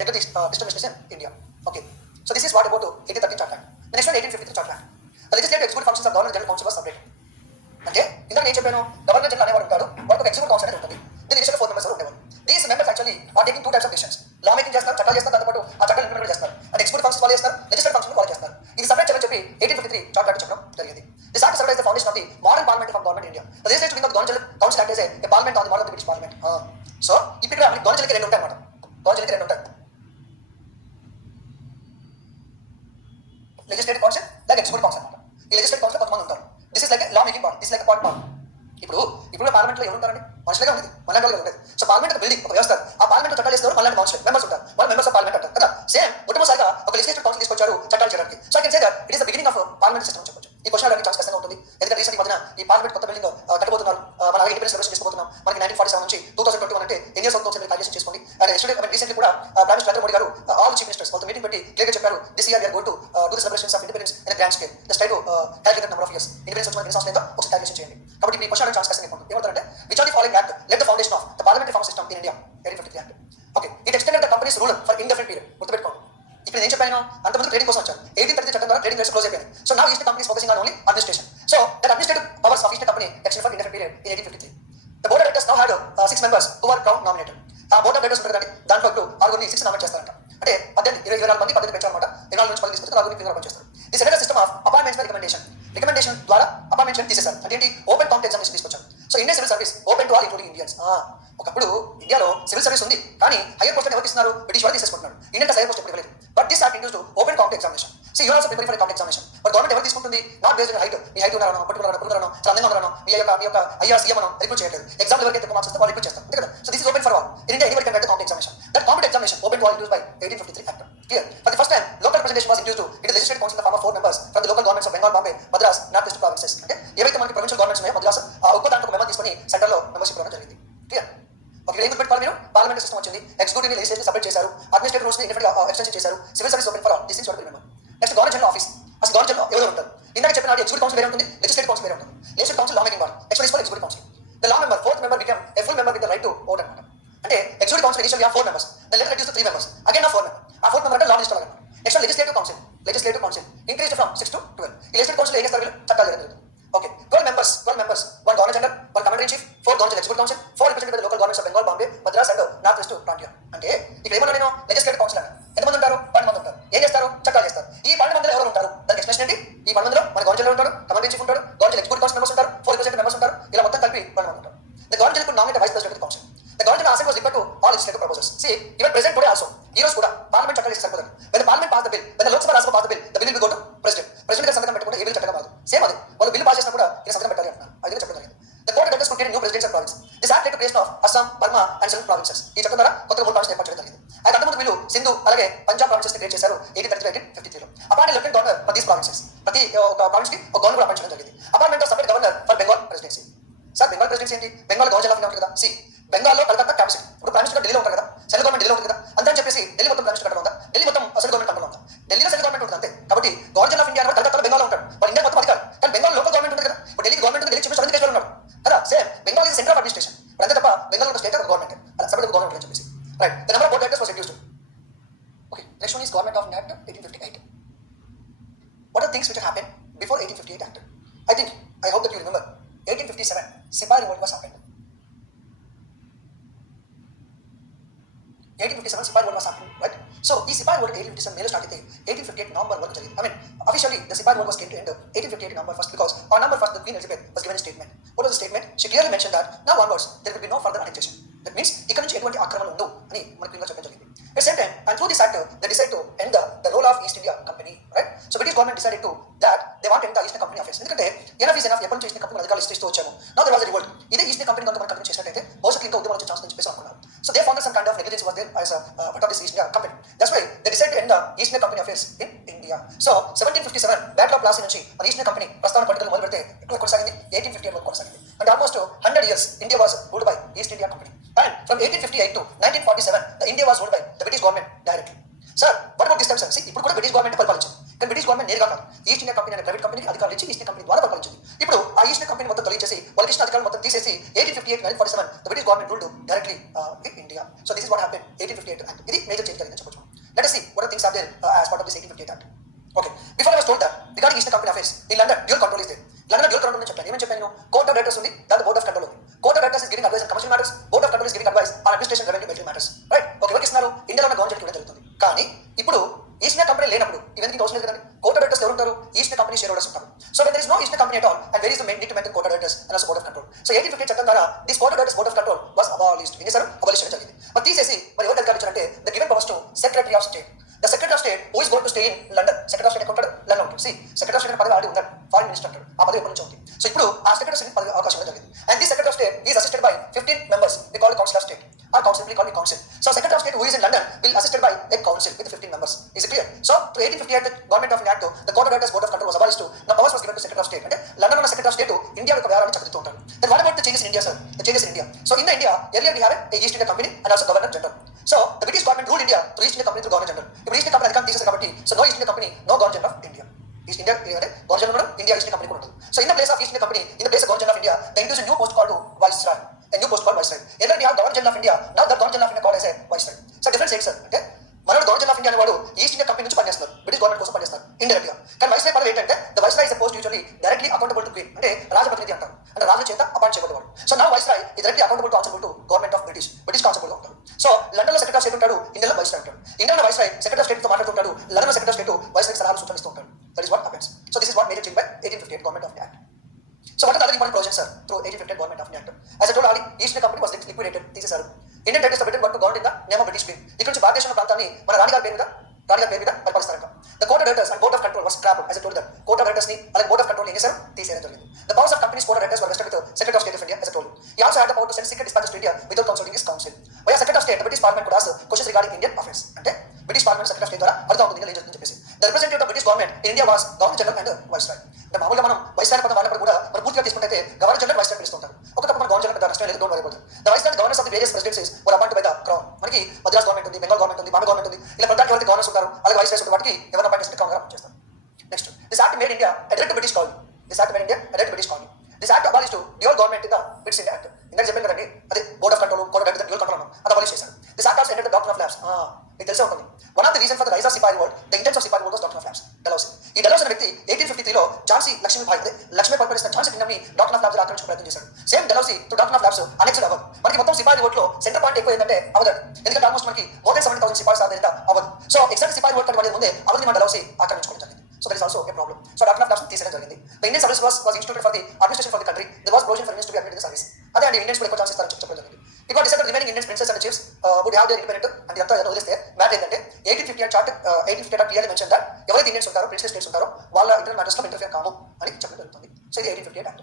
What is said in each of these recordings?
entered the pistol business in India. Okay. So this is what about 1813 Chart Act. The next one 1853 Chart Act. The legislative executive functions of Governor General Council was separated. అంటే ఇందాక నేను చెప్పాను governor general అనేవాడు ఉంటాడు, వాళ్ళకి ఒక executive council అనేది ఉంటుంది. దీని ఇనిషియల్ 4 members ఉండేవారు. These members actually are taking 2 types of decisions. Law making చేస్తారు, చట్టాలు చేస్తారు, దాంతోపాటు ఆ చట్టాలు ఇంప్లిమెంట్ చేస్తారు. అంటే ఎగ్జిక్యూటివ్ ఫంక్షన్స్ వాళ్ళు చేస్తారు, లెజిస్లేటివ్ ఫంక్షన్ వాళ్ళు చేస్తారు. ఇది సెపరేట్ చేయమని చెప్పి 1853 చార్ట్ యాక్ట్ చెప్పడం జరిగింది. This act serves the foundation of the modern parliament of government India. The legislative wing of governor general council act a parliament on the model of the British parliament. So ఇప్పుడు మనకి గవర్నర్ జనరల్కి 2 ఉంటాయి అన్నమాట. గవర్నర్ జనరల్కి 2 ఉంటాయి, legislative council like executive council అన్నమాట. ఈ legislative council కొంతమంది ఉంటారు. This is like law making body, this like part body. ఇప్పుడు పార్లమెంట్లో ఎవరు ఉంటారండి? మనుషులుగా ఉండేది, మనలాంటి వాళ్ళు ఉండేది. సో పార్లమెంట్ ఒక బిల్డింగ్, ఒక వ్యవస్థ. ఆ పార్లమెంట్ చట్టాలు చేస్తారు, మనలాంటి మనుషులు మెంబర్స్ ఉంటారు, వాళ్ళు మెంబర్స్ ఆఫ్ పార్లమెంట్ అంటారు కదా. సేమ్ మొట్టమొదటిసారిగా ఒక లెజిస్లేటివ్ కౌన్సిల్ తీసుకొచ్చారు చట్టాలు చేయడానికి. So I can say that it is the beginning of parliament system చెప్పొచ్చు. ఈ క్వశ్చన్ అడగడానికి ఛాన్స్ ఖచ్చితంగా ఉంటుంది, ఎందుకంటే రీసెంట్ మధ్యన ఈ పార్లమెంట్ కొత్త బిల్డింగ్ కట్టబోతున్నారు. మన అలాగే ఇండిపెండెన్స్ సెలబ్రేషన్ చేసుకోబోతున్నాం. మనకి 1947 నుంచి 2021 అంటే 10 years అవుతుంది క్యాలిక్యులేషన్ చేసుకోండి. అండ్ రీసెంట్లీ కూడా prime minister Narendra Modi garu all chief ministers వాళ్ళతో మీటింగ్ పెట్టి క్లియర్గా చెప్పారు, this year we are going to do the celebrations of independence in grand scale. Just try to calculate number of years. Independence వచ్చిన ఎన్ని సంవత్సరాలు ఒక క్యాలిక్యులేషన్ చేయండి. కాబట్టి ఈ క్వశ్చన్ ఛాన్స్ ఖచ్చితంగా ఉంటుంది. ఏమంటారంటే which are the following act let the foundation of the parliamentary form system in India 1853 act. Okay, it extended the companies rule for indefinite period. గుర్తుపెట్టుకోండి, ఇప్పుడు నేను చెప్పాను అంతకుముందు ట్రేడింగ్ కోసం వచ్చారు. 1833 చట్టం ద్వారా ట్రేడింగ్ రైట్స్ క్లోజ్ అయిపోయింది. So now east companies focusing on only administration. So that administrative powers of east company extended for indefinite period in 1853. The board of directors now had 6 members who were crown nominated. ఆ board of directors ఉంటుంది కదండి, దాంట్లో ఇప్పుడు 6 6 నామినేట్ చేస్తారంట. అంటే 24 మంది 18 పెంచాలన్నమాట. 24 నుంచి 10 తీసుకొచ్చి 4 కింద పనిచేస్తారు. This another system of appointments by recommendation ద్వారా అపాయింట్మెంట్ తీసేశారు. అంటే ఏంటి? ఓపెన్ కాంపిటెంట్ ఎగ్జామినేషన్ తీసుకొచ్చారు. So Indian civil service open to all including Indians. ఒకప్పుడు ఇండియాలో సివిల్ సర్వీస్ ఉంది, కానీ హైయర్ పోస్ట్ ఎవరికి ఇస్తున్నారు? బ్రిటిష్ వాళ్ళు తీసేసుకుంటున్నారు. ఇండియన్ హైయర్ పోస్ట్ ఎప్పుడు ఇవ్వలేదు. But this act introduced open competent examination. So you also prepare for competent examination. But government ఎవరు తీసుకుంటుంది? Not based on height. మీ హైట్ ఉన్నారనో, పట్టుకున్నారనో, చాలా అందంగా ఉన్నారనో, మీ యొక్క ఐఆర్ సీఎం అనో రిక్రూట్ చేయలేదు. ఎగ్జామ్ ఎవరికి ఎక్కువ మార్క్స్ వస్తే వాళ్ళు రిక్రూట్ చేస్తారు, అంతే కదా. So this is open for all. In India anybody can write the competent examination. That competent examination open to all introduced by 1853 act. Clear? For the first time, local representation was introduced into the legislative council in the form of 4 members from the local governments of Bengal, Bombay, Madras, North West provinces. అంటే ఏవైతే మనకి provincial governments ఉన్నాయో మద్రాస్ ఒక్కో దాంట్లో ఒక మెంబర్ తీసుకొని సెంటర్ లో మెంబర్షిప్ ఇవ్వడం జరిగింది. క్లియర్? ఓకే, ఏం గుర్తుపెట్టుకోవాలి మీరు? పార్లమెంట్ సిస్టమ్ వచ్చింది, ఎగ్జిక్యూటివ్ లెజిస్లేటివ్ సపరేట్ చేశారు, అడ్మినిస్ట్రేటివ్ రూల్స్ ని ఎక్స్టెన్షన్ చేశారు, civil service open for all. This is what remember. Next governor general office. అసలు గవర్నర్ జనరల్ ఎవరు ఉంటారు? ఇందాక చెప్పిన ఎగ్జిక్యూటివ్ కౌన్సిల్ వేరే ఉంటుంది, లెజిస్లేటివ్ కౌన్సిల్ వేరే ఉంటుంది. Legislative council law making body, expect for executive council. The law member 4th member became a full member with the right to vote అన్నమాట. అంటే executive council initial 4 members, then later reduced to 3 members, again 4 members. ఆ 4th member అంటే law minister లాగా. Next legislative council increased from 6 to 12. ఈ legislative council ఏం చేస్తారు? చట్టాలు చేయడం జరుగుతుంది. ఓకే, 12 members, 1 governor general, 1 commander in chief, 4 governor general executive council, 4 represented by the local governments of Bengal, Bombay, Madras and North West frontier. అంటే ఇక్కడ ఏమన్నా నేను లెజిస్లేటివ్ కౌన్సిల్ అంటే ఎంతమంది ఉంటారు? 12 మంది ఉంటారు. ఏం చేస్తారు? చట్టాలు చేస్తారు. ఈ 12 మందిలో ఎవరు ఉంటారు? దానికి ఎక్స్ప్లెనేషన్ ఏంటి? ఈ 12 మందిలో మన గవర్నర్ జనరల్ ఉంటాడు, కమాండర్ ఇన్ చీఫ్ ఉంటాడు, గవర్నర్ ఎగ్జిక్యూటివ్ కౌన్సిల్ మెంబర్స్ ఉంటారు, 4 representative members ఉంటారు. ఇలా మొత్తం కలిపి 12 మంది ఉంటారు. The governor general could nominate a vice president of the council. The governor general assent was referred to all legislative proposals. See, even present today also, ఈ రోజు కూడా పార్లమెంట్ చట్టాలు చేసి సరిపోతుంది. When the parliament pass the bill, when the Lok Sabha Rajya Sabha pass the bill, the bill will be go to president. President గారి సంతకం పెట్టకుండా ఏ బిల్ చట్టంగా కాదు. సేమ్ అదే వాళ్ళు బిల్లు పాస్ చేసినా కూడా ఈయన సంతకం పెట్టాలి అంటున్నారు. అది చెప్పడం జరిగింది. The court of directors could create new presidents and provinces. This act led to creation of Assam, Burma and several provinces. ఈ చట్టం ద్వారా కొత్తగా 3 provinces ఏర్పాటు చేయడం జరిగింది. అయితే అంతకుముందు వీళ్ళు సింధు అలాగే పంజాబ్ ప్రావిన్సెస్ ని క్రియేట్ చేశారు 1833 1853 లో. Appointed lieutenant governor for these provinces. ప్రతి ఒక ప్రావిన్స్ కి ఒక గవర్నర్ అపాయింట్ చేయడం జరిగింది. Appointment of separate governor for Bengal presidency. Sir Bengal presidency ఏంటి? Bengal governor general of India ఉంటుంది కదా. సి బెంగాల్లో కలకత్తా క్యాపిటల్. ఇప్పుడు ప్రైమ్ మినిస్టర్ ఢిల్లీలో ఉంటారు కదా, సెంట్రల్ గవర్నమెంట్ ఢిల్లీలో ఉంటుంది కదా. అంతా చెప్పేసి ఢిల్లీ మొత్తం ప్రైమ్ మినిస్టర్ కంట్రోల్ ఉందా? ఢిల్లీ మొత్తం సెంట్రల్ గవర్నమెంట్ కంట్రోల్ ఉందా? ఢిల్లీలో సెంట్రల్ గవర్నమెంట్ ఉంటుంది అంతే. కాబట్టి గవర్నర్ జనరల్ ఆఫ్ ఇండియా కలకత్తాలో బెంగాల్లో ఉంటాడు, వాడు ఇండియా మొత్తం అధికారం. కానీ బెంగాల్ లోకల్ గవర్నమెంట్ ఉంటుంది కదా. ఇప్పుడు ఢిల్లీ గవర్నమెంట్ ఢిల్లీ చీఫ్ మినిస్టర్ ఉన్నాడు కదా. సేమ్ Bengal is centre of administration. అంతే తప్ప బెంగాల్ స్టేట్ ఆఫ్ గవర్నమెంట్ అలా సపరేట్ గవర్నమెంట్ అని చెప్పేసి. Right, the number of board directors was reduced. Okay, next one is government of act 1858. What are things which happened before 1858 act? I hope that you remember 1857 Sipahi revolt was happened. 1857 Sipahi revolt was happening, right? So ఈ Sipahi revolt 1857 మేలో స్టార్ట్ అయితే 1858 నవంబర్ వరకు జరిగింది. I mean officially the Sipahi revolt was came to end 1858 November 1st because on November 1st the Queen Elizabeth was given a statement. What was the statement? She clearly mentioned that now onwards there will be no further annexation. That means ఇక్కడ నుంచి ఎటువంటి ఆక్రమణలు ఉండవు అని మన క్వీన్ గారు చెప్పడం జరిగింది. At the same time, and through this act, they decided to end the role of East India Company, right? So British government decided to that they want to end the East India Company affairs. ఎందుకంటే enough is enough. ఎప్పటి నుంచి East India Company అధికారులు ఇస్తూ వచ్చాము. Now there was a revolt. ఇదే East India Company కనుక మనం కంటిన్యూ చేసినట్లయితే భవిష్యత్తులో ఇంకా ఉద్యమాలు వచ్చే ఛాన్స్ అని చెప్పేసి అనుకున్నారు. So they found that some kind of negligence was there as a part of this East India Company. That's why they decided to end the East India Company affairs in India. So 1757 battle of Plassey నుంచి మన East India Company ప్రస్థాన పట్టుదల మొదలు పెడితే ఎక్కడ కొనసాగింది? 1858 వరకు కొనసాగింది. And almost 100 years India was ruled by East India Company. And from 1858 to 1947 the India was ruled by the British government directly. Sir, what about this time, sir? See, ఇప్పుడు కూడా బ్రిటిష్ గవర్నమెంట్ పరిపాలించింది. కానీ బ్రిటిష్ గవర్నమెంట్ నేరుగా కాదు, east India company అనే ప్రైవేట్ కంపెనీకి అధికారులు ఇచ్చి ఈస్ట్ ఇండియా కంపెనీ ద్వారా పరిపాలించింది. ఇప్పుడు ఆ ఈస్ట్ ఇండియా కంపెనీ మొత్తం తొలగించేసి వాళ్ళకి ఇచ్చిన అధికారులు మొత్తం తీసేసి 1858 1947 the British government ruled directly in India. So this is what happened 1858 act. ఇది మేజర్ చేంజ్ జరిగిందని చెప్పొచ్చు. Secretary of State. The Secretary of State who is going to stay in London. Secretary of State ఎక్కడ ఉంటాడు? లండన్ ఉంటుంది. See, Secretary of State పదవి ఆల్రెడీ ఉంటాడు. Foreign minister అంటాడు. ఆ పదవి ఎప్పటి నుంచి ఉంది. సో ఇప్పుడు ఆ Secretary of State పదవి అవకాశం ఇవ్వడం జరిగింది. And this Secretary of State is assisted by 15 members. We call it Council of State. Our council, we call it council. So Secretary of State who is in London will assisted by a council with 15 members. Is it clear? So to 1858 the government of India Act, the Court of Directors Board of Control was abolished. Now powers was given to Secretary of State. అంటే లండన్ ఉన్న Secretary of State India యొక్క వ్యవహారాన్ని చక్కదిద్దుతూ ఉంటారు. Then what about the changes in India, sir? The changes in India. So in the India, earlier we have a East India Company and also Governor General. So the British government ruled India through East India Company through Governor General. ఇప్పుడు East India Company అధికారం తీసేసారు కాబట్టి so no East India Company, no Governor General of India. East India అంటే Governor General India East India Company కూడా ఉంటుంది. So in the place of East India Company, in the place of Governor General of India, they introduced a new post called Viceroy. A new post called Viceroy. Earlier we have Governor General of India, now the Governor General of India called as a Viceroy. So difference ఏంటి సార్ అంటే మనోడు governor general of India అనేవాడు east India company నుంచి పనిచేస్తున్నారు, British government కోసం పనిచేస్తారు ఇండైరెక్ట్ గా. కానీ వైస్రాయ్ పదవి ఏంటంటే the viceroy is post usually directly accountable to queen, అంటే రాజప్రతినిధి అంటారు, అంటే రాజు చేత అపాయింట్ చేయబడేవాడు. సో నా viceroy is directly accountable to answerable to government of British కాన్సబుల్ గా ఉంటారు. సో లండన్ లో సెక్రటరీ ఆఫ్ స్టేట్ ఉంటాడు, ఇండియాలో వైస్రాయ్ ఉంటాడు. ఇండియాలో వైస్రాయ్ సెక్రటరీ ఆఫ్ స్టేట్ తో మాట్లాడుతుంటాడు, లండన్ లో సెక్రటరీ ఆఫ్ స్టేట్ వైస్రాయ్ సలహాలు సూచనలు ఇస్తూ ఉంటాడు. That is what happens. So this is what made it change by 1858 government of act. So what are the other important provisions, sir, through 1858 government of India Act? As I told already, East India Company was liquidated, తీసేశారు. Indian territories of Britain were to govern in the name of British Queen. ఇక్కడ నుంచి భారతదేశంలో ప్రాంతాన్ని మన రాణిగారి పేరు మీద పరిపాలిస్తారంట. The Court of Directors and Board of Control was scrapped, as I told you that. Court of Directors ని అలాగే Board of Control ని ఏం చేశారు? తీసేయడం జరిగింది. The powers of companies Court of Directors were vested with the Secretary of State of India, as I told you. He also had the power to send secret dispatches to India without consulting his council. Via Secretary of State, the British Parliament could ask questions regarding Indian affairs. అంటే British parliament secretary of state ద్వారా అర్థం అవుతుంది ఇండియా ఏం జరుగుతుందని చెప్పేసి. The representative of British government in India was Governor General and Viceroy. అంటే మామూలుగా మనం వైస్రాయ్ పదం వాడినప్పుడు కూడా మనం పూర్తిగా తీసుకుంటే గవర్నర్ జనరల్ వైస్రాయ్ పిలుస్తుంటారు. ఒక తప్ప మన గవర్నర్ జనరల్ పెద్ద నష్టం లేదు, don't worry about it. The viceroy governors of the various presidencies were appointed by the crown. మనకి మద్రాస్ గవర్నమెంట్ ఉంది, బెంగాల్ గవర్నమెంట్ ఉంది, బాంబే గవర్నమెంట్ ఉంది, ఇలా ప్రధాన ఎవరైతే గవర్నర్స్ ఉంటారు అలాగే వైస్రాయ్స్ ఉంటారు, వాటికి ఎవరైనా అపాయింట్ చేస్తే క్రౌన్ గారు అపాయింట్ చేస్తారు. Next, this act made India a direct British colony. This act made India a direct British colony. This act abolished dual government in the British India Act. ఇందాక చెప్పాను కదండి, అదే board of control, court of director, dual control అది అబాలిష్ చేశారు. This act also ended the doctrine of lapse. మీకు తెలిసే ఉంటుంది. One of the reasons for the rise of Sipahi revolt, the intents of Sipahi revolt was doctrine of lapse. Dalhousie. ఈ డలౌసీ అనే వ్యక్తి 1853 లో ఝాన్సీ లక్ష్మీబాయి లక్ష్మీ పరిపాలిస్తున్న ఝాన్సీ కింగ్డమ్ ని డాక్టర్ ఆఫ్ లాప్స్ ఆక్రమించే ప్రయత్నం చేశాడు. Same Dalhousie to doctor of laps annexed అవ్వదు. మనకి మొత్తం సిపాయి రివోల్ట్ లో సెంటర్ పాయింట్ ఎక్కువ ఏంటంటే అవధ్, ఎందుకంటే ఆల్మోస్ట్ మనకి more than 70,000 sepoys are there in Awadh. So exact sepoy revolt కంటే ముందే అవధ్ మన డలౌసీ ఆక్రమించుకోవడం జరిగింది. So there is also a problem. So doctrine of lapse తీసేయడం జరిగింది. The Indian service was instituted for the administration for the country. There was provision for Indians to be admitted in the service. అదే అండి, ఇండియన్స్ కూడా ఎక్కువ ఛాన్స్ ఇస్తారని చెప్పడం జరిగింది. It was decided remaining Indian princes and chiefs would have their independent and the అంతా వదిలేస్తే మ్యాటర్ ఏంటంటే 1858 చార్ట్ 1858 క్లియర్లీ మెన్షన్ దట్ ఎవరైతే ఇండియన్స్ ఉంటారో ప్రిన్సెస్ స్టేట్స్ ఉంటారో వాళ్ళ ఇంటర్నల్ మ్యాటర్స్ లో ఇంటర్ఫియర్ కాము అని చెప్పడం జరుగుతుంది. సో ఇది 1858 act.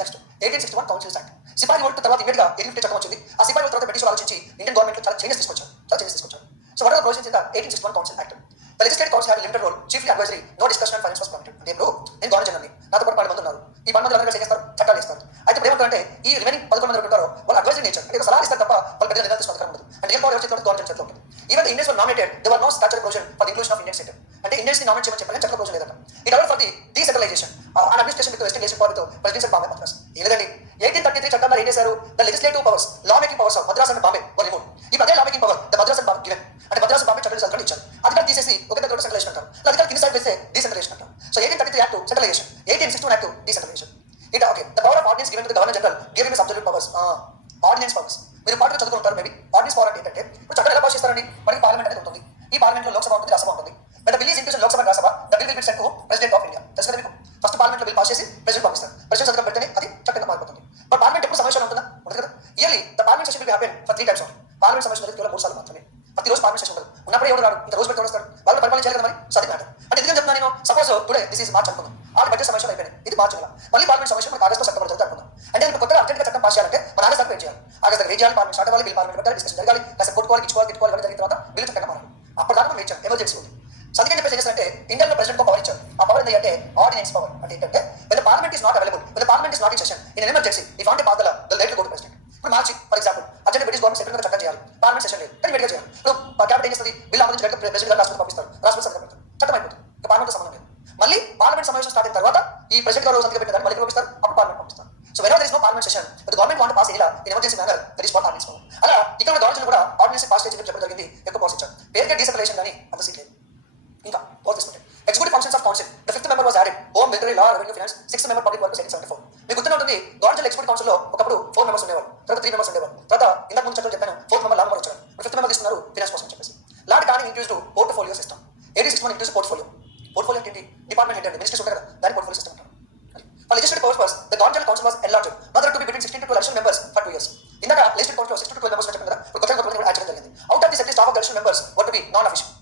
Next 1861 councils act. Sepoy revolt తర్వాత ఇమీడియట్ గా 1858 చట్టం వచ్చింది. ఆ సిపాయి రివోల్ట్ తర్వాత బ్రిటిష్ ఆలోచించి ఇండియన్ గవర్నమెంట్ లో చాలా చేంజెస్ తీసుకొచ్చారు. So what are the provisions in the 1861 council act? The legislative council had a limited role, chiefly advisory, no discussion and finance was permitted. అంటే ఇప్పుడు నేను గవర్నర్ జనరల్ని, నాతో పాటు 12 మంది ఉన్నారు. ఈ 12 మంది అందరూ చేస్తారు, చట్టాలు ఇస్తారు. అయితే ఇప్పుడు ఏమంటారంటే ఈ రిమైనింగ్ 11 మంది ఉంటారో వాళ్ళు అడ్వైజరీ నేచర్, అంటే సలహా ఇస్తారు తప్ప వాళ్ళు పెద్ద నిర్ణయం తీసుకునే అధికారం ఉండదు. అంటే రియల్ పవర్ ఎవరి చేతిలో గవర్నర్ చేతిలో ఉంటుంది. Even the Indians were nominated, they were no statutory provision for the inclusion of Indian state. అంటే ఇండియన్స్ ని నామినేట్ చేయమని చెప్పాలని చట్టం ప్రొవిజన్ లేదంట. It allowed for the decentralisation and administration with vesting power with presidential Bombay Madras. ఏ లేదండి, 1833 చట్టంలో ఏం చేశారు? The legislative powers, law making powers of Madras and Bombay were removed. ఇప్పుడు అదే law making power the Madras and Bombay గివెన్, అంటే మద్రాస్ బాంబే చట్టాలు అధికారులు ఇచ్చారు. అధికారులు తీసేసి ఒక దగ్గర సెంట్రలైజేషన్ అంటారు, అధికారులు కింద సైడ్ వేస్తే డీసెంట్రలైజేషన్ అంటారు. So 1833 act centralization, 1861 act decentralization. It okay. The power of ordinance given to the governor general give him absolute powers. Ordinance powers మీరు పాటలు చదువుకుంటారు మేబీ. ఆర్డినెన్స్ పవర్ అంటే ఏంటంటే ఇప్పుడు చట్టాలు ఎలా పాస్ చేస్తారండి? మనకి పార్లమెంట్ అనేది ఉంటుంది. ఈ పార్లమెంట్ లో లోక్సభ ఉంటుంది, రాజ్యసభ ఉంటుంది. But the bill is introduced Lok Sabha Rajya Sabha, the bill will be sent to president of India. తెలుసు కదా మీకు, ఫస్ట్ పార్లమెంట్ లో బిల్ పాస్ చేసి ప్రెసిడెంట్ పంపిస్తారు. ప్రెసిడెంట్ సంతకం పెడితేనే అది చట్టంగా మారిపోతుంది. బట్ పార్లమెంట్ ఎప్పుడు సమావేశం ఉంటుందా? ఉండదు కదా. Yearly the parliament session will happen for 3 times only. Parliament సమావేశం అనేది కేవలం 3 సార్లు మాత్రమే. ప్రతిరోజు పార్లమెంట్ సెషన్ ఉండదు. ఉన్నప్పుడు ఎవరు రాడు, ఇంత రోజు పెట్టి వస్తాడు, వాళ్ళు పరిపాలన చేయాలి కదా మరి. సో అది మ్యాటర్. అంటే ఎందుకని చెప్తున్నా నేను, suppose today this is March అనుకుందాం, ఆల్రెడీ బడ్జెట్ సమావేశం అయిపోయింది, ఇది మార్చ్ నెల, మళ్ళీ పార్లమెంట్ సమావేశం మనకి ఆగస్ట్లో సెప్టెంబర్ జరుగుతుంది అనుకుందాం. అంటే ఇప్పుడు కొత్తగా అర్జెంట్గా చట్టం పాస్ చేయాలంటే మన ఆగస్ట్ దాకా వెయిట్ చేయాలి. ఆగస్ట్ దాకా వెయిట్ చేయాలి, పార్లమెంట్ స్టార్ట్ అవ్వాలి, బిల్ పార్లమెంట్ పెట్టాలి, డిస్కషన్ జరగాలి, కాస్త కొట్టుకోవాలి, గిట్టుకోవాలి ఇవన్నీ జరిగిన తర్వాత బిల్లు చట్టంగా మారాలి. అప్పుడు దాకా మనం వెయిట్ చేయాలి, ఎమర్జెన్సీ ఉంది. సో అందుకని చెప్పేసి ఏం చేస్తారంటే ఇండియన్లో ప్రెసిడెంట్ పవర్ ఇచ్చారు. ఆ పవర్ ఏంటి అంటే ఆర్డినెన్స్ పవర్. అంటే ఏంటంటే when the parliament is not available, when the parliament is not in session, in an emergency, if want to pass the law, they'll directly go to president. ఇప్పుడు March for example urgent British government secretary చట్టం చేయాలి, parliament session లేదు, కానీ వేడిగా చేయాలి. ఇప్పుడు క్యాబినెట్ ఏం చేస్తుంది? బిల్ ఆమోదించి డైరెక్ట్ ప్రెసిడెంట్ గారు రాష్ట్రపతి పంపిస్తారు, రాష్ట్రపతి సంతకం పెడతారు, చట్టం అయిపోతుంది. ఇంకా పార్లమెంట్ సంబంధం లేదు. మళ్ళీ పార్లమెంట్ సమావేశం స్టార్ట్ అయిన తర్వాత ఈ ప్రెసిడెంట్ గారు సంతకం పెట్టిన మళ్ళీ పంపిస్తారు, అప్పుడు పార్లమెంట్ పంపిస్తారు. So when there is no parliament session, the government want pass ఇలా in emergency manner, that is what ordinance power. అలా ఇక్కడ గవర్నమెంట్ కూడా ఆర్డినెన్స్ పాస్ చేసి చెప్పడం జరిగింది, ఎక్కువ పాస్ ఇచ్చారు. పేరుకే డీసెంట్రలైజేషన్ కానీ అంత సీట్ లేదు. ఇంకా పోతే తీసుకుంటే executive functions of council, the 5th member was added, home, military, law, revenue, finance. 6th member public works 1874. మీకు గుర్తునే ఉంటుంది, గవర్నమెంట్ ఎగ్జిక్యూటివ్ కౌన్సిల్ లో ఒకప్పుడు 4 members ఉండేవారు, తర్వాత 3 members ఉండేవారు, తర్వాత ఇంతకు ముందు చట్టం చెప్పాను 4th member లా మెంబర్ వచ్చారు, 5th member తీసుకున్నారు ఫైనాన్స్ కోసం చెప్పేసి. Lord Canning introduced portfolio system. 1861 introduce portfolio. Portfolio ఏంటి? డిపార్ట్మెంట్ హెడ్ అండి, మినిస్టర్స్ ఉంటారు కదా, దాని పోర్ట్ఫోలియో సిస్టమ్ అంటారు. For legislative purpose, the Governor Council was enlarged, not to be between 16 to 12 additional members for 2 years. ఇందాక legislative council 6 to 12 members చెప్పాను కదా, ఇప్పుడు కొత్తగా యాడ్ చేయడం జరిగింది. Out of this, at least half of the additional members were to be ఇంకోటి non official.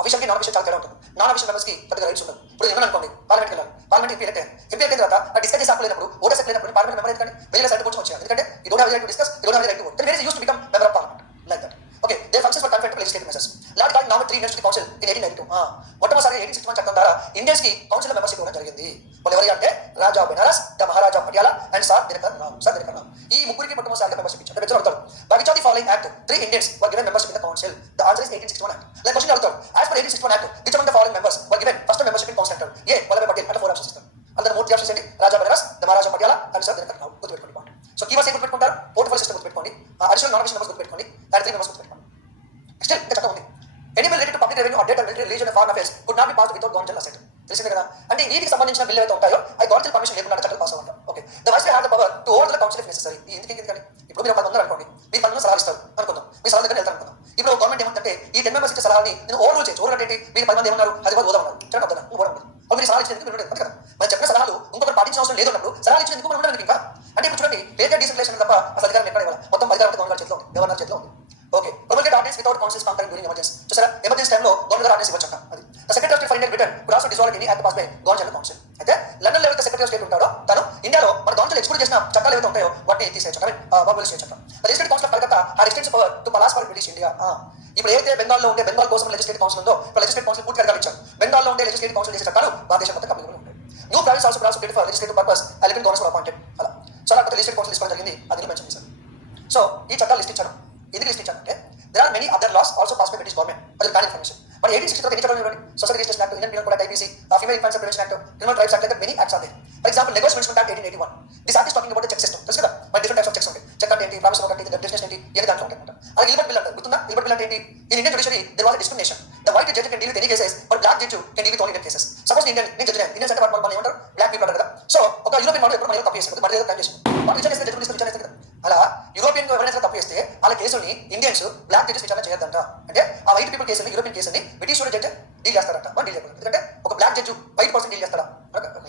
Official కి non official చాలా తేడా ఉంటుంది. నాన్ అఫీషియల్ మెంబర్స్ కి పెద్దగా రైట్స్ ఉండదు. ఇప్పుడు నేను అనుకోండి పార్లమెంట్కి వెళ్ళాలి, పార్లమెంట్ ఎంపీ ఎలక్ట్ అయ్యాను. ఎంపీ అయిన తర్వాత డిస్కస్ చేసి లేనప్పుడు ఓటర్స్ లేనప్పుడు పార్లమెంట్ మెంబర్ ఎందుకంటే వెళ్ళిన సైడ్ కూర్చొని వచ్చాను. ఎందుకంటే ఈ don't have right to discuss, you don't have right to vote. Then where is used to become member of parliament like that. Okay, they functions for concurrent legislative measures. Lord card November 3 next council in 1892. మొట్టమొదటిసారి 1861 చట్టం ద్వారా ఇండియన్స్ కి council membership ఇవ్వడం జరిగింది. వాళ్ళు ఎవరి అంటే Raja Benares, the Maharaja Patiala and sir Dinkar Rao. ఈ ముగ్గురికి మొట్టమొదటిసారిగా మెంబర్షిప్ ఇచ్చారు. పెద్దలు అడుగుతారు, by which of the following act 3 Indians were given membership in the council? The answer is 1861 act. Like question అడుగుతారు, as per 1861 act which of the following members were given first membership in council అంటారు. ఏ వల్లభాయ్ పటేల్ అంటే 4 ఆప్షన్స్ ఇస్తారు. అందులో 3 options ఏంటి? Raja Benares, the Maharaja Patiala and sir Dinkar Rao. గుర్తుపెట్టుకోండి point. So keywords ఏం గుర్తుపెట్టుకుంటారు? పోర్ట్ఫోలియో సిస్టమ్ గుర్తుపెట్టుకోండి, అడిషనల్ నాన్ అడిషనల్ మెంబర్స్ గుర్తుపెట్టుకోండి, అండ్ 3 మెంబర్స్ గుర్తుపెట్టుకోండి. స్టిల్ ఇంకా చట్టం ఉంది. Any bill related to public revenue or debt or military religion or foreign affairs could not be passed without governmental assent. తెలిసిందే కదా. అంటే వీటికి సంబంధించిన బిల్లు ఏవైతే ఉంటాయో అవి గవర్నమెంట్ పర్మిషన్ లేకుండా చట్టాలు పాస్ అవ్వడం. Okay, the vice have the power to over the council if necessary. ఎందుకు కానీ ఇప్పుడు మీరు 10 మంది అనుకోండి, మీరు 10 మంది సలహా ఇస్తారు అనుకుందాం, మీ సలహా దగ్గర వెళ్తారు అనుకుందాం. ఇప్పుడు గవర్నమెంట్ ఏమంటే ఈ 10 మెంబర్స్ ఇచ్చే సలహాని నేను ఓవర్ రూల్ చేయొచ్చు. ఓవర్ అంటే మీరు 10 మంది ఏమన్నారు అది కూడా ఉన్నారు చట్టం వద్దా ఓవర్ ఉండదు. అప్పుడు మీరు సలహా ఇచ్చినందుకు మీరు ఉండదు కదా. మనం చెప్పిన సలహాలు ఇంకొకరు పాటించిన అవసరం లేదు అన్నప్పుడు సలహా ఇచ్చినందుకు మనం ఉండదు ఇంకా. అంటే ఇప్పుడు చూడండి, పేరు డీసెంట్రలైజేషన్ తప్ప అసలు అధికారం ఎక్కడ ఇవ్వాలి? మొత్తం అధికారం గవర్నమెంట్ చేతిలో ఉంది, గవర్నర్ చేతిలో ఉంది. Okay, promulgate ordinance without council's concurrence during emergency. చూసారా, ఎమర్జెన్సీ టైంలో గవర్నమెంట్ ఆర్డినెన్స్ ఇవ్వచ్చు. అది the secretary of state for India Britain could also dissolve any act passed by government council. అయితే లండన్ లో సెక్రటరీ ఆఫ్ స్టేట్ ఉంటాడో తను ఇండియాలో మన గవర్నమెంట్ ఎక్స్పోర్ట్ చేసిన చట్టాలు ఏవైతే ఉంటాయో వాటిని తీసేయచ్చు. అబలిష్ చేయొచ్చు. Legislative council of Calcutta had extensive power to pass for British India. ఇప్పుడు ఏదైతే బెంగాల్లో ఉండే బెంగాల్ కోసం లెజిస్లేటివ్ కౌన్సిల్ ఉందో లెజిస్లేటివ్ కౌన్సిల్ పూర్తిగా అధికారం ఇచ్చారు. బెంగాల్లో ఉండే లెజిస్లేటివ్ కౌన్సిల్ చేసే చట్టాలు భారతదేశం మొత్తం కంపెనీలు ఉంటాయి. New province also also for legislative purpose elected governors for appointed. అలా చాలా కొత్త లెజిస్లేటివ్ కౌన్సిల్ తీసుకోవడం జరిగింది, అది మెన్షన్ చేశారు. సో ఈ చట్టాలు లిస్ట్ ఇచ్చారు. ఎందుకు లిస్ట్ ఇచ్చారంటే there are many other laws also passed by British government. అది bad information. But 1863 ఎన్ని చట్టాలు ఉన్నాయి? Society registration act, Indian penal code act, IPC, female infancy prevention act, criminal tribes act, like many acts are there. For example, negotiation act 1881. This act is talking about the check system. తెలుసు కదా, మరి different types of checks ఉంటాయి. చెక్ అంటే ఏంటి, ప్రామిస్ అంటే ఏంటి, డెస్టినేషన్ ఏంటి, ఇవన్నీ దాంట్లో ఉంటాయి అన్నమాట. అలాగే ఇల్బర్ట్ బిల్ అంటారు, గుర్తుందా? ఇల్బర్ట్ బిల్ అంటే ఏంటి? In Indian judiciary there was a discrimination. The white judge can deal with any cases, but black judge can deal with only Indian cases. Suppose నేను జడ్జి ఇండియన్స్ అంటే వాళ్ళు ఏమంటారు, black people అంటారు కదా. సో ఒక యూరోపియన్ వాడు ఎప్పుడు మనలో తప్పు చేస్తారు, మరి ఏదో క్రైమ్ చేస్తారు, వాళ్ళు విచారణ చేస్తే జడ్జి విచారణ చేస్తారు కదా. అలా యూరోపియన్ ఎవరైనా తప్పు చేస్తే వాళ్ళ కేసుని ఇండియన్స్ బ్లాక్ జడ్జెస్ విచారణ చేయొద్దంట. అంటే ఆ వైట్ పీపుల్ కేసుని, యూరోపియన్ కేసుని బ్రిటిష్ జడ్జి డీల్ చేస్తారంట, మనం డీల్ చేయకూడదు. ఎందుకంటే ఒక black judge white person deal చేస్తారా,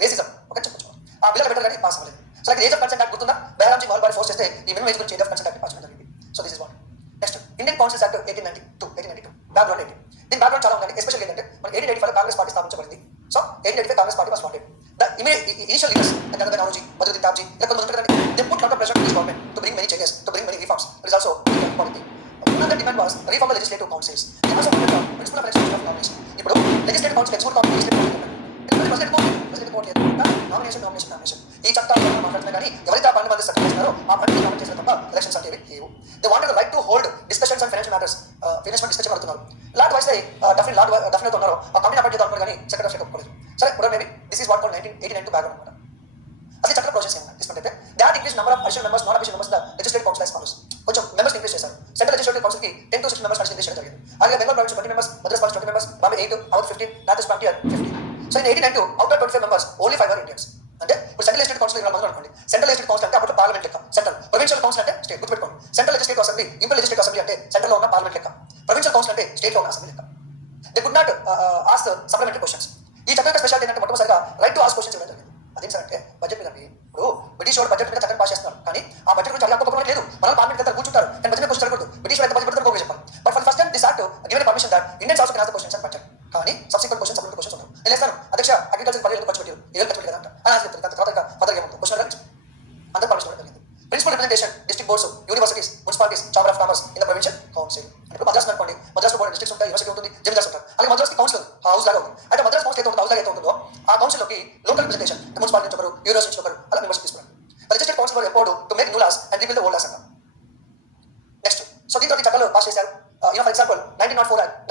రేసిజం ఒక చెప్పొచ్చు. ఆ బిల్లు బెటర్ కానీ పాస్ అవ్వలేదు. So age of consent act గుర్తుందా? బెహరాంజీ మహల్బారి ఫోర్స్ చేస్తే ఈ మినిమం ఏజ్ గురించి age of consent act pass చేయడం జరిగింది. So this is what. Next Indian councils act 1892 background ఏంటి? దీని బ్యాక్గ్రౌండ్ చాలా ఉందండి. ఎస్పెషల్ ఏంటంటే మన 1885 కాంగ్రెస్ పార్టీ స్థాపించబడింది. సో 1885 Congress party was founded. The initial leaders like Nandabhai Naoroji, Badruddin Tapji, ఇలా కొంతమంది ఉంటారండి. They put lot of pressure to this government to bring many changes, to bring many reforms. It is also an important thing. One of the demand was reform of legislative councils. They also wanted the principle of election of nomination. ఇప్పుడు legislative council export కావాలి, legislative council nomination ఈ చట్టాలు మాట్లాడుతున్నా కానీ ఎవరైతే ఆ 12 మంది సభ్యులు చేస్తారో ఆ 12 నామినేట్ చేసిన తప్ప ఎలక్షన్స్ అంటే లేవు. They wanted the right to hold discussions on financial matters. Financial discussion అవుతున్నారు. లార్డ్ వైస్ డఫినెట్ ఉన్నారు, ఆ కమిటీ అపాయింట్ చేద్దాం కానీ సెక్రటరీ ఆఫ్ స్టేట్ ఒప్పుకోలేదు. సరే ఇప్పుడు maybe this is what called 1982 background అనమాట. అదే చట్ట ప్రాసెస్ ఏమన్నా తీసుకుంటే that increase number of additional members, non additional members legislative council as follows. కొంచెం మెంబర్స్ ఇంక్రీజ్ చేశారు. సెంట్రల్ లెజిస్లేటివ్ కౌన్సిల్ కి 10 to 16 మెంబర్స్ ఇంక్రీజ్ చేయడం జరిగింది. అలాగే Bengal province 20 members, Madras province 20 members, Bombay 8, our 15, north frontier 15. So in 1892 out of 25 members only 5 are Indians. అంటే ఇప్పుడు central legislative council ఇలా మొదలు అనుకోండి. సెంట్రల్ లెజిస్లేటివ్ కౌన్సిల్ అంటే అప్పుడు పార్లమెంట్ లెక్క, సెంట్రల్. ప్రొవిన్షియల్ కౌన్సిల్ అంటే స్టేట్. గుర్తుపెట్టుకోండి, central legislative assembly, imperial legislative assembly అంటే సెంట్రల్ లో ఉన్న పార్లమెంట్ లెక్క. ప్రొవిన్షియల్ కౌన్సిల్ అంటే స్టేట్ లో ఉన్న అసెంబ్లీ లెక్క. They could not ask supplementary questions. ఈ చట్టం యొక్క స్పెషాలిటీ ఏంటంటే మొట్టమొదటిగా రైట్ టు ఆస్క్ క్వశ్చన్స్ ఇవ్వడం జరిగింది. అదేం సార్ అంటే బడ్జెట్ మీద. ఇప్పుడు బ్రిటిష్ వాడు బడ్జెట్ మీద చట్టం పాస్ చేస్తున్నారు, కానీ ఆ బడ్జెట్ గురించి అడగకపోవడం లేదు. మనం పార్లమెంట్ దగ్గర కూర్చుంటారు, కానీ బడ్జెట్ క్వశ్చన్ అడగకూడదు. బ్రిటిష్ వాడు బడ్జెట్ పెడతారు చెప్పాలి. But for first time this act given permission that Indians also can ask questions and budget. కానీ సబ్సిక్వెంట్ క్వశ్చన్స్, సప్లిమెంటరీ క్వశ్చన్స్ ఉండవు. నేను వేస్తాను అధ్యక్ష అగ్రికల్చర్ పరిధిలో ఖర్చు పెట్టారు, ఏదో ఖర్చు పెట్టారు అంట అని ఆశ చెప్తారు. తర్వాత ఫర్దర్ ఏముంటుంది క్వశ్చన్ అడగచ్చు. అందరూ పర్మిషన్ జరిగింది. Principal representation district boards, universities, municipalities, chamber of commerce in the provincial council. అంటే మద్రాస్ అనుకోండి, మద్రాస్ బోర్డు డిస్ట్రిక్ట్స్ ఉంటాయి, యూనివర్సిటీ ఉంటుంది, జమీదార్స్ ఉంటారు. అలాగే మద్రాస్ కౌన్సిల్ హౌస్ లాగా ఉంది. అయితే మద్రాస్ కౌన్సిల్ అయితే హౌస్ లాగా అయితే ఉంటుందో ఆ కౌన్సిల్లోకి లోకల్ రిప్రజెంటేషన్ మున్సిపాలిటీ నుంచి ఒకరు, యూనివర్సిటీ నుంచి ఒకరు, అలా మెంబర్స్ తీసుకున్నారు. లెజిస్లేటివ్ కౌన్సిల్ ఎప్పుడు to make new laws and repeal the old laws అంటారు. నెక్స్ట్ సో దీంతో చట్టాలు పాస్ చేశారు. For example 1904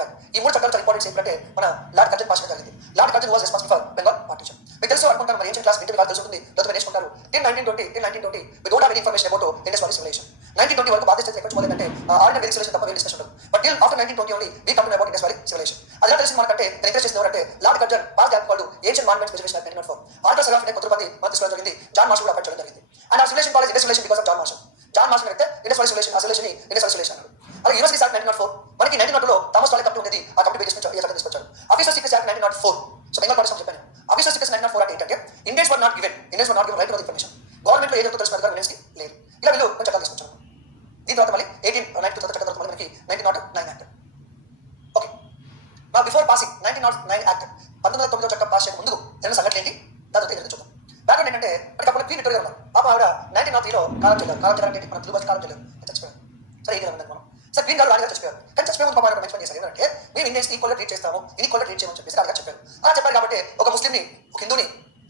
act. ఈ 3 చట్టాలు చాలా ఇంపార్టెంట్ ఏంటంటే మన లార్డ్ కర్జన్ పాస్ చేయడం జరిగింది. Lord Curzon was responsible for Bengal పార్టీషన్. మీకు తెలుసు అనుకుంటారు, మరి ఏన్షియన్ క్లాస్ ఇంటర్ వాళ్ళు తెలుసుకుంది, లేదా నేర్చుకుంటారు. Till 1920 we don't have any information about Indus Valley civilization. 1920 వరకు భారతదేశం ఎక్కడ నుంచి మొదలైందంటే ఆర్డినరీ సివిలైజేషన్ తప్ప వేరే డిస్కషన్ ఉండదు. But till after 1920 only we come to know about Indus Valley civilization. అది ఎలా తెలిసింది మనకంటే నేను ఇంట్రెస్ట్ చేసిన ఎవరంటే lord Curzon pass act called ancient monuments preservation act 1904. ఆర్థర్ సరాఫ్ అనే కొత్త మంది మన తీసుకోవడం జరిగింది. జాన్ మార్షల్ కూడా అపాయింట్ చేయడం జరిగింది. అండ్ ఆ civilization college Indus civilization because of John Marshall. John Marshall అయితే ఇండస్ వ్యాలీ సివిలైజేషన్, ఆ సివిలైజేషన్ ఇండస్ వ్యాలీ సివిలైజేషన్ అన్నారు. అలాగే యూనివర్సిటీ యాక్ట్ 1904. మనకి 1902లో థామస్ టాలే కమిటీ ఉండేది, ఆ కమిటీ బేస్ నుంచి చట్టం తీసుకొచ్చారు. Officer secrets act 1904. సో బెంగాల్ పార్టీషన్ చెప్పాను. ఆఫీసర్ సీక్రెట్స్ 1904 అంటే ఏంటంటే Indians were not given right to information. Government లో ఏదో తెలిసిన అధికారం ఇండియన్స్కి లేదు. ఇలా వీళ్ళు కొంచెం చట్టాలు తీసుకొచ్చారు. దీని తర్వాత మళ్ళీ 1892 చట్టం తర్వాత మనకి 1909 యాక్ట్. బిఫోర్ పాసింగ్ 1909 యాక్ట్ 1909 చట్టం పాస్ చేయక ముందు జరిగిన సంఘటన ఏంటి దాని ఏంటంటే చూద్దాం. బ్యాక్గ్రౌండ్ ఏంటంటే మనకి అప్పుడు క్వీన్ విక్టోరియా ఉన్నారు. పాప ఆవిడ 1903లో కాలం చెల్లారు. కాలం చెల్లారు ఏంటి మన తెలుగు భాష కాలం చెల్లారు చచ్చిపోయారు. సరే ఏం చేయాలి మనం సార్ క్వీన్ గారు రాణిగా చచ్చిపోయారు. కానీ చచ్చిపోయే ముందు పాప ఆయన మెన్షన్ చేశారు ఏంటంటే మేము ఇండియన్స్ ఈక్వల్గా ట్రీట్ చేస్తాము, ఈక్వల్గా ట్రీట్ చేయమని చెప్పేసి రాణిగా చెప్పారు. అలా చెప్పారు కాబట్టి ఒక ముస్లింని ఒక హిందూని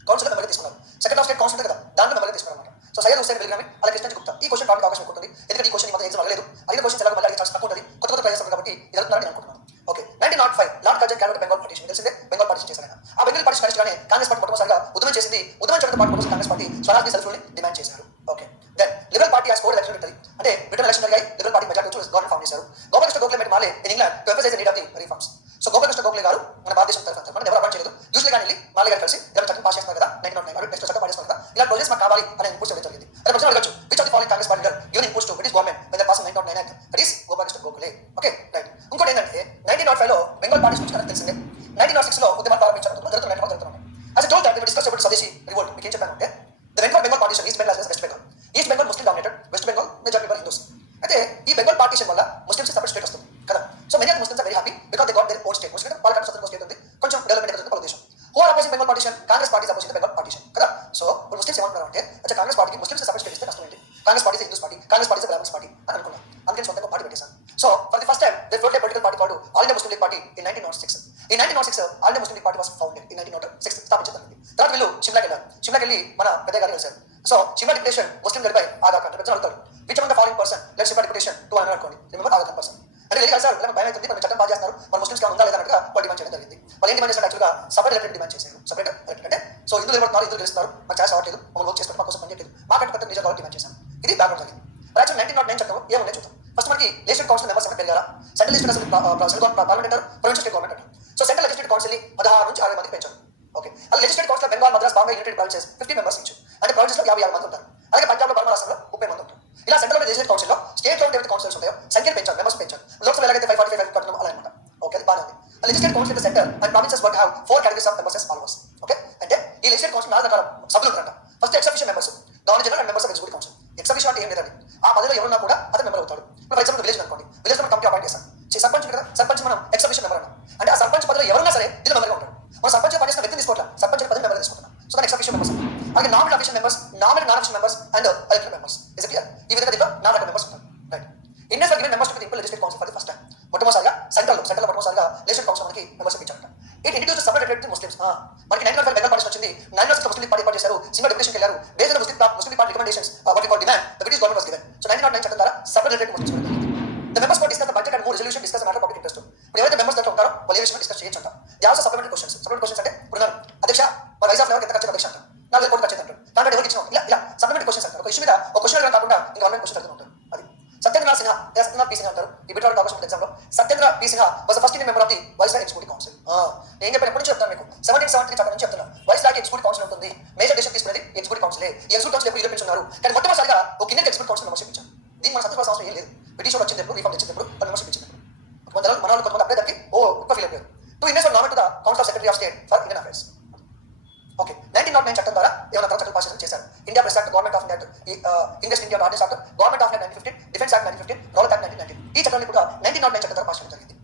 కౌన్సిల్ మెంబర్గా తీసుకున్నారు. సెకండ్ ఆఫ్ స్టేట్ కౌన్సిల్ కదా దాంట్లో మెంబర్గా తీసుకున్నారు అనమాట. సో సయ్యద్ హుస్సేన్ బిల్గామి అలా కృష్ణ గుప్తా ఈ క్వశ్చన్ టాపిక్ అవకాశం ఉంటుంది. ఎందుకంటే ఈ క్వశ్చన్ మొత్తం ఎగ్జామ్ అడగలేదు. అడిగిన క్వశ్చన్ ఎలా మళ్ళీ ఛాన్స్ తక్కువ ఉంటుంది. కొత్త కొత్త ట్రై చేస్తారు కాబట్టి ఇది అవుతుందని నేను అనుకుంటున్నాను. Okay 1905 lord Curzon cabinet Bengal partition తెలిసిందే. బెంగాల్ పార్టీషన్ చేశారు. ఆ బెంగాల్ పార్టీషన్ కనిష్టగానే కాంగ్రెస్ పార్టీ మొట్టమొదటిసారిగా ఉద్యమం చేసింది. ఉద్యమం చేయడంతో పాటు కాంగ్రెస్ పార్టీ స్వరాజ్ని సెల్ఫ్ రూల్ని డిమాండ్ చేశారు. Okay then liberal party has scored election victory అంటే బ్రిటన్ ఎలక్షన్ జరిగాయి. లిబరల్ పార్టీ మెజారిటీ వచ్చి గవర్నమెంట్ ఫామ్ చేశారు. Gopal Krishna Gokhale Morley in England to emphasise the need of the reforms. So Gopal Krishna గోఖలే గారు మన భారతదేశం తరఫున మనం ఎవరు అపాయింట్ చేయలేదు. యూజువల్ గా వెళ్ళి మాలే గారు కలిసి ఎవరు చట్టం పాస్ చేస్తారు కదా 1909 నెక్స్ట్ చట్టం పాస్ చేస్తారు కదా ఇలా ప్రొజెక్ట్స్ మాకు కావాలి అని ఇన్పుట్స్ ఇవ్వడం జరిగింది. అదే ప్రశ్న అడగచ్చు which of the following Congress party given inputs to British government when they pass 1909 act that is Gopal Krishna Gokhale. Okay right. ఇంకోటి ఏంటంటే 1905 లో బెంగాల్ పార్టీషన్ గురించి కనుక తెలిసిందే. 1906 లో ఉద్యమాలు ప్రారంభించారు. జరుగుతున్నాయి. As I told that we discussed about Swadeshi revolt. మీకు ఏం చెప్పాను అంటే the Bengal Bengal partition, East Bengal as well as West Bengal. East Bengal Muslim dominated, West Bengal majority were Hindus. అయితే ఈ బెంగాల్ పార్టీషన్ వల్ల ముస్లిమ్స్ సెపరేట్ స్టేట్ వస్తుంది కదా. So many of Muslims are very happy because they got their own state. Muslim వాళ్ళకంటే స్వతంత్ర state ఉంది, కొంచెం development అవుతుంది వాళ్ళ దేశం. Who are opposing Bengal partition? Congress party opposing Bengal partition కదా. సో ఇప్పుడు ముస్లిమ్స్ ఏమంటున్నారు అంటే అచ్చా కాంగ్రెస్ పార్టీకి ముస్లిమ్స్ సెపరేట్ స్టేట్ ఇస్తే కష్టం ఏంటి? Congress party Hindus party, Congress పార్టీ బ్రాహ్మణ్స్ పార్టీ అని అనుకున్నాను. అందుకని సొంతంగా పార్టీ పెట్టేశాను. So for the first time they float A political party called all India Muslim League party in 1906. ఈ 1906 all India Muslim League party was founded in 1906 స్థాపించడం. తర్వాత వీళ్ళు షిమ్లాకి వెళ్ళారు. షిమ్లాకి వెళ్ళి మన పెద్ద గారు కలిశారు. సో షిమ్లా డిప్యుటేషన్ ముస్లిం గడిపై ఆగా ఖాన్ పెద్దలు అడుగుతారు which of the following person let Shimla deputation to అని అనుకోండి. రిమెంబర్ ఆగా ఖాన్ పర్సన్ అంటే వెళ్ళి కలిసారు. ఇలా భయం అవుతుంది, మన చట్టం పాస్ చేస్తారు, మన ముస్లిమ్స్ ఉందా లేదా అన్నట్టుగా వాళ్ళు డిమాండ్ చేయడం జరిగింది. వాళ్ళు ఏం డిమాండ్ చేస్తారు? యాక్చువల్గా సపరేట్ ఎలక్టెడ్ డిమాండ్ చేశారు. సపరేట్ ఎలక్టెడ్ అంటే సో హిందువులు ఎవరున్నారు, హిందువులు గెలుస్తారు, మాకు ఛాన్స్ అవ్వట్లేదు, మమ్మల్ని వర్క్ చేసుకుంటే మా కోసం పనిచేయలేదు, మాకంటే పెద్ద నిజం కావాలి డిమాండ్ చేశాను. ఇది బ్యాక్గ్రౌండ్ జరిగింది. యాక్చువల్ 1909 చట్టం ఏమున్నాయి చూద్దాం. ఫస్ట్ మనకి లెజిస్లేటివ్ కౌన్సిల్ మెంబర్స్ ఏమైనా పెరిగారా? సెంట్రల్ లెజిస్లేటివ్ పార్లమెంట్ అంటారు, ప్రొవిన్షియల్ స్టేట్ గవర్నమెంట్ అంటారు. సో సెంట్రల్ లెజిస్లేటివ్ కౌన్సిల్ ని 16 నుంచి 60 మందికి పెంచారు. ఓకే అలా లెజిస్లేటివ్ కౌన్సిల్ బెంగాల్, మద్రాస్, బాంబే యునైటెడ్ ప్రావిన్సెస్ 50 మెంబర్స్ ఇచ్చు. అంటే ప్రావిన్సెస్ లో 56 మంది ఉంటారు. అలాగే పంజాబ్ లో బర్మా రాష్ట్రంలో 30 మంది ఉంటారు. ఇలా సెంట్రల్ లెజిస్లేటివ్ కౌన్సిల్ లో స్టేట్ లో ఏవైతే కౌన్సిల్స్ ఉంటాయో సంఖ్యను పెంచారు, మెంబర్స్ పెంచారు. లోక్సభ ఎలాగైతే 545 కట్టడం అలా అనమాట. ఓకే అది బాగా ఉంది. Legislative council in the centre and provinces work have 4 categories of members as follows. Okay అంటే ఈ లెజిస్లేటివ్ కౌన్సిల్ 4 రకాల సభ్యులు ఉంటారంట. First X official members, governor general and members of executive council. X official అంటే ఏం లేదండి, ఆ పదవిలో ఎవరున్నా కూడా అతను మెంబర్ అవుతాడు. ఇప్పుడు ఫర్ ఎగ్జాంపుల్ విలేజ్ అనుకోండి, విలేజ్ లో మనం కమిటీ అపాయింట్ చేస్తాం. సర్పంచ్ కదా, సర్పంచ్ మనం ఎక్స్ అఫీషియల్ మెంబర్ అన్నాం. అంటే ఆ సర్పంచ్ పదవిలో ఎవరున్నా సరే దీనిలో మెంబర్గా ఉంటాడు. మనం సర్పంచ్ పనిచేసిన వ్యక్తిని తీసుకోవట్లా, సర్పంచ్ పదవి మెంబర్ తీసుకుంటున్నాం. సో దాని ఎక్స్ అఫీషియల్ మెంబర్స్. అలాగే nominate official members, nominate non official members and elected members. Is it clear? ఈ విధంగా దీంట్లో 4 రకాల మెంబర్స్ ఉంటారు. Right. Indians are given members to the imperial legislative council for the first time. మొట్టమొదటిసారిగా central మొట్టమొదటిసారిగా legislative council మనకి members ఇచ్చారట. It introduce separate rate Muslims. మనకి 1905 బెంగాల్ పార్టీషన్ వచ్చింది. 1906 ముస్లిం లీగ్ పార్టీ ఏర్పాటు చేశారు. సింగల్ డెప్యుటేషన్కి వెళ్ళారు. Based on Muslim League party recommendations what we call demand the British government was given. So 1909 చట్టం ద్వారా సెపరేట్ రేట్ ముస్లిమ్స్ వెళ్ళింది. The members party discuss the budget and more resolution discuss matter public interest. ఇప్పుడు ఎవరైతే మెంబర్స్ దాంట్లో ఉంటారో వాళ్ళు ఏ విషయం డిస్కస్ చేయొచ్చు అంట. They also supplementary questions. Supplementary questions అంటే ఇప్పుడు అధ్యక్ష మన వైజాగ్ లెవెల్ ఎంత ఖర్చు అధ్యక్ష అంటారు, 4 కోట్లు ఖర్చు అంటారు. దాంట్లో ఎవరికి ఇచ్చిన ఇలా సప్లిమెంటరీ క్వశ్చన్స్ అంటారు. ఒక ఇష్యూ మీద ఒక క్వశ్చన్ కాకుండా ఇంకా గవర్నమెంట్ క్వశ్చన్ అడుగుతూ ఉంటారు. అది సత్యేంద్ర సిన్హా, సత్యేంద్ర పి సిన్హా అంటారు. ఈ బిట్వాల్ అవకాశం ఎగ్జామ్ లో సత్యేంద్ర పి Sinha was the first Indian member of the viceroy executive council. నేను చెప్పిన ఎప్పటి నుంచి చెప్తాను మీకు 1773 చట్టం నుంచి చెప్తున్నాను. వైస్రాయ్ ఎగ్జిక్యూటివ్ కౌన్సిల్ ఉంటుంది. మేజర్ డెసిషన్ తీసుకునేది ఎగ్జిక్యూటివ్ కౌన్సిలే. ఈ ఎగ్జిక్యూటివ్ కౌన్సిల్ ఎప్పుడు యూరోపియన్స్ ఉన్నారు, కానీ మొట్టమొదటిసారిగా ఒక ఇండియన్ ఎగ్జిక్యూటివ్ కౌన్సిల్ మెంబర్షిప్ ఇచ్చారు. దీనికి మన సంతోష అవసరం ఏం లేదు. బ్రిటిష్ వాళ్ళు వచ్చినప్పుడు రిఫార్మ్ తెచ్చినప్పుడు మెంబర్షిప్ ఇచ్చినప్పుడు మన వాళ్ళు కొంతమంది అప్పుడే దానికి ఎక్కువ ఫీల్ అయిపోయారు. 2 Indians were nominate to the council of secretary of state for Indian affairs. Okay 1909 చట్టం ద్వారా ఏమైనా చట్టం పాస్ చేశారు. India press act, government of India, English India ordinance act, government of 1915, defence act 1915, role act 1919. ఈ చట్టాన్ని కూడా 1909 చట్టం ద్వారా పాస్ చేయడం జరిగింది.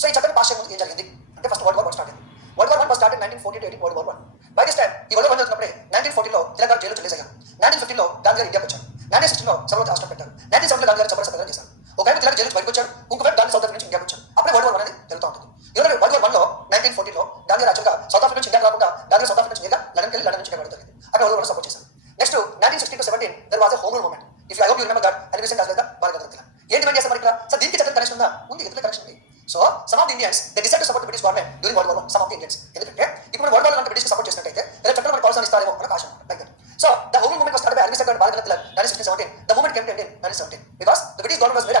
సో ఈ చట్టం పాస్ చేయడం ఏం జరిగింది అంటే ఫస్ట్ వరల్డ్ వార్ స్టార్ట్ అయింది. వరల్డ్ వార్ 1 వాస్ స్టార్టెడ్ 1914 to 18 world war 1. By this time ఈ వరల్డ్ వార్ జరుగుతున్నప్పుడే 1914 లో తెలంగాణ జైలు రిలీజ్ అయ్యారు. 1915 లో గాంధీ గారు ఇండియాకి వచ్చారు. 1916 లో సర్వోదయ రాష్ట్రం పెట్టారు. 1917 లో గాంధీ గారు చపర సత్యాగ్రహం చేశారు. ఒకవైపు తెలంగాణ జైలు బయటకు వచ్చాడు, ఇంకోవైపు గాంధీ సౌత్ ఆఫ్రికా నుంచి ఇండియాకి వచ్చారు. అప్పుడే వరల్డ్ వార్ అనేది జరుగుతూ ఉంటుంది. వరల్డ్ వార్ 1 లో 1914 లో గాంధీ యాక్చువల్గా సౌత్ ఆఫ్రికా నుంచి ఇండియా రాకుండా గాంధీ సౌత్ ఆఫ్రికా నుంచి ఇండియా లండన్కి వెళ్ళి లండన్ నుంచి ఇండియా జరిగింది. అక్కడ వరల్డ్ వార్ సపోర్ట్ చేశారు. Next 1916 to 17 there was a home rule movement. If I hope you remember that and recent as well Balagangadhara. ఏం డిమాండ్ చేస్తారు మరి ఇక్కడ? సార్ దీనికి చట్టం కనెక్షన్ ఉందా? ఉంది, ఎందుకు కనెక్షన్ ఉంది. So some of the Indians they decide to support the British government during world war 1. Some of the Indians ఎందుకంటే ఇప్పుడు వరల్డ్ వార్ అంటే బ్రిటిష్ సపోర్ట్ చేసినట్టయితే లేదా చట్టం మనకు కావాల్సిన ఇస్తారేమో అన్న ఆశ like that. So the home rule movement was started by Alexander Balagangadhara 1917. The movement came to end in 1917 because the British government was made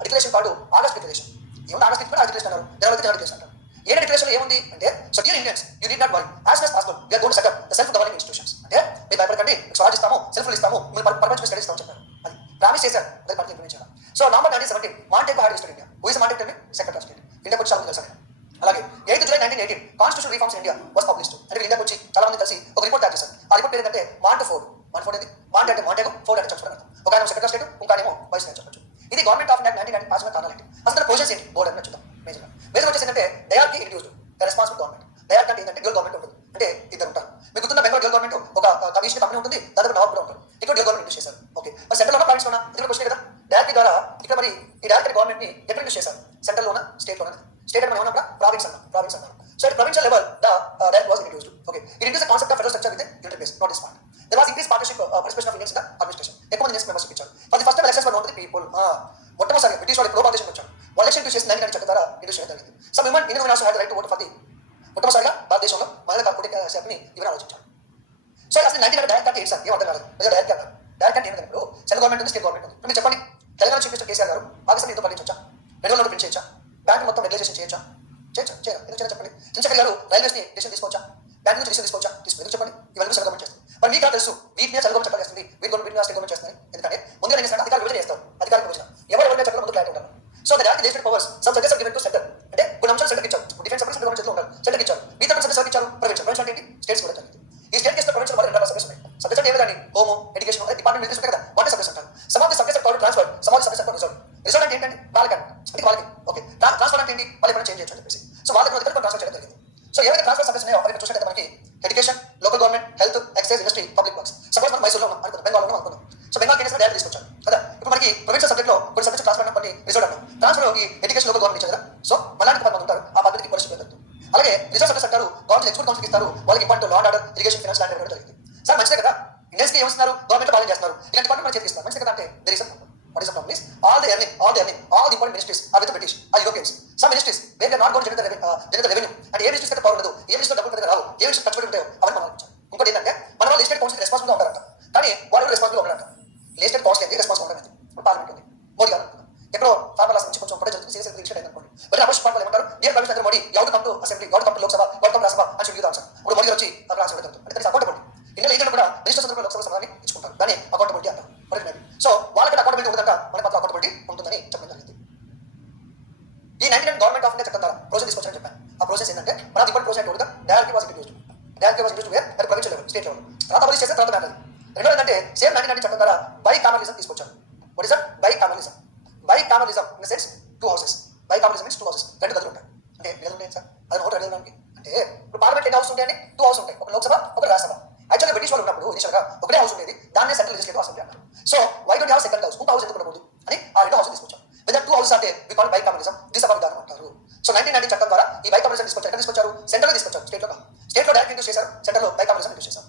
a declaration called August declaration. ఏముంది ఆగస్ట్ డిక్లరేషన్ అన్నారు, జనవరి డిక్లరేషన్ అంటారు. ఏ declaration ఏముంది అంటే so dear Indians you need not worry as soon as possible we are going to set up the self governing institutions. అంటే మీరు భయపడకండి, మీకు స్వరాజ్ ఇస్తాము, సెల్ఫ్ ఇస్తాము, మీరు పర్మనెంట్ స్టడీస్ ఇస్తామని చెప్పారు. అది ప్రామిస్ చేశారు, అది పని ఇంప్లిమెంట్ చేయాలి. So November 1917 Montagu had visited India. Who is Montagu? Secretary of state. ఇండియాకి వచ్చి చాలా మంది కలిసారు. అలాగే 8 July 1918 constitution reforms in India was published. అంటే ఇండియాకి వచ్చి చాలా మంది కలిసి ఒక రిపోర్ట్ తయారు చేశారు. ఆ రిపోర్ట్ ఏంటంటే మాంటెఫోర్డ్. మాంటెఫోర్డ్ ఏంటి? మాంటె అంటే మాంటెగో, ఫోర్డ్ అంటే చెప్పడం. ఒక ఆయన సెక్రటరీ ఆఫ్ స్టేట్, ఇంకానేమో వైస్ చెప్పచ్చు. ఇది గవర్నమెంట్ ఆఫ్ 1990 పాస్ అయిన కారణాలు ఏంటి? అసలు పొజిషన్స్ ఏంటి బోర్డు అని చూద్దాం మేజర్గా. తెలుగు వచ్చేసి ఏంటంటే డయార్కి ఇంట్యూస్డ్ రెస్పాన్సిబుల్ గవర్నమెంట్. డయార్క్ అంటే ఏంటంటే డ్యూయల్ గవర్నమెంట్ ఉంటుంది, అంటే ఇద్దరు ఉంటారు. మీకు గుర్తున్న బెంగాల్ డ్యూయల్ గవర్నమెంట్ ఒక కమిషన్ కంపెనీ ఉంటుంది, దాదాపు నవాబ్ కూడా ఉంటారు. ఇక్కడ డ్యూయల్ గవర్నమెంట్ యూస్ చేశారు. ఓకే, మరి సెంట్రల్ ఉన్న ప్రావిన్స్ లోనా, ఇది కూడా క్వశ్చన్ కదా. డయార్క్ ద్వారా ఇక్కడ మరి ఈ డయార్క్ గవర్నమెంట్ ని ఎక్కడ యూస్ చేశారు, సెంట్రల్ లోనా స్టేట్ లోనా? స్టేట్ అంటే మనం ఏమన్నా ప్రావిన్స్ అన్నాం. So at provincial level the that was introduced. Okay, it introduced the concept of federal structure with a unitary base, not this part. There was increased partnership participation of Indians in the administration. ఎక్కువ మంది Indians membership ఇచ్చారు. For the first time elections were known to the people. మొట్టమొదటిసారి బ్రిటిష్ వాళ్ళు గ్లోబలైజేషన్ వచ్చారు. Election to చేసి 1990 చట్టం ద్వారా ఇంట్రడ్యూస్ చేయడం జరిగింది. Some women Indian women also had right to vote for the మొట్టమొదటిసారిగా భారతదేశంలో మహిళలకు ఓటింగ్ హక్కుని ఇవ్వని ఆలోచించారు. సో అసలు 1990 డైరెక్ట్ అంటే ఏంటి సార్, ఏం అర్థం కాలేదు. డైరెక్ట్ అన్నారు. డైరెక్ట్ అంటే ఏంటంటే ఇప్పుడు సెంట్రల్ గవర్నమెంట్ ఉంది, స్టేట్ గవర్నమెంట్ ఉంది. మీరు చెప్పండి, తెలంగాణ చీఫ్ మినిస్టర్ కేసీఆర్ గారు పాకిస్తాన్ ఎంతో పండించవచ్చా, 2 రోజుల్లో ప్రింట్ చేయొచ్చా, బ్యాంక్ మొత్తం రెగ్యులేషన్ చేయొచ్చా, ఎందుకు చెప్పండి. చంద్రశేఖర్ గారు రైల్వేస్ ని డిసిషన్ తీసుకోవచ్చా, బ్యాంక్ నుంచి డిసిషన్ తీసుకోవచ్చా, ఎందుకు చెప్పండి. ఇవన్నీ సెంట్రల్ గవర్నమెంట్ చేస్తుంది. మరి మీకు తెలుసు వీటి మీద సెంట్రల్ గవర్నమెంట్ చట్టాలు చేస్తుంది, వీటి స్టేట్ గవర్నమెంట్ చేస్తుంది. ఎందుకంటే ముందుగా నేను అధికార విభజన చేస్తారు, అధికార విభజన ఎవరు చట్టంలో ముందు క్లారిటీ ఉంటారు. So the direct legislative powers some subjects are given to centre, అంటే కొన్ని అంశాలు సెంటర్ ఇచ్చారు. డిఫెన్స్ సబ్జెక్ట్స్ సెంటర్ చేతిలో ఉంటారు, సెంటర్ ఇచ్చారు. మిగతా సబ్జెక్ట్స్ ఇచ్చారు ప్రొవిన్షియల్ అంటే ఏంటి, స్టేట్స్ కూడా జరిగింది. ఈ స్టేట్ కేసులో ప్రొవిన్షియల్ వాళ్ళు 2 సబ్జెక్ట్స్ ఉన్నాయి. సబ్జెక్ట్స్ అంటే ఏమిటండి, హోమ్, ఎడ్యుకేషన్, డిపార్ట్మెంట్ మినిస్ట్రీ ఉంటాయి కదా, వాటి సబ్జెక్ట్స్ అంటారు. Some of the subjects are transfer, some of the subjects are reserve. Reserve అంటే ఏంటంటే వాళ్ళకి ఓకే, ట్రాన్స్ఫర్ అంటే ఏంటి, వాళ్ళు ఎప్పుడైనా చేంజ్ చేయొచ్చు అని చెప్పేసి. సో వాళ్ళకి ట్రాన్స్ఫర్ చేయడం జరిగింది. సో ఏవైతే ట్రాన్స్ఫర్ సబ్జెక్ట్స్ ఉన్నాయో అవి చూసినట్టు మనకి education, local government, health, excise, industry, public works. Suppose మనం మైసూరులో ఉన్నాం అనుకుందాం, బెంగాల్లో ఉన్నాం అనుకుందాం. సో బెంగాల్ కేసు డైరెక్ట్ తీసుకొచ్చారు కదా. ఇప్పుడు మనకి ప్రొవిన్షియల్ సబ్జెక్ట్ లో కొన్ని సబ్జెక్ట్స్ ట్రాన్స్ఫర్ కొన్ని రిజర్వ్ అన్నాం. ట్రాన్స్ఫర్ ఈ ఎడ్యుకేషన్, లోకల్ గవర్నమెంట్ ఇచ్చారు కదా. సో మళ్ళీ 10 మంది ఉంటారు, ఆ పద్ధతికి పరిస్థితి జరుగుతుంది. అలాగే రిజర్వ్ సబ్జెక్ట్స్ అంటారు, గవర్నమెంట్ ఎక్స్పోర్ట్ కౌన్సిల్ ఇస్తారు, వాళ్ళకి important law and order, irrigation, finance లాంటి ఇవ్వడం జరిగింది. సార్ మంచిదే కదా, ఇండియన్స్ కి ఏమిస్తున్నారు, గవర్నమెంట్ పాలన చేస్తున్నారు, ఇలాంటి డిపార్ట్మెంట్ మన చేతికి ఇస్తారు, మంచిదే కదా. అంటే there is a problem. What is the problem is all the earning, all the important ministries are with the British or Europeans. Some ministries where they are not going to generate the revenue, and A ministries power ఉండదు, ఏ మినిస్ట్రీ డబ్బులు పెద్దగా రావు, ఏ మినిస్ట్రీ ఖర్చు పెట్టి ఉంటాయో అవన్నీ మనం ఇచ్చాం. ఇంకోటి ఏంటంటే మన వాళ్ళు లెజిస్లేటివ్ కౌన్సిల్ రెస్పాన్సిబుల్ గా ఉంటారంట, కానీ వాళ్ళు రెస్పాన్సిబుల్ గా ఉంటారంట. లెజిస్లేటివ్ కౌన్సిల్ ఏంటి, రెస్పాన్సిబుల్ ఉంటుంది. ఇప్పుడు పార్లమెంట్ ఉంది, మోడీ గారు ఎక్కడో ఫార్మలాస్ నుంచి కొంచెం కూడా జరుగుతుంది, సీరియస్ రిజిస్టర్ అయింది అనుకోండి. బట్ అపోజిషన్ పార్టీ ఏమంటారు, dear prime minister Modi, you have to come to assembly, you have to come to Lok Sabha, you have to come to Rajya Sabha అని చెప్పి ఆన్సర్. ఇప్పుడు మోడీ గారు వచ్చి అక్కడ ఆన్సర్ పెడుతుంది, అంటే దానికి అకౌంటబిలిటీ. ఇండియా ఏంటంటే కూడా మినిస్టర్స్ అందరూ లోక్సభ సభని ఇచ్చుకుంటారు, దాన్ని అకౌంటబిలిటీ అంటారు. సో వాళ్ళకి అకౌంటబిలిటీ ఉంటుందంట, మన పట్ల అకౌంటబిలిటీ ఉంటుందని చెప్పడం జరిగింది. ఈ 99 గవర్నమెంట్ ఆఫ్ ఇండియా చట్టం ద్వారా ప్రోసెస్ తీసుకొచ్చారని చెప్పాను. ఆ ప్రోసెస్ ఏంటంటే మన ఇంపార్టెంట్ ప్రోసెస్ అంటే direct was introduced. Direct was introduced where at provincial level, state level. తర్వాత పోలీస్ చేస్తే తర్వాత మ్యాటర్. రెండోది ఏంటంటే సేమ్ 1990 చట్టం ద్వారా బై కామనలిజం తీసుకొచ్చారు. What is that, bicameralism. Bicameralism in the sense 2 houses. Bicameralism means 2 houses, 2 గదులు ఉంటాయి. అంటే గదులు ఉంటాయి సార్, అది ఒకటి అడగడానికి. అంటే ఇప్పుడు పార్లమెంట్ ఎన్ని హౌస్ ఉంటాయండి, 2 హౌస్ ఉంటాయి, ఒక లోక్సభ, ఒక రాజ్యసభ. యాక్చువల్గా బ్రిటిష్ వాళ్ళు ఉన్నప్పుడు ఇనిషియల్ గా ఒకటే హౌస్ ఉండేది, దాన్నే సెంట్రల్ లెజిస్లేటివ్ అసెంబ్లీ అంటారు. So why don't have second house, ఇంకో హౌస్ ఎందుకు ఉండకూడదు అని ఆ 2 హౌస్ తీసుకొచ్చారు. వెదర్ 2 హౌసెస్ అంటే వి కాల్ బై కామనలిజం, ద్విసభ విధానం అంటారు. సో 1990 చట్టం ద్వారా ఈ బై కామనలిజం తీసుకొచ్చారు. ఎక్కడ తీసుకొచ్చారు, సెంట్రల్ లో తీసుకొచ్చారు, స్టేట్ లో కాదు. స్టేట్ లో డైరెక్ట్ ఇంట్రడ్యూస్ చేశారు, సెంట్రల్ లో బై కామనలిజం ఇంట్రడ్యూస్ చేశారు.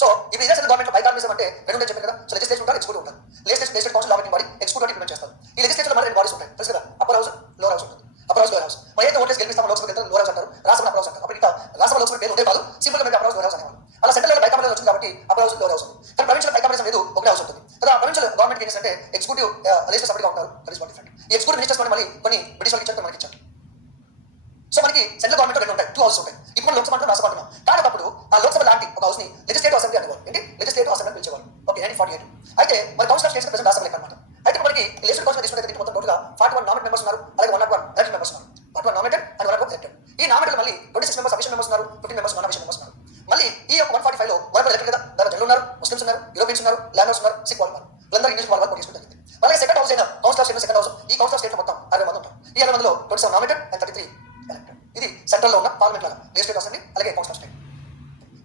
సో ఇప్పుడు ఇదే సెంట్రల్ గవర్నమెంట్ బై కామనలిజం అంటే రెండు చెప్పారు కదా. సో లెజిస్లేటివ్ ఉంటారు, ఎగ్జిక్యూటివ్ ఉంటారు. Legislative council lobbying body, executive implement చేస్తారు. ఈ లెజిస్లేటివ్ లో మన 2 బాడీస్ ఉంటాయి, తెలుసు కదా, అప్పర్ హౌస్, లోవర్ హౌస్ ఉంటుంది. Upper house, lower house. మరి అయితే ఓటేసి గెలిపిస్తాం లోక్సభ వెళ్తారు, లోవర్ హౌస్ అంటారు, రాజ్యసభ అప్పర్ హౌస్ అంటారు. అప్పుడు ఇంకా రాజ్యసభ లోక్సభ పేరు ఉండే కాదు, సింపుల్ గా అప్పర్ హౌస్, లోవర్ హౌస్ అనేవాళ్ళు. అలా సెంట్రల్ లో బై కామనలిజం వచ్చింది కాబట్టి అప్పర్ హౌస్, లోవర్ హౌస్ ఉంది. కానీ ప్రొవిన్షియల్ బై కామనలిజం లేదు, ఒకటే హౌస్ ఉంటుంది కదా. ప్రొవిన్షియల్ గవర్నమెంట్ ఏంటంటే ఎగ్జిక్యూటివ్ లెజిస్లేటివ్ సపరేట్గా ఉంటారు, దట్ ఇస్ వాట్ డిఫరెంట్. ఈ ఎగ్జిక్యూటివ్ మినిస్టర్స్ మళ్ళీ కొన్ని బ్రిటిష్ వాళ్ళకి ఇచ్చారు, మనకి ఇచ్చారు. సో మనకి సెంట్రల్ గవర్నమెంట్ 2 ఉంటాయి, 2 హౌసెస్ ఉంటాయి. ఇప్పుడు లోక్సభ అంటారు, రాజ్యసభ అంటున్నాం. కానీ అప్పుడు ఆ లోక్సభ లాంటి ఒక హౌస్ ని లెజిస్లేటివ్ అసెంబ్లీ అనేవారు. ఏంటి, లెజిస్లేటివ్ అసెంబ్లీ పిలిచేవారు. ఓకే, 1948. అయితే మన council of states president Rajya Sabha లెక్క అనమాట. అయితే మనకి లెజిస్లేటివ్ కౌన్సిల్ తీసుకుంటే మొత్తం టోటల్గా 41 నామినేట్ మెంబర్స్ ఉన్నారు, అలాగే 101 ఎలక్టెడ్ మెంబర్స్ ఉన్నారు. 41 నామినేటెడ్ అండ్ 101 ఎలక్టెడ్. ఈ నామినేటెడ్ మళ్ళీ 26 మెంబర్స్ అఫీషియల్ మెంబర్స్ ఉన్నారు, 15 మెంబర్స్ నాన్ అఫీషియల్ మెంబర్స్ ఉన్నారు. మళ్ళీ ఈ 145 లో 101 ఎలక్టెడ్ కదా, దాంట్లో జనులు ఉన్నారు, ముస్లిమ్స్ ఉన్నారు, యూరోపియన్స్ ఉన్నారు, ల్యాండర్స్ ఉన్నారు, సిక్ వాళ్ళు ఉన్నారు. వీళ్ళందరూ ఇంగ్లీష్ వాళ్ళు పోటీ చేసుకుంటారు. అలాగే సెకండ్ హౌస్ అయినా council of state, second house, ఈ కౌన్సిల్ ఆఫ్ స్టేట్ మొత్తం 60 మంది ఉంటారు. ఈ 60 మందిలో 27 నామినేటెడ్ అండ్ 33 ఎలక్టెడ్. ఇది సెంట్రల్ లో ఉన్న పార్లమెంట్ లాగా లెజిస్లేటివ్ అసెంబ్లీ, అలాగే council of state.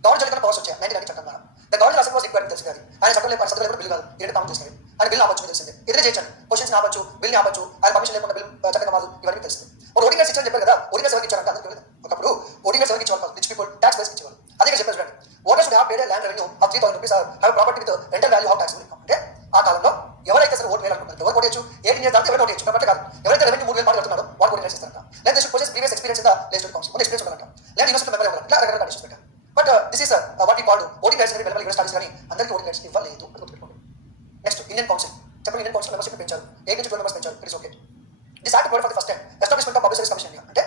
Governor general powers వచ్చాయి 1990 చట్టం ద్వారా. The governor assembly was equal తెలుసు కదా, ఆయన చట్టం లేకపోతే సదరు లేకపోతే బిల్ కాదు, ఈ 2 కామన్ చేసేది. ఆయన బిల్ ఆపచ్చు తెలిసిందే, ఎదురే చేయొచ్చు, క్వశ్చన్స్ ఆపచ్చు, బిల్ ఆపచ్చు, ఆయన పర్మిషన్ లేకుండా బిల్ చట్టం కాదు, ఇవన్నీ తెలిసింది. మరి ఓటింగ్ రైట్స్ ఇచ్చారని చెప్పారు కదా, ఓటింగ్ రైట్స్ ఎవరికి ఇచ్చారంటే అందరికీ తెలియదు. ఒకప్పుడు ఓటింగ్ రైట్స్ ఎవరికి ఇచ్చేవారు, రిచ్ పీపుల్, ట్యాక్స్ బేస్ ఇచ్చేవారు. అదే చెప్పారు చూడండి, voters should have paid land revenue of 3000 rupees or have property with rental value of tax. అంటే ఆ కాలంలో ఎవరైతే సరే ఓటు వేయాలనుకుంటారు, ఎవరు ఓటేయచ్చు, 18 ఇయర్స్ దాకా ఎవరు ఓటేయచ్చు, కాబట్టి కాదు, ఎవరైతే రెవెన్యూ 3000 పాటు కడుతున్నారో వాళ్ళు ఓటింగ్ రైట్స్ ఇస్తారంట. లేదా they should possess previous experience in the legislative council, ముందు ఎక్స్పీరియన్స్ ఉండాలంట, లేదా యూనివర్సిటీ మెంబర్ ఇవ్వాలి, ఇలా రకరకాల కండిషన్స్ పెట్టారు. But this is what we called voting rights అనేది వెలబుల్ యూనివర్సిటీస్ కానీ అందరికీ ఓటింగ్ రైట్స్ ఇవ్వలేదు. Next Indian council. చెప్పండి, ఇండియన్ కౌన్సిల్ మెంబర్షిప్ పెంచారు, 8 నుంచి 12 మెంబర్స్ పెంచారు, it's okay. This act provide for the first time establishment of public service commission. అంటే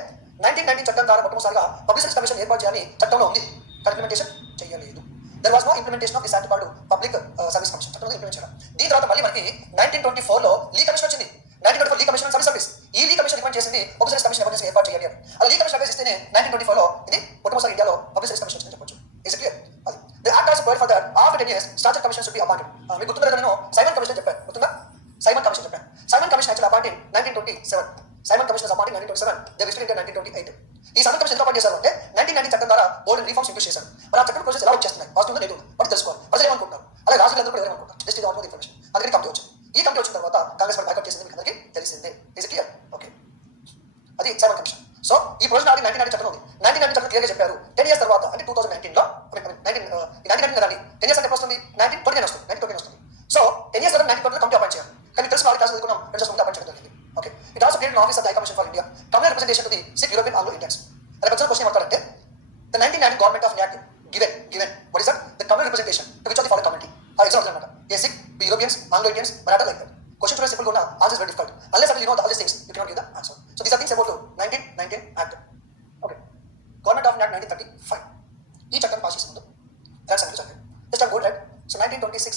1990 చట్టం ద్వారా మొట్టమొదటిసారిగా పబ్లిక్ సర్వీస్ కమిషన్ ఏర్పాటు చేయాలని చట్టంలో ఉంది, కానీ ఇంప్లిమెంటేషన్ చేయలేదు. There was no implementation of this act called public service commission. చట్టంలో ఇంప్లిమెంట్ చేయాలి. దీని తర్వాత మళ్ళీ మనకి 1924 లో లీ కమిషన్ వచ్చింది. 1924 లీ కమిషన్ సర్వీస్ సర్వీస్. ఈ లీ కమిషన్ రికమెండ్ చేసింది పబ్లిక్ సర్వీస్ కమిషన్ ఎమర్జెన్సీ ఏర్పాటు చేయాలి అని. అలా లీ కమిషన్ అడ్వైస్ ఇస్తేనే 1924 లో ఇది మొట్టమొదటిసారి ఇండియాలో పబ్లిక్ సర్వీస్ కమిషన్ వచ్చిందని చెప్పొచ్చు. Is clear? అది the act also provide for that after 10 years statutory commission should be appointed. మీకు గుర్తుందా, నేను సైమన్ కమిషన్ చెప్పాను, గుర్తుందా? సైమన్ కమిషన్ చెప్పాను. Simon commission actual appoint in 1927. Simon commission appoint 1927, they visited India 1928. ఈ సైమన్ కమిషన్ ఎందుకు అపాయింట్ చేశారు అంటే 1990 చట్టం ద్వారా బోల్డ్ రిఫార్మ్స్ ఇంట్రొడ్యూస్ చేశారు. మరి ఆ చట్టం ప్రాసెస్ ఎలా వచ్చేస్తున్నాయి, పాజిటివ్ నెగిటివ్ బట్ తెలుసుకోవాలి. ప్రజలు ఏమనుకుంటారు, అలాగే రాజులందరూ కూడా ఏమనుకుంటారు, జస్ట్ ఇది ఆల్మోస్ట్ ఇన్ఫర్మేషన్. అందుకని కమిటీ వచ్చింది. ఈ కమిటీ వచ్చిన తర్వాత కాంగ్రెస్ పార్టీ బైకౌట్ చేసింది మీకు అందరికీ తెలిసిందే. Is clear? ఓకే, అది సైమన్ కమిషన్. సో ఈ ప్రొవిజన్ ఆల్రెడీ 1990 చట్టం ఉంది. 1990 చట్టం క్లియర్గా చెప్పారు 10 years తర్వాత అంటే 2019లో 1990 కదండి, 10 years అంటే ఎప్పుడు వస్తుంది, 1929 వస్తుంది, 1929 వస్తుంది. సో 10 years తర్వాత 1920 కమిటీ అపాయింట్ చేయాలి. కానీ తెలుసు నాలుగు క్లాస్ చదువుకున్నాం, 2 సంవత్సరాలు అపాయింట్ చేయడం జరిగింది. Okay, it also created office of the high commission for India, communal representation to the 6 European Anglo Indians. అలా పెద్ద క్వశ్చన్ ఏమంటారంటే the 1990 government of NAC given what is that, the communal representation to which of the following community or example anamata, A Sikh, B Europeans, Anglo Indians, Maratha, like that. Question very simple gonna, answer is very difficult unless you know all these things you cannot give the answer. So these are things about the 1919 act. Okay, government of NAC 1935 ఈ చట్టం పాస్ చేసింది ఎలక్షన్ జరిగింది. just go right. So 1926,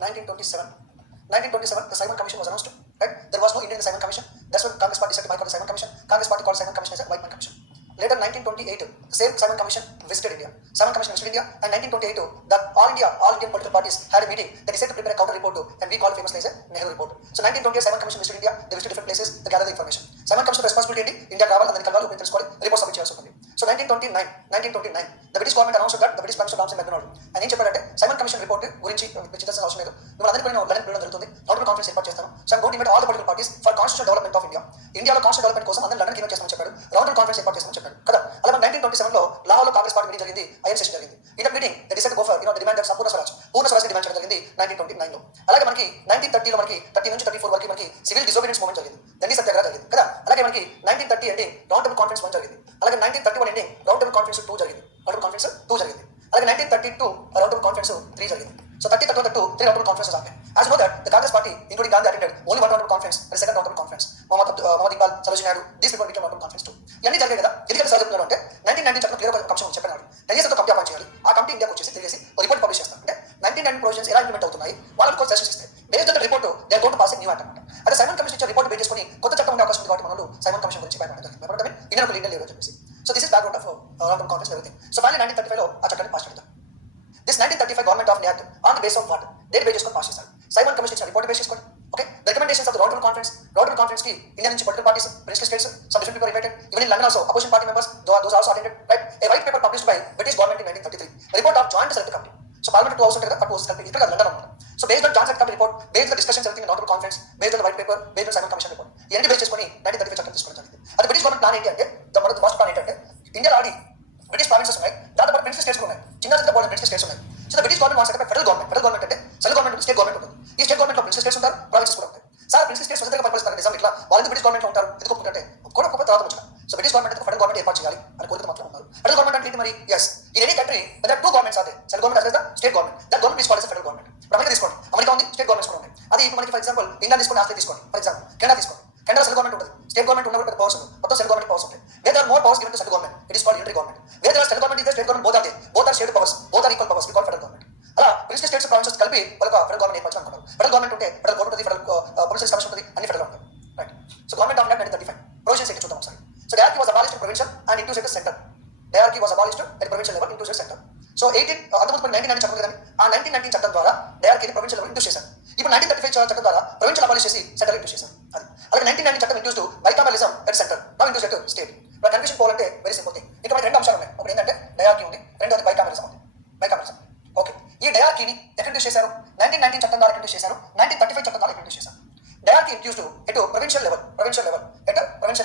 1927 the Simon Commission was announced, right? There was no Indian in the Simon Commission. That's why Congress party decided to boycott the Simon Commission. Congress party called Simon Commission as a white man commission. Later 1928 the same Simon Commission visited India. Simon Commission visited India and 1928 the all Indian political parties had a meeting. They decided to prepare a counter report to, and we call it famously as a Nehru report. So 1928 Simon Commission visited India. They visited different places to gather the information. Simon Commission responsibility ఏంటి, ఇండియా కావాలి అందరికి కలవాలి ఉపయోగించి తెలుసుకోవాలి, report submit చేయాల్సి ఉంటుంది. సో 1929 the British government announced that the British Prime Minister Ramsay MacDonald ఆయన ఏం చెప్పాడంటే సైమన్ కమిషన్ రిపోర్ట్ గురించి చర్చించాల్సిన అవసరం లేదు, మిమ్మల్ని అందరికీ నేను లండన్ పిలవడం జరుగుతుంది, రౌండ్ కాన్ఫరెన్స్ ఏర్పాటు చేస్తాను. So I'm going to invite all the political parties for constitution development of India. ఇండియాలో కాన్స్టిట్యూషన్ డెవలప్మెంట్ కోసం అందరూ లండన్ ఇన్వైట్ చేస్తామని చెప్పాడు, రౌండ్ కాన్ఫరెన్స్ ఏర్పాటు చేస్తామని చెప్పాడు కదా. అలా 1927లో లాహోర్లో కాంగ్రెస్ పార్టీ మీటింగ్ జరిగింది, ఐఎన్ సెషన్ జరిగింది. In meeting they decide go for the demand of పూర్ణ స్వరాజ్ డిమాండ్ చేయడం జరిగింది 1929లో. అలాగే మనకి 1930లో మనకి 30 నుంచి 34 వరకు మనకి సివిల్ డిసోబీడియన్స్ మూవ్మెంట్ జరిగింది, దండి సత్యాగ్రహ జరిగింది కదా. అలాగే మనకి 1930 ఎండింగ్ రౌండ్ టేబుల్ కాన్ఫరెన్స్ 1 జరిగింది. అలాగే 1931 ఎండింగ్ రౌండ్ టేబుల్ కాన్ఫరెన్స్ 2 జరిగింది, రౌండ్ టేబుల్ కాన్ఫరెన్స్ 2 జరిగింది. అలాగే 1932 రౌండ్ టేబుల్ కాన్ఫరెన్స్ 3 జరిగింది. So 30, 3 round table conferences happened. As you know that the Congress party, including Gandhi, attended only one round table conference and the second round table conference. Mohammad Iqbal, Sarojini Naidu, these people became round table conference too. ఇవన్నీ జరిగాయి కదా. ఎందుకంటే సార్ చెప్తున్నారు అంటే 1990 చట్టం clear commission చెప్పాడు, 10 years committee appoint చేయాలి. ఆ కమిటీ ఇండియాకి వచ్చేసి తిరిగేసి రిపోర్ట్ పబ్లిష్ చేస్తారు. అంటే 1990 ప్రొవిజన్స్ ఎలా ఇంప్లిమెంట్ అవుతున్నాయి వాళ్ళకి కొన్ని సజెషన్స్ ఇస్తాయి. Based on the report they are going to pass a new act అన్నమాట. అదే సైమన్ కమిషన్ ఇచ్చే రిపోర్ట్ బేస్ చేసుకొని కొత్త చట్టం ఉండే అవకాశం ఉంది కాబట్టి మనలు సైమన్ కమిషన్ గురించి భయపడడం ఇండియన్ లీగల్ లేదని చెప్పేసి. So this is background of round table conference everything. So finally 1935లో ఆ చట్టాన్ని పాస్ చేద్దాం. This 1935 government of NAC on the basis of what? Date base చేసుకొని పాస్ చేశారు. సైమన్ కమిషన్ ఇచ్చిన రిపోర్ట్ బేస్ చేసుకొని okay the recommendations of the round table conference కి India నుంచి political parties, principal states, some different people invited, even in London also opposition party members, those also attended, right? A white paper published by British government in 1933, a report of joint select committee. So parliament 2 house ఉంటుంది కదా, అటు హౌస్ కలిపి ఇక్కడ లండన్ అన్నమాట. So based on joint select committee report, based on discussions everything in round table conference, based on white paper, based on Simon commission report, ఇవన్నీ బేస్ చేసుకొని 1935 చట్టం తీసుకోవడం జరిగింది. అది బ్రిటిష్ గవర్నమెంట్ ప్లాన్ ఏంటి అంటే ద ఫస్ట్ ప్లాన్ ఏంటంటే ఇండియా ఆడి బ్రిటిష్ ప్రావిన్సెస్ ఉన్నాయి, దాంతో పాటు ప్రిన్సిపల్ స్టేట్స్ ఉన్నాయి, చిన్న బోర్డు ప్రిన్సిపల్ స్టేట్స్ ఉన్నాయి. So the British government wants federal government అంటే సెంట్రల్ గవర్నమెంట్ స్టేట్ గవర్నమెంట్ ఉంటుంది. ఈ స్టేట్ గవర్నమెంట్ లో ప్రిన్సిపల్ స్టేట్స్ ఉంటారు, ప్రావిన్సెస్ కూడా ఉంటాయి. సార్ ప్రిన్సిపల్ స్టేట్స్ స్వతంత్రంగా పరిపాలిస్తారు నిజం, ఇట్లా వాళ్ళు బ్రిటిష్ గవర్నమెంట్ లో ఉంటారు ఎందుకు ఒప్పుకుంటే ఒప్పుకోవడం తర్వాత వచ్చిన. So British government federal government ఏర్పాటు చేయాలి అని కోరిక మాత్రం ఉన్నారు. ఫెడరల్ గవర్నమెంట్ అంటే మరి as in any country there are 2 governments are there, central government as well as state government. That government is called as federal government. ఇప్పుడు అమెరికా తీసుకోండి, అమెరికా ఉంది, స్టేట్ గవర్నమెంట్స్ కూడా ఉన్నాయి. అది ఇప్పుడు మనకి ఫర్ ఎగ్జాంపుల్ ఇండియా తీసుకోండి, ఆస్ట్రేలియా తీసుకోండి, ఫర్ ఎగ్జాంపుల్ కెనడా తీసుకోండి. కెనడా సెంట్రల్ గవర్నమెంట్ ఉంటుంది, స్టేట్ గవర్నమెంట్ ఉన్నప్పుడు పెద్ద పవర్స్ ఉంది, మొత్తం సెంట్రల్ గవర్నమెంట్ పవర్స్ ఉంటాయి. Where there are more powers given to central government, it is called unitary government. Where there are central government is state government, both are shared powers, both are equal powers, we call federal government. అలా principal states provinces కలిపి ఒక federal government ఏర్పాటు అనుకుంటారు. Federal government ఉంటే federal court ఉంటుంది, federal police commission ఉంటుంది, అన్ని federal ఉంటాయి, right. So government of 1935 provisions ఏంటి చూద్దాం ఒకసారి. So dyarchy was abolished in provincial and into set centre. Dyarchy was abolished at provincial level into set centre. So 1990 చట్టం కదండి, ఆ 1919 చట్టం ద్వారా డయార్కీని ప్రొవిన్షియల్ లెవెల్ ఇంట్యూస్ చేశారు. ఇప్పుడు 1935 చట్టం ద్వారా ప్రొవిన్షియల్ అబాలిష్ చేసి సెంట్రల్ ఇంట్యూస్ చేశారు. అది అలాగే 1990 చట్టం introduce to bicameralism at centre, now introduce at state. ఇప్పుడు కన్ఫ్యూషన్ పోవాలంటే వెరీ సింపుల్ థింగ్. ఇక్కడ మనకి 2 అంశాలు ఉన్నాయి, ఒకటి ఏంటంటే డయార్కీ ఉంది, రెండోది బైకామలిజం ఉంది. బైకామలిజం ఓకే. ఈ డయార్కీని ఎక్కడ ఇంట్యూస్ చేశారు? 1919 చట్టం ద్వారా ఇంట్యూస్ చేశారు, 1935 చట్టం ద్వారా ఇంట్యూస్ చేశారు. Dyarchy introduce to at provincial level at provincial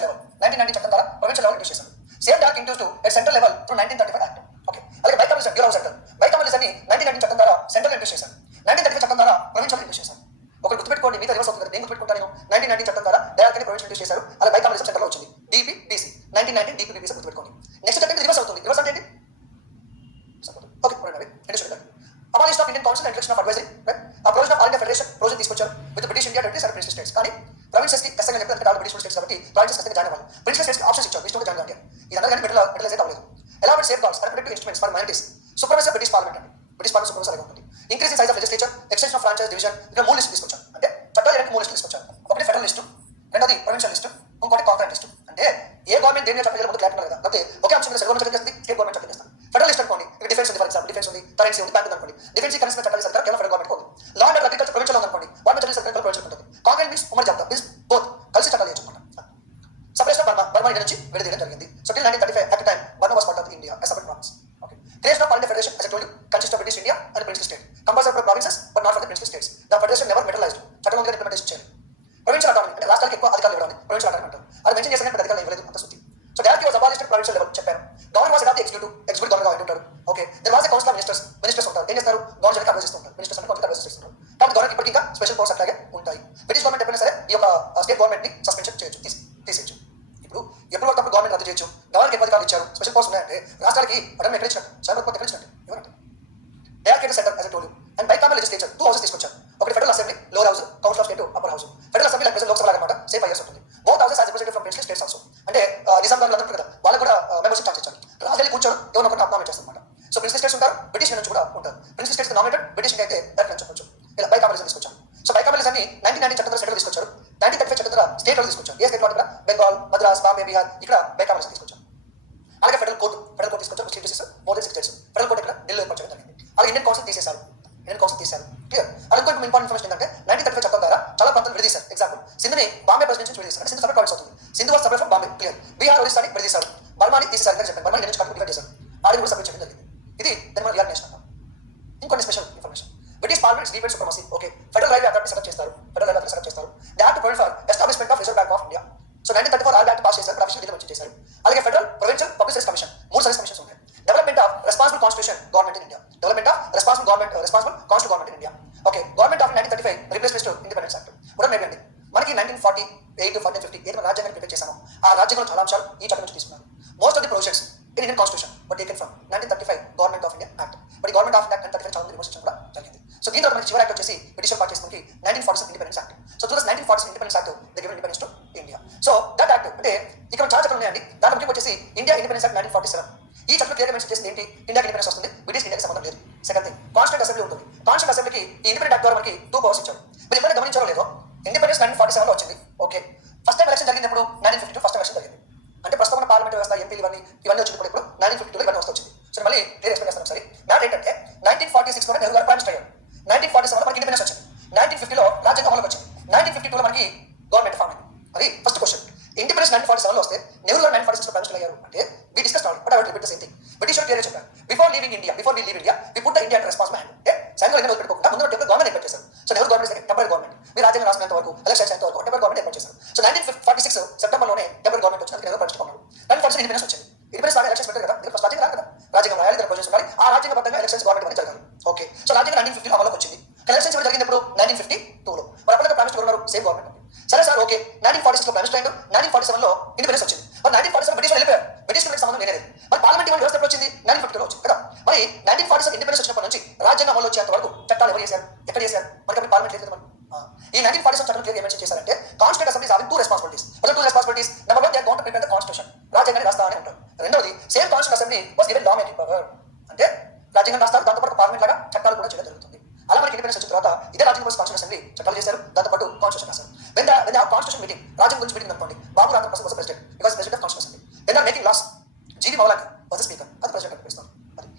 level 1990 చట్టం ద్వారా ప్రొవిన్షియల్ లెవెల్ ఇంట్యూస్ చేశారు. Same dyarchy introduce to at central level through 1935 act. Okay. అలాగే బైకామలిజం బ్యూరో సెంటర్, బైకామలిజాన్ని 1919 చట్టం ద్వారా సెంట్రల్ ఇంట్యూస్ చేశారు, 1935 చట్టం ద్వారా ప్రొవిన్షియల్ ఇంట్యూస్ చేశారు. ఒకటి గుర్తుపెట్టుకోండి, మిగతా రివర్స్ అవుతుంది కదా, నేను గుర్తుపెట్టుకుంటాను. 1919 చట్టం ద్వారా డయార్కీని ప్రొవిన్షియల్ ఇంట్యూస్ చేశారు, అలాగే బైకామలిజం సెంటర్లో వచ్చింది, DPBC 1919 DPBC గుర్తుపెట్టుకోండి. నెక్స్ట్ చట్టం రివర్స్ అవుతుంది, రివర్స్ అంటే ఏంటి? Okay abolition of Indian council and election of advisory, ఆ provision of all India federation provision తీసుకొచ్చారు with British India territories and principal states. కానీ ప్రావిన్సెస్ కి కష్టంగా చెప్పారు, అంటే బ్రిటిష్ స్టేట్స్ కాబట్టి ప్రావిన్సెస్ కష్టంగా జాయిన్ అవ్వాలి. ప్రిన్సిపల్ స్టేట్స్ కి ఆప్షన్స్ ఇచ్చారు, ఇష్టంగా జాయిన్ అవ్వాలి. ఇదంతా కానీ మెటలైజ్ అయితే అవ్వలేదు. Elaborate safeguards and protective instruments for minorities, supremacy of British parliament అండి, బ్రిటిష్ పార్లమెంట్ సుప్రమసీ అలాగే ఉంటుంది. Increase in size of legislature, extension of franchise division, ఇక్కడ 3 లిస్టులు తీసుకొచ్చారు. అంటే చట్టాలు 3 లిస్టులు తీసుకొచ్చారు. ఒకటి ఫెడరల్ లిస్టు, రెండోది ప్రొవిన్షియల్ లిస్టు, ఇంకోటి కాంకరెంట్ లిస్టు. అంటే ఏ గవర్నమెంట్ దేని చట్టం ముందు క్లారిటీ కదా, లేకపోతే ఒకే అంశం మీద సెంట్రల్ గవర్నమెంట్ చట్టం చేస్తుంది, స్టేట్ గవర్నమెంట్ చట్టం చేస్తారు. ఫెడరల్ లిస్ట్ అనుకోండి, ఇక్కడ డిఫెన్స్ ఉంది, ఫర్ ఎగ్జాంపుల్ డిఫెన్స్ ఉంది, కరెన్సీ ఉంది, బ్యాంక్ ఉంది అనుకోండి. డిఫెన్స్ కరెన్సీ చట్టాలు సర్కార్ కేవలం ఫెడరల్ గవర్నమెంట్ ఉంది. లా అండ్ అగ్రికల్చర్ ప్రొవిన్షియల్ ఉంది అనుకోండి, వాటి చట్టాలు సర్కార్ ప్రొవిన్షియల్ ఉంటుంది. కాంకరెంట్ మీన్స్ ఉమ్మడి చెప్తా, మీన్స్ బోత్ కలిసి చట్టాలు చేసుకుంటాం. రాష్ట్రాలకు ఎక్కువ అధికారులు ఇవ్వడం ప్రొవిన్షియల్ అటానమీ అంటారు. అది మెన్షన్ చేసిన అధికారులు ఇవ్వలేదు అంత శుద్ధి. So direct was abolished provincial level చెప్పాను. Governor was adapt executive governor ఉంటారు. Okay, there was a council of ministers ఉంటారు. ఏం చేస్తారు? గవర్నర్ అడ్వైస్ ఇస్తుంటారు. మినిస్టర్స్ అంటే కౌన్సిల్ అడ్వైస్ ఇస్తుంటారు. కాబట్టి గవర్నర్ ఇప్పటికీ ఇంకా స్పెషల్ పవర్స్ అట్లాగే ఉంటాయి. బ్రిటిష్ గవర్నమెంట్ ఎప్పుడైనా సరే ఈ యొక్క స్టేట్ గవర్నమెంట్ ని సస్పెన్షన్ చేయొచ్చు, తీసేయచ్చు. ఇప్పుడు ఎప్పుడు ఒకప్పుడు గవర్నమెంట్ రద్దు చేయొచ్చు. గవర్నర్కి ఎక్కువ అధికారులు ఇచ్చారు, స్పెషల్ పవర్స్ ఉన్నాయంటే రాష్ట్రాలకి అటెండ్ ఎక్కడ ఇచ్చినట్టు, సైబర్ ఎక్కడ ఇచ్చినట్టు ఎవరంటే they are centre as told you. And bicameral legislature 2 houses తీసుకొచ్చారు. ఒకటి federal assembly lower house, council of state upper house. Federal assembly like present Lok Sabha అనమాట, సేమ్ 5 years ఉంటుంది. Both houses as representative from principal states also. అంటే నిజాం గారు అందరూ కదా, వాళ్ళకు కూడా మెంబర్షిప్ ఛాన్స్ ఇచ్చారు. రాజధాని కూర్చోరు, ఎవరినో ఒకటి నామినేట్ చేస్తారు అనమాట. సో ప్రిన్సిపల్ స్టేట్స్ ఉంటారు, బ్రిటిష్ నుంచి కూడా ఉంటారు. ప్రిన్సిపల్ స్టేట్స్ నామినేటెడ్, బ్రిటిష్ అయితే డైరెక్ట్ అని చెప్పొచ్చు. ఇలా బైకామలిజం తీసుకొచ్చారు. సో బైకామలిజం ని 1990 చట్టం ద్వారా స్టేట్ తీసుకొచ్చారు. 1935 చట్టం ద్వారా స్టేట్ తీసుకొచ్చారు. ఏ స్టేట్ వాటి బెంగాల్, మద్రాస్, బాంబే, బీహార్ ఇక్కడ బైకామలిజం తీసుకొచ్చారు. అలాగే ఫెడరల్ కోర్టు తీసుకొచ్చారు. Chief justice more than 6 judges. Federal court ఇక్కడ ఢిల్లీ ఏర్పాటు చేయడం జరిగింది. అలాగే ఇండియన్ కౌన్సిల్ తీసేశారు. క్లియర్. అది ఇంకొక ఇంపార్టెంట్ ఇన్ఫర్మేషన్ ఏంటంటే 1935 చట్టం ద్వారా చాలా ప్రాంతాలు విడదీశారు. ఎగ్జాంపుల్, సింధుని బాంబే ప్రెసిడెన్సీ నుంచి విడదీశారు. సింధు సపరేట్ ప్రావిన్స్ అవుతుంది. Sindhu was separate from Bombay. Clear. Bihar, ఒరిస్సాని విడదీశారు. బర్మాని తీసేశారు. ఇంకా చెప్పాను, బర్మాని నుంచి డివైడ్ చేశారు. ఆడి కూడా సపరేట్ చేయడం జరిగింది. ఇది దాని మన రియాగ్నేషన్ అంటాం. ఇంకొన్ని special information. British parliament debate supremacy. Okay, federal railway authority setup చేస్తారు. They have to provide for establishment of reserve bank of India. So 1934 all act pass చేశారు. అఫీషియల్ ఢిల్లీ మెన్షన్ చేశారు. అలాగే federal, provincial, public service commission 3 service commissions ఉంటాయి. Development of responsible constitution government in India. Development of responsible constitution government in India. Okay, government of 1935 replacement to independence act. ఉదాహరణ ఏంటండి, మనకి 1948, 40, 50 ఏదైనా రాజ్యాంగాన్ని ప్రిపేర్ చేశామో ఆ రాజ్యాంగంలో చాలా అంశాలు ఈ చట్టం నుంచి తీసుకున్నారు. Most of the provisions in Indian constitution were taken from 1935 government of India act. But government of act 1935 చాలా రివర్స్ కూడా జరిగింది. సో దీంతో మనకి చివరి యాక్ట్ వచ్చేసి బ్రిటిష్ పార్ట్ చేసి మనకి 1947 independence act. So 1947 independence act the given independence to India. So that act అంటే ఇక్కడ చాలా చట్టాలు ఉన్నాయండి. దాని ముఖ్యంగా వచ్చేసి ఇండియా ఇండిపెండెన్స్ యాక్ట్ 1947. ఈ చట్టం క్లియర్గా మెన్షన్ చేసింది ఏంటి? ఇండియాకి ఇండిపెండెన్స్ వస్తుంది, బ్రిటిష్ ఇండియాకి సంబంధం లేదు. సెకండ్ థింగ్, కాన్స్టిట్యూంట్ అసెంబ్లీ ఉంటుంది. కాన్స్టిట్యూంట్ అసెంబ్లీకి ఈ ఇండిపెండెంట్ యాక్ట్ ద్వారా మనకి 2 పవర్స్ ఇచ్చారు. మీరు ఎప్పుడైనా గమనించారో లేదో, ఇండిపెండెన్స్ 1947 లో వచ్చింది. ఓకే, ఫస్ట్ టైం ఎలక్షన్ జరిగినప్పుడు 1952 ఫస్ట్ ఎలక్షన్ జరిగింది. అంటే ప్రస్తుతం ఉన్న పార్లమెంట్ వ్యవస్థ, ఎంపీలు ఇవన్నీ వచ్చినప్పుడు ఇప్పుడు 1952 ఇవన్నీ వస్తూ వచ్చింది. సో మళ్ళీ క్లియర్ ఎక్స్ప్లెయిన్ చేస్తాను ఒకసారి. మ్యాటర్ ఏంటంటే 1946 లో నెహ్రూ గారు ప్రైమ్ మినిస్టర్ అయ్యారు. 1947 లో మనకి ఇండిపెండెన్స్ వచ్చింది. 1950 లో రాజ్యాంగం అమలుకి వచ్చింది. 1952 లో మనకి గవర్నమెంట్ ఫామ్ అయింది. అది ఫస్ట్ క్వశ్చన్. ఇండిపెండెన్స్ 1947 లో వస్తే నెహ్రూ గారు 1946 లో ప్రైమ్ మినిస్టర్ అయ్యారు అంటే we discuss already, but I will repeat the same thing. British వాళ్ళు క్లియర్ చెప్పారు, before we leave India we put the India under responsible hand. అంటే సెంట్రల్ ఇండియా పెట్టుకోకుండా ముందు టెంపరరీ గవర్నమెంట్ ఏర్పాటు చేశారు. So Nehru government temporary government. మీరు రాజ్యాంగం రాసినంత వరకు, ఎలక్షన్స్ అయినంత వరకు టెంపరరీ గవర్నమెంట్ ఏర్పాటు చేశారు. సో 1946 సెప్టెంబర్లోనే టెంపరరీ గవర్నమెంట్ వచ్చింది. నెహ్రూ ప్రతిష్ట కొన్నారు. 1947 ఇండిపెండెన్స్ వచ్చింది. ఇండిపెండెన్స్ రాగా ఎలక్షన్స్ పెట్టారు కదా, ఫస్ట్ రాజ్యాంగం రాదు కదా, రాజ్యాంగం రాయాలి, దాని ప్రొసెస్ ఉండాలి. ఆ రాజ్యాంగబద్ధంగా ఎలక్షన్స్ గవర్నమెంట్ అనేది జరగాలి. ఓకే, సో రాజ్యాంగం 1950 అమలుకి వచ్చింది. ఎలక్షన్స్ జరిగినప్పుడు 1952 లో మరి అప్పటికే ప్రైమ్ మినిస్టర్ ఉన్నారు, సేమ్ గవర్నమెంట్. సరే సార్, ఓకే, 1946 లో ప్రైమ్ మినిస్టర్ అయ్యారు, 1947 లో ఇండిపెండెన్స్ వచ్చింది. మరి 1947 బ్రిటిష్ వెళ్ళిపోయారు, బ్రిటిష్ సంబంధం లేదు. మరి పార్లమెంట్ వ్యవస్థ ఎప్పుడు వచ్చింది? 1950 లో వచ్చింది కదా. మరి 1947 ఇండిపెండెన్స్ వచ్చినప్పటి నుంచి రాజ్యాంగం అమలు వచ్చేంత వరకు చట్టాలు ఎవరు చేశారు, ఎక్కడ చేశారు? మనకి అప్పుడు పార్లమెంట్ లేదు కదా. ఈ 1947 చట్టం క్లియర్ మెన్షన్ చేశారంటే constituent assemblies having 2 responsibilities. What are 2 responsibilities? Number 1, they are going to prepare the constitution. రాజ్యాంగాన్ని రాస్తామని ఉంటారు. రెండోది, same constituent assembly was given law making power. అంటే రాజ్యాంగం రాస్తారు, దాంతోపాటు పార్లమెంట్ లాగా చట్టాలు కూడా చేయడం జరుగుతుంది. అలా మనకి ఇండిపెండెన్స్ వచ్చిన తర్వాత ఇదే రాజ్యాంగం కాన్స్టిట్యూషన్ అసెంబ్లీ చట్టాలు చేశారు, దాంతోపాటు కాన్స్టిట్యూషన్ రాశారు. When the కాన్స్టిట్యూషన్ మీటింగ్, రాజ్యాంగం గురించి మీటింగ్ అనుకోండి, Babu Rajendra Prasad was president, because president of constitution assembly. When they are making laws, G V Mavalankar was the speaker, అది ప్రెసిడెంట్ అనిపిస్తారు.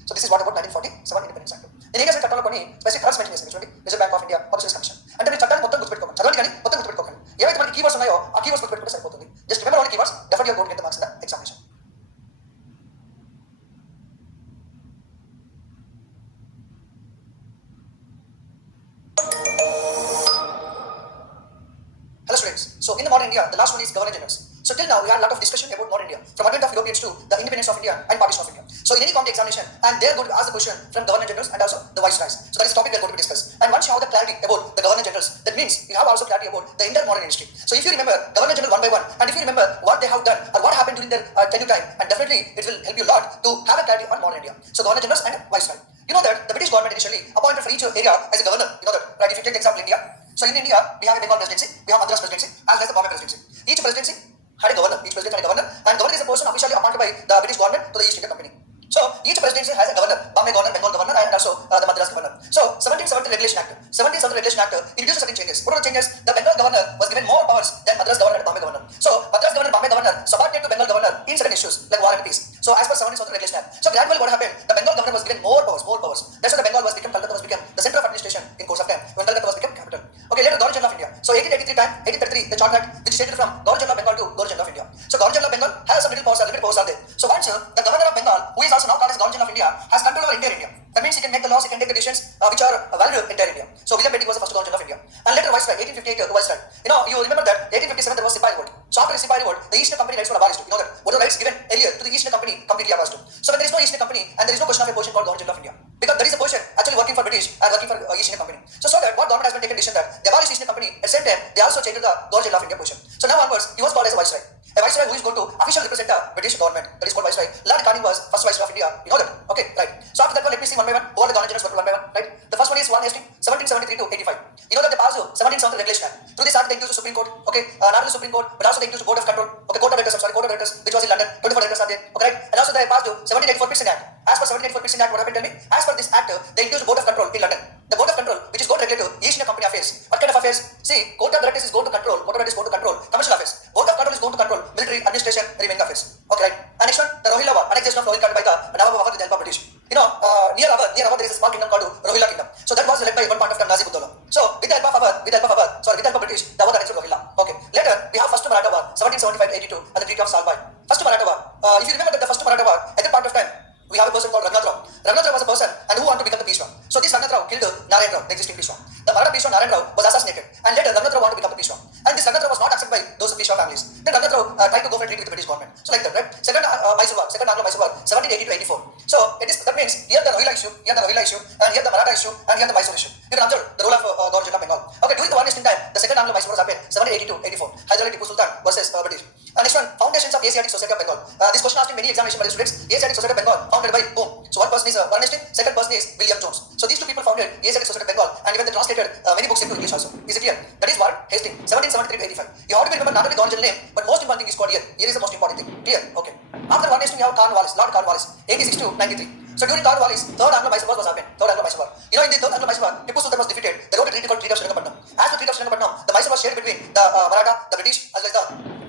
So this is what about 1947 independence act. నేను ఏం చేసిన చట్టాల్లో కొన్ని స్పెసిఫిక్ కలర్స్ మెన్షన్ చేశాను చూడండి. Reserve bank of India, public service commission. అంటే మీరు చట్టాన్ని మొత్తం గుర్తుపెట్టుకోకండి, చదవండి కానీ మొత్తం గుర్తుపెట్టుకోకండి. ఏవైతే మనకి కీవర్డ్స్ ఉన్నాయో ఆ కీవర్డ్స్ గుర్తుపెట్టుకుంటే సరిపోతుంది. Just remember only keywords, definitely you are going to get the marks in the examination. Hello students. So in the modern India, the last one is governor generals. So till now we had a lot of discussion about modern India, from advent of Europeans to the independence of India and partition of India. So in any county examination, and they're going to ask the question from governor generals and also the viceroys. So that is the topic we are going to discuss. And once you have the clarity about the governor generals, that means you have also clarity about the entire modern history. So if you remember governor general one by one, and if you remember what they have done or what happened during their tenure time, and definitely it will help you a lot to have a clarity on modern India. So governor generals and viceroy. You know that the British government initially appointed for each area as a governor. You know that, right? If you take the example India. So in India, we have a Bengal presidency, we have Madras presidency, as well as the Bombay presidency. Each presidency had a governor. Each president had a governor, and governor is a person officially appointed by the British government to the East India Company. So each presidency has a governor, Bombay governor, Bengal governor, and also the Madras governor. So 1770 Regulation Act, 1770 Regulation Act introduced certain changes. What are the changes? The Bengal governor was given more powers than Madras governor and Bombay governor. So Madras governor, Bombay governor subordinate to Bengal governor in certain issues like war and peace. So as per 1770 Regulation Act. So gradually what happened? The Bengal governor was given more powers. That's why the Bengal Calcutta was become the center of administration in course of time. When Calcutta was become capital. Okay, later Governor General of India. So 1883 time, 1833 the Chart Act, which is stated from Governor General of Bengal to Governor General of India. So Governor General of Bengal has some little powers are there. So once the Governor of Bengal, who is also now called as Governor General of India, has control over entire India. That means he can make the laws, he can take the decisions which are valid in entire India. So William Bentinck was the first Governor General of India. And later Viceroy, 1858 Viceroy. You know, you remember that 1857 Sipai revolt. So after the Sipai revolt, the East India Company rights were abolished. You know that. What are the rights given earlier to the East India Company completely abolished. So when there is no East India Company and there is no position of a position called Government General of India, because there is a position actually working for British and working for East India Company. So that what government has been taken decision that they abolish East India Company at the same time they also changed the Government General of India position. So now onwards he was called as a viceroy. A viceroy who is going to officially represent the British government. That is called viceroy. Lord Canning was first viceroy of India. You know that. Okay, right. So after that one, let me see one by one who are the governor generals one by one. Right. The first one is Warren Hastings, 1773 to 85. You know that they passed 1770 Regulation Act. Through this act they introduced the Supreme Court. Okay, not only Supreme Court but also they introduced Board of Control. Okay, Court of Directors. I'm sorry, Court of Directors, which was in London. 24 directors are there. Okay, right. And also they passed 1784 Prison Act. As per 1784 Prison Act, what happened? Tell me. As per this act, they introduced Board of Control in London. The Board of Control, which is going to regulate East India Company affairs. What kind of affairs? See, Court of Directors is going to control. Court of Directors is going to control commercial affairs. Board of Control is going to control military administration, remaining affairs. Okay, right. And next one, the Rohilla War, annexation of Rohilla by the Nawab Babar with the help of British. You know, near Awadh there is a small kingdom called Rohilla Kingdom. So that was led by one point of time Nazim Uddaulah. So with the help of British, the Awadh annexed Rohilla. Okay. Later we have first Maratha War, 1775-82, and the Treaty of Salbai. First Maratha War. If you remember that the first Maratha War, at that point of time, we have a person called Raghunath Rao. Raghunath Rao was a person and who wanted to become the Peshwa. So this Raghunath Rao killed Narayan Rao, the existing Peshwa. The Maratha Peshwa Narayan Rao was assassinated, and later Raghunath Rao wanted to become the Peshwa. And this Raghunath Rao was not accepted by those Peshwa families. Then Raghunath Rao tried to go for a treaty with the British government. So like that, right? Second Mysore War, second Anglo-Mysore War, 1780 to 84. So that means here the Rohilla issue, and here the Maratha issue, and here the Mysore issue. You can observe the role of Governor General of Bengal. Okay, during the war time, the second Anglo-Mysore War happened, 1780 to 84. Hyder Ali Tipu Sultan versus British. Next one, foundations of Asiatic Society of Bengal. This question asked in many examination by the students. Asiatic Society of Bengal founded by whom? So one person is Warren Hastings, second person is William Jones. So these two people founded Asiatic Society of Bengal, and even they translated many books into English also. Is it clear? That is Warren Hastings, 1773 to 85. You have to remember not only the original name, but most important thing is called here. Here is the most important thing. Clear? Okay. After Warren Hastings, you have Cornwallis, Lord Cornwallis, 86 to 93. So during Cornwallis, third Anglo-Mysore War was happened. Third Anglo-Mysore War. You know, in the third Anglo-Mysore War, Tipu Sultan was defeated. They wrote a treaty called Treaty of Srinagar. As the Treaty of Srinagar, the Mysore was shared between the Maratha, the British, as well as the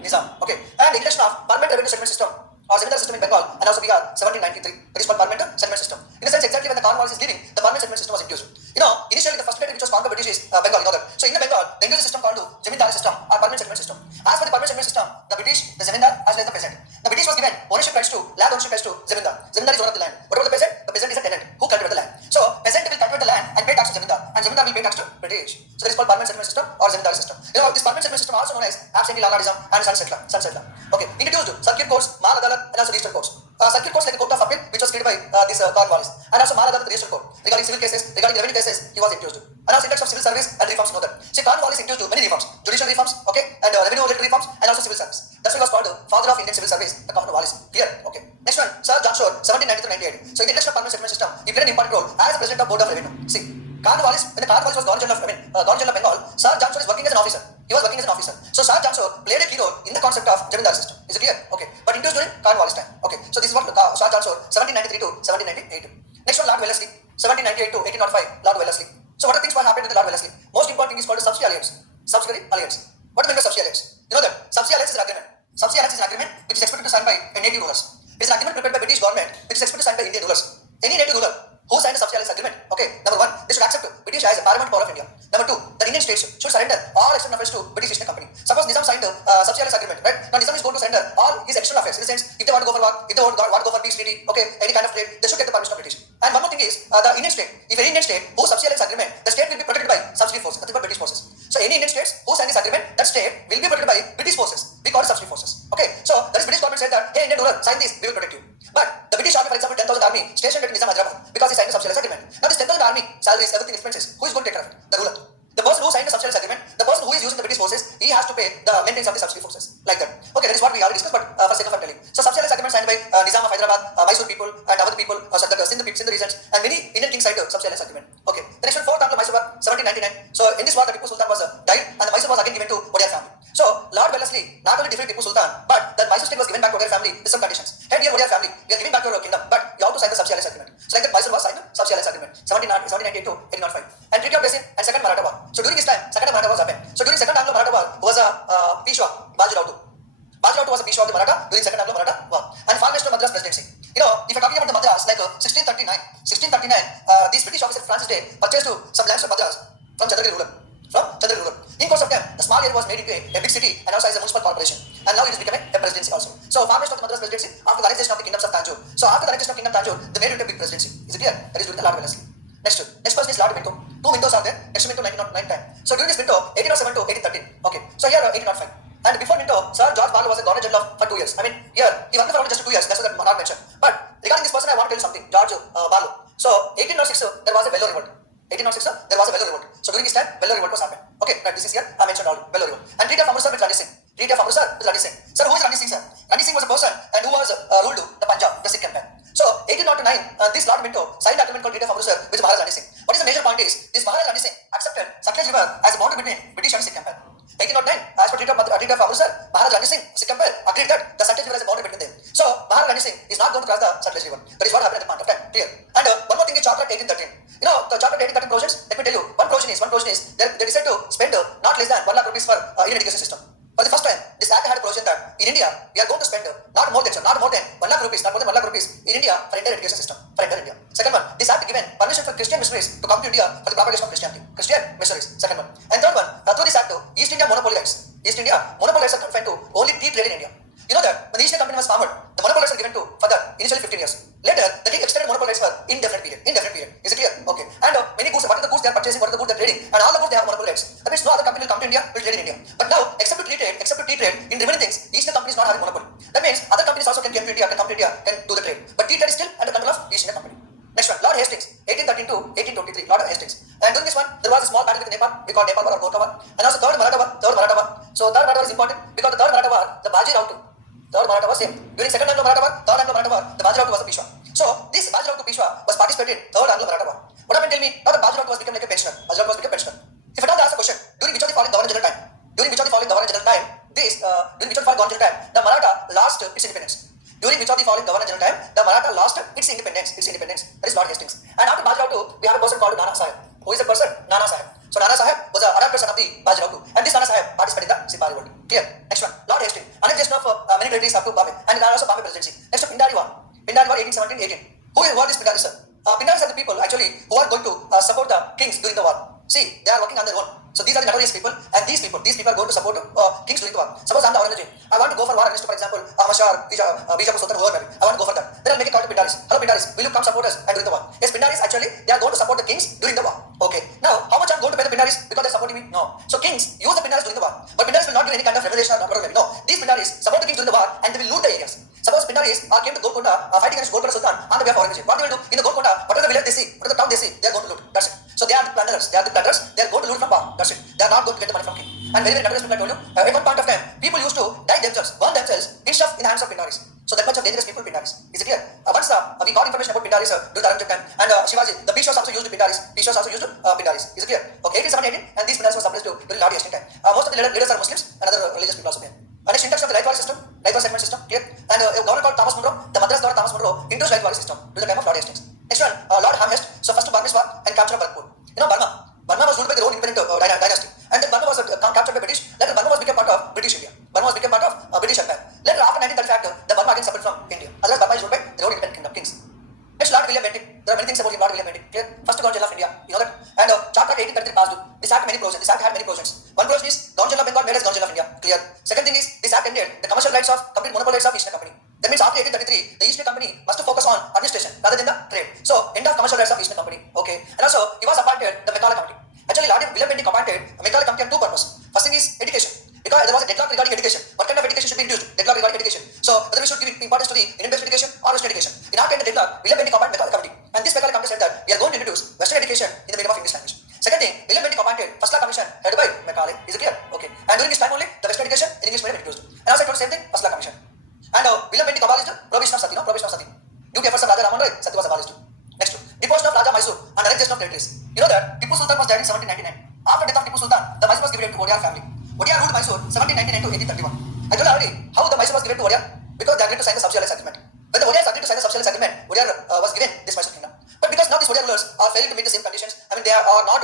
Nizam. Okay. And the introduction of Parliament Revenue Settlement System or Zemindar system in Bengal and also Bihar, 1793. That is called Parliament Settlement System. In a sense, exactly when the Cornwallis is leaving, the Parliament Settlement System was introduced. You know, initially the first territory which was formed by British is Bengal. You know that. So in the Bengal, they introduced a system called the Zemindar system or Parliament Settlement System. As for the Parliament Settlement System, the British, the Zemindar, as well as the peasant. The British was given ownership rights to land ownership rights to Zemindar. Zemindar is owner of the land. What about the peasant? The peasant is a tenant who cultivates the land. So peasant will cultivate the land and pay tax to Zemindar, and Zemindar will pay tax to British. So that is called Parliament Settlement System or Zemindar system. You know, this Parliament Settlement System also known as absentee landlordism and sun settler. Okay, introduced circuit courts, Mal Adalat, and also registered courts. Circuit courts like the Court of Appeal, which was created by this Cornwallis, and also Mal Adalat, the registered court regarding civil cases, regarding revenue cases, he was introduced. And also index of civil service and reforms. You know that. See, Cornwallis introduced many reforms, judicial reforms, okay, and revenue related reforms, and also civil service. That's why he was called the father of Indian civil service, the Cornwallis. Clear? Okay. Next one, Sir John Shore, 1790 to 98. So in the introduction of Parliament Settlement System, he played an important role as the president of Board of Revenue. See, Cornwallis, when the Cornwallis was Governor General of Bengal, Sir John Shore is working as an officer. He was working as an officer. So Sir John Shore played a key role in the concept of Zemindar system. Is it clear? Okay. But introduced during Cornwallis time. Okay. So this is what Sir John Shore, 1793 to 1798. Next one, Lord Wellesley, 1798 to 1805. Lord Wellesley. So what are things what happened with the Lord Wellesley? Most important thing is called a subsidy alliance. Subsidy alliance. What do you mean by subsidy alliance? You know that subsidy alliance is an agreement. Subsidy alliance is an agreement which is expected to sign by native rulers. It is an agreement prepared by British government which is expected to sign by Indian rulers. Any native ruler who signed a subsidy alliance agreement, okay, number one, they should accept British as a paramount power of India. Number two, the Indian states should surrender all external affairs to British East India Company. Suppose Nizam signed a subsidy alliance agreement, right? Now Nizam is going to surrender all his external affairs. In the sense, if they want to go for war, if they want to go for peace treaty, okay, any kind of trade, they should get the permission of British. And one more thing is the Indian state. If any Indian state who subsidy alliance agreement, the state will be protected by subsidy forces, nothing but British forces. So any Indian states who sign this agreement, that state will be protected by British forces. We call it subsidy forces. Okay. So that is British government said that, hey Indian ruler, sign this, we will protect you. But the British army, for example, 10,000 army stationed at Nizam Hyderabad because he signed a subsidy alliance agreement. Now this 10,000 army, salaries, everything, expenses, who is going to take care of it? The ruler. The person who signed the subsidy alliance agreement, the person who is using the British forces, he has to pay the maintenance of the subsidy forces. Like that. Okay, that is what we already discussed, but for sake of I'm telling. So subsidy alliance agreement signed by Nizam of Hyderabad, Mysore people, and other people, Sindh regions, and many Indian kings signed a subsidy alliance agreement. Okay. The next one, fourth Anglo-Mysore War, 1799. So in this war, the Tipu Sultan was died, and the Mysore was again given to Wodeyar family. So Lord Wellesley not only defeated Tipu Sultan, but the Mysore state was given back to Wodeyar family with some conditions. Hey, dear Wodeyar family, we are giving back to our kingdom, but you have to sign the subsidy alliance agreement. So like that, Mysore was signed the subsidy alliance agreement, 1798 to 1805. And Treaty of Basin and Second Maratha War. So during this time, Second Maratha War happened. So during Second Anglo-Maratha War was a Peshwa, Bajirao. Bajirao was a Peshwa of the Maratha during Second Anglo-Maratha War. And far west of Madras presidency. You know, if you're talking about the Madras, like 1639, these British officers Francis Day purchased some lands from Madras from Chandragiri ruler. In course of time, the small area was made into a big city and also as a municipal corporation. And now it is becoming a presidency also. So far west of the Madras presidency after the annexation of the kingdoms of Tanjore. So after the annexation of Kingdom Tanjore, they made it into a big presidency. Is it clear? That is during the Lord Wellesley. Next person is Lord Minto. Two Mintos are there. Next Minto 1909 time. So during this Minto, 1807 to 1813. Okay. So here 1805. And before Before Minto, Sir George Barlow was a Governor General for 2 years. I mean, here he worked for only just 2 years. That's what not mentioned. But regarding this person, I want to tell you something. George Barlow. So 1806, there was a Vellore revolt. 1806, there was a Vellore revolt. So during this time, Vellore revolt was happened. Okay, right. This is here. I mentioned already Vellore revolt. And Treaty of Amritsar with Ranjit Singh. Treaty of Amritsar with Ranjit Singh. Sir, who is Ranjit Singh, sir? Ranjit Singh was a person and who was ruled the Punjab, the Sikh Empire. So 1809, this Lord Minto signed an agreement called Treaty of Amritsar with Maharaj Ranjit Singh. What is the major point is this Maharaj Ranjit Singh accepted Satluj River as a boundary between British and Sikh Empire. 1809, as per Treaty of Amritsar, Maharaj Ranjit Singh, Sikh Empire agreed that the Satluj River is a boundary between them. So Maharaj Ranjit Singh is not going to cross the Satluj River. That is what happened at the point of time. Clear. And one more thing is Charter 1813. You know the Charter 1813 provisions. Let me tell you, one provision is they decided to spend not less than 1 lakh rupees for Indian education system. For the first time, this act had a provision that in India we are going to spend not more than 1 lakh rupees, not more than 1 lakh rupees in India for entire education system for entire India. Second one, this act given permission for Christian missionaries to come to India for the propagation of Christianity. Christian missionaries. Second one, and third one, through this act, East India monopoly rights. East India monopoly rights are confined to only tea trade in India. You know that when the East India Company was formed, the monopoly rights were given to for the initially 15 years. Later, the king extended monopoly rights for indefinite period. Indefinite period. Is it clear? Okay. And many goods, what are the goods they are purchasing, what are the goods they are trading, and all the goods they have monopoly rights. That means no other company will come to India, will trade in India. But now, except to tea trade, in remaining things, East India Company is not having monopoly. That means other companies also can come to India, can do the trade. But tea trade is still under control of East India Company. Next one, Lord Hastings, 1813 to 1823, Lord Hastings. And during this one, there was a small battle with Nepal, we call Nepal War or Gorkha War. And also third Maratha War. So third Maratha War is important because the third Maratha War, the Baji Rao too. Third Maratha War same. During second Anglo-Maratha War, third Anglo-Maratha War, the Baji Rao was a Peshwa. So this Baji Rao Peshwa was participated in third Anglo-Maratha War. What happened? Tell me, now the Baji Rao was become like a pensioner. Baji Rao was become a pensioner. If I don't ask a question, during which of the following Governor General time? During which of the following Governor General time? The Maratha lost its independence. During which of the following Governor General time, the Maratha lost its independence. That is Lord Hastings. And after Baji Rao too, we have a person called Nana Sahib. Who is the person? Nana Sahib. So Nana Sahib was a adopted son of the Baji Rao too. And this Nana Sahib participated in the Sipahi revolt. Clear? Next one, Lord Hastings. Annexation of many territories up to Bombay. And also Bombay presidency. Next one, Pindari War. 1817-18. Who is Pindaris, sir? Pindaris are the people actually who are going to support the kings during the war. See, they are working on their own. So these are the notorious people, and these people are going to support kings during the war. Suppose I am the Aurangzeb. I want to go for war against, for example, Ahmad Bijapur Sultan, whoever maybe. I want to go for that. Then I'll make a call to Pindaris. Hello Pindaris, will you come support us and during the war? Yes, Pindaris actually they are going to support the kings during the war. Okay. Now, how much I'm going to pay the Pindaris because they're supporting me? No. So kings use the Pindaris during the war, but Pindaris will not give any kind of revelation or whatever. No. These Pindaris support the kings during the war and they will loot the areas. Suppose Pindaris came to Golconda fighting against Golconda Sultan on the behalf of Aurangzeb. What they will do in the Golconda, whatever the village they see, whatever the town they see, they are going to loot. That's it. So they are the plunderers. They are going to loot from war. That's it. They are not going to get the money from king. And very notorious people I told you. At one point of time, people used to die themselves, burn themselves in stuff in the hands of Pindaris. So that much of dangerous people, Pindaris. Is it clear? Once we got information about Pindaris during the Aurangzeb time, and Shivaji, the Peshwas also used Pindaris. Is it clear? Okay, 1818, and these Pindaris were suppressed during Lord Hastings time. Most of the leaders are Muslims and other religious people also there. Next, introduction of the right system, right settlement system, clear? And a governor called Thomas Munro, the Madras governor Thomas Munro, introduced right system during the time of Lord Hastings. Next one, Lord Hamhurst. So first to Burmese war and capture of Bharatpur. You know Burma was ruled by their own independent dynasty, and then Burma was captured by British. Later Burma was become part of British India. Burma was become part of British Empire. Later after 1935, the Burma again separated from India. Otherwise Burma is ruled by their own independent kingdom kings. Next, Lord William Bentinck. There are many things about Lord William Bentinck. Clear? First Governor General of India. You know that. And Charter 1833 passed. This act had many provisions. One provision is Governor General of Bengal made as Governor General of India. Clear? Second thing is this act ended the commercial rights of complete monopoly rights of East India Company. That means after 1833, the East India Company must focus on administration rather than the trade. So end of commercial rights of East India Company. Okay. And also he was appointed the Macaulay Committee. Actually, Lord William Bentinck appointed Macaulay Committee on two purposes. First thing is education, because there was a deadlock regarding education. What kind of education should be introduced? Deadlock regarding education. So whether we should give importance to the Indian-based education or Western education. In our kind of deadlock, William Bentinck appointed Macaulay Committee, and this Macaulay Committee said that we are going to introduce Western education in the medium of English language. Second thing, William Bentinck appointed First Law Commission headed by Macaulay. Is it clear? Okay. And during this time only, the Western education in English medium introduced. And also I told the same thing, First Law Commission. And William Bentinck abolished prohibition of sati. Prohibition of sati. Due to efforts of Raja Raman Roy, sati was abolished. Next, deposition of Raja Mysore and annexation of territories. You know that Tipu Sultan was died in 1799. After death of Tipu Sultan, the Mysore was given to Odyar family. Odyar ruled Mysore 1799 to 1831. I told you already how the Mysore was given to Odyar because they agreed to sign the subsidiary agreement. When the Odyars agreed to sign the subsidiary agreement, Odyar was given this Mysore kingdom. But because now these Odyar rulers are failing to meet the same conditions, I mean they are not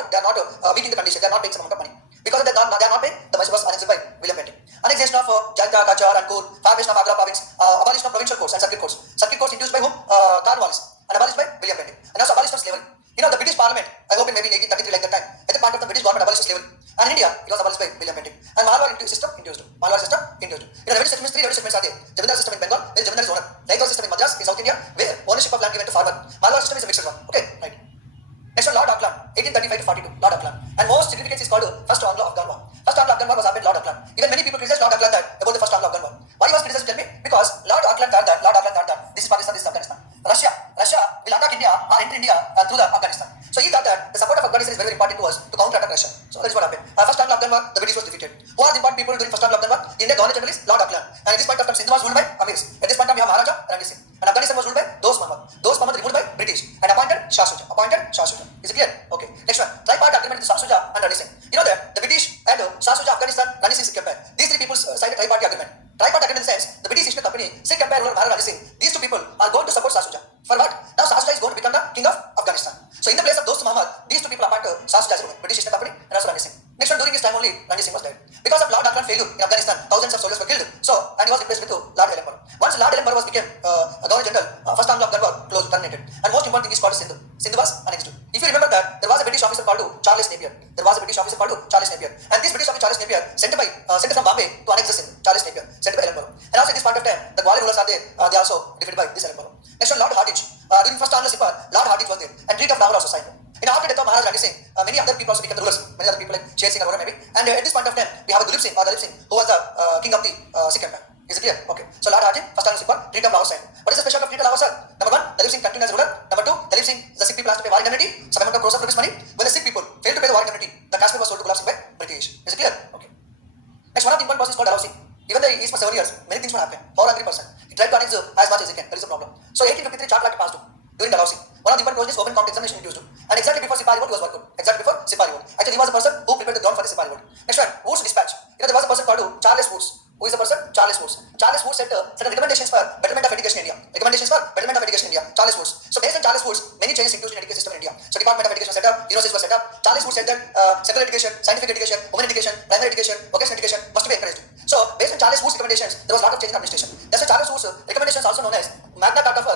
meeting the conditions. They are not paying some amount of money. Because they are not paying, the Mysore was annexed by William Bentinck. Annexation of Jagda, Kachar and Kur, formation of Agra province, abolition of provincial courts and circuit courts. Circuit courts introduced by whom? Cornwallis, and abolished by William Bentinck. And also abolition of slavery. You know the British Parliament, I hope in maybe 1833 like that time, at the part of the British government abolished slavery. And in India, it was abolished by William Bentinck. And Malwar system introduced. You know, revenue settlements, three revenue settlements are there. Jamindar system in Bengal, where Jamindar is owner. Raithwar system in Madras, in South India, where ownership of land given to farmer. Malwar system is a mixed one. Okay, right. Next one, Lord Auckland, 1835 to 42. Lord Auckland. And most significance is called First Anglo-Afghan War. First Anglo-Afghan War was happened Lord Auckland. Even many people criticize Lord Auckland that Auckland thought that this is Pakistan, this is Afghanistan. Russia will attack India or enter India through the Afghanistan. So he thought that the support of Afghanistan is very important to us to counter-attack Russia. So that is what happened. First Anglo-Afghan war, the British was defeated. Who are the important people during first Anglo-Afghan war? India Governor General is Lord Auckland. And at this point of time, Sindh was ruled by Amirs. At this point of time, we have Maharaja Ranjit Singh. And Afghanistan was ruled by Dost Muhammad removed by British and appointed Shah Shuja. Is it clear? Okay. Next one. Tripartite agreement with Shah Shuja and Ranjit Singh. You know that the British and Shah Shuja, Afghanistan, Ranjit Singh, Sikh Empire. These three people signed a tripartite agreement. Tripartite agreement in the sense the British East India Company, Sikh Empire ruler Maharaja Ranjit Singh. These two people are going to support Shah Shuja. For what? Now Shah Shuja is going to become the king of Afghanistan. So in the place of Dost Muhammad, these two people appointed Shah Shuja as ruler, British East India Company and also Ranjit Singh. Next one, during his time only, Ranjit Singh was dead. Because of Lord Auckland failure in Afghanistan, thousands of soldiers were killed. So, and he was replaced with Lord Ellenborough. Once Lord Ellenborough became a Governor General, first Anglo-Afghan war closed, terminated. And most important thing is called Sindhu. Sindhu was annexed. If you remember that, there was a British officer called Charles Napier. And this British officer Charles Napier sent from Bombay to annex the Sindh. Charles Napier sent by Ellenborough. And also at this point of time, the Gwalior rulers are there. They are also defeated by this Ellenborough. Next one, Lord Hardinge. During first Anglo-Civil War, Lord Hardinge was there. And Treaty of Lahore also signed. After death of Maharaja Ranjit Singh, many other people also became the rulers. Many other people like Sher Singh or maybe. And at this point of time, we have Dalip Singh, who was the king of the Sikh Empire. Is it clear? Okay. So Lord Hardinge, first Anglo-Civil War, Treaty of Lahore signed. What is the special of Treaty of Lahore, sir? Number one, Dalip Singh continued as ruler. Number two, Dalip Singh, the Sikh people has to pay war indemnity, some amount of crores of rupees money. When the Sikh people failed to pay the war indemnity, the Kashmir was sold to Gulab Singh by British. Is it clear? Okay. Next, one of the important persons is called Dalhousie. Even though he is for 7 years, many things will happen. Power hungry person. He tried to annex as much as he can. There is a problem. So 1853 Chart Act passed during Dalhousie. One of the important questions is open count examination introduced. And exactly before Sipari vote, he was worked. Actually, he was the person who prepared the ground for the Sipari vote. Next one, Woods dispatch. There was a person called Charles Woods. Who is the person? Charles Woods. Charles Woods set recommendations for betterment of education in India. Charles Woods. So based on Charles Woods, many changes introduced in education system in India. So Department of Education was set up, universities were set up. Charles Woods said that secular education, scientific education, women education, primary education, vocational education must be encouraged. So based on Charles Woods' recommendations, there was a lot of change in administration. That's why Charles Woods' recommendations are also known as Magna Carta for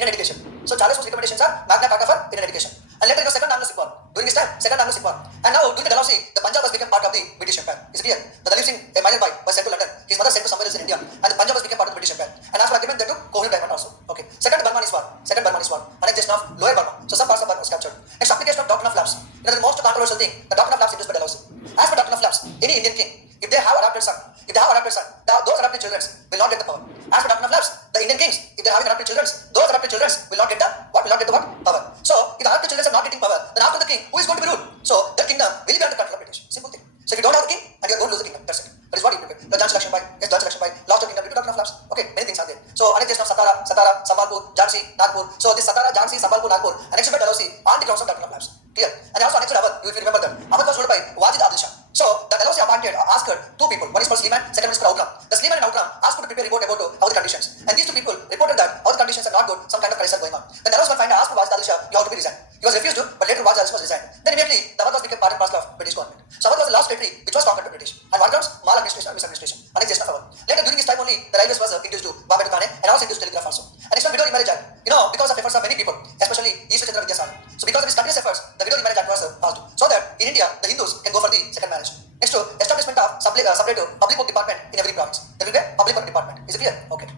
Indian education. So Charles Woods' recommendations are Magna Carta for Indian education. And later it was second Anglo-Civil War. During this time, second Anglo-Civil War. And now during the Dalhousie, the Punjab has become part of the British Empire. Is it clear? The Dalip Singh, a minor boy, was sent to London. His mother sent to somewhere else in India. And the Punjab has become part of the British Empire. And as for agreement, they took Kohinoor Diamond also. Okay. Second Burmese War. Annexation of Lower Burma. So some parts of Burma was captured. Next, application of Doctrine of Lapse. The most controversial thing, the Doctrine of Lapse introduced by Dalhousie. As per Doctrine of Lapse, any Indian king, if they have adopted son, those adopted children will not get the power. As per Doctrine of Lapse, the Indian kings, if they are having adopted children, those adopted children will not get the power. So if the adopted children are not getting power, then after the king, who is going to be ruled? So the kingdom will be under control of British. Simple thing. So if you don't have the king, and you are going to lose the kingdom. That's it. That is what you prepare. The Jhansi Lakshmibai, lost of kingdom due to Doctrine of Lapse. Okay, many things are there. So annexation of Satara, Sambalpur, Jhansi, Nagpur. So this Satara, Jhansi, Sambalpur, Nagpur, annexed by Dalhousie on the grounds of Doctrine of Lapse. Clear? And also annexed Awadh. If you remember that, Awadh was ruled by Wajid Adil Shah. So the Dalhousie appointed, asked two people. One is called Sleeman, second one is called Outram. The Sleeman and Outram asked to prepare a report about how the conditions. And these two people reported that how the conditions are not good, some kind of crisis are going on. Then Dalhousie finally asked Wajid Adil Shah, you have to be resigned. He was refused to, but later Wajid Adil Shah was resigned. Then immediately the Awadh was became part and parcel of British government. So Awadh was the last territory which was conquered by British. And what comes? Maladministration, misadministration, annexation of Awadh. Later during this time only, the railways was introduced to Bombay to Thane and also introduced telegraph also. And next one, Widow Remarriage Act. Because of efforts of many people, especially East Chandra Vidyasala. So because of his continuous efforts, the Widow Remarriage Act was passed. So that in India, the Hindus can go for the second marriage. Next to establishment of separate public work department in every province. There will be a public work department. Is it clear? Okay.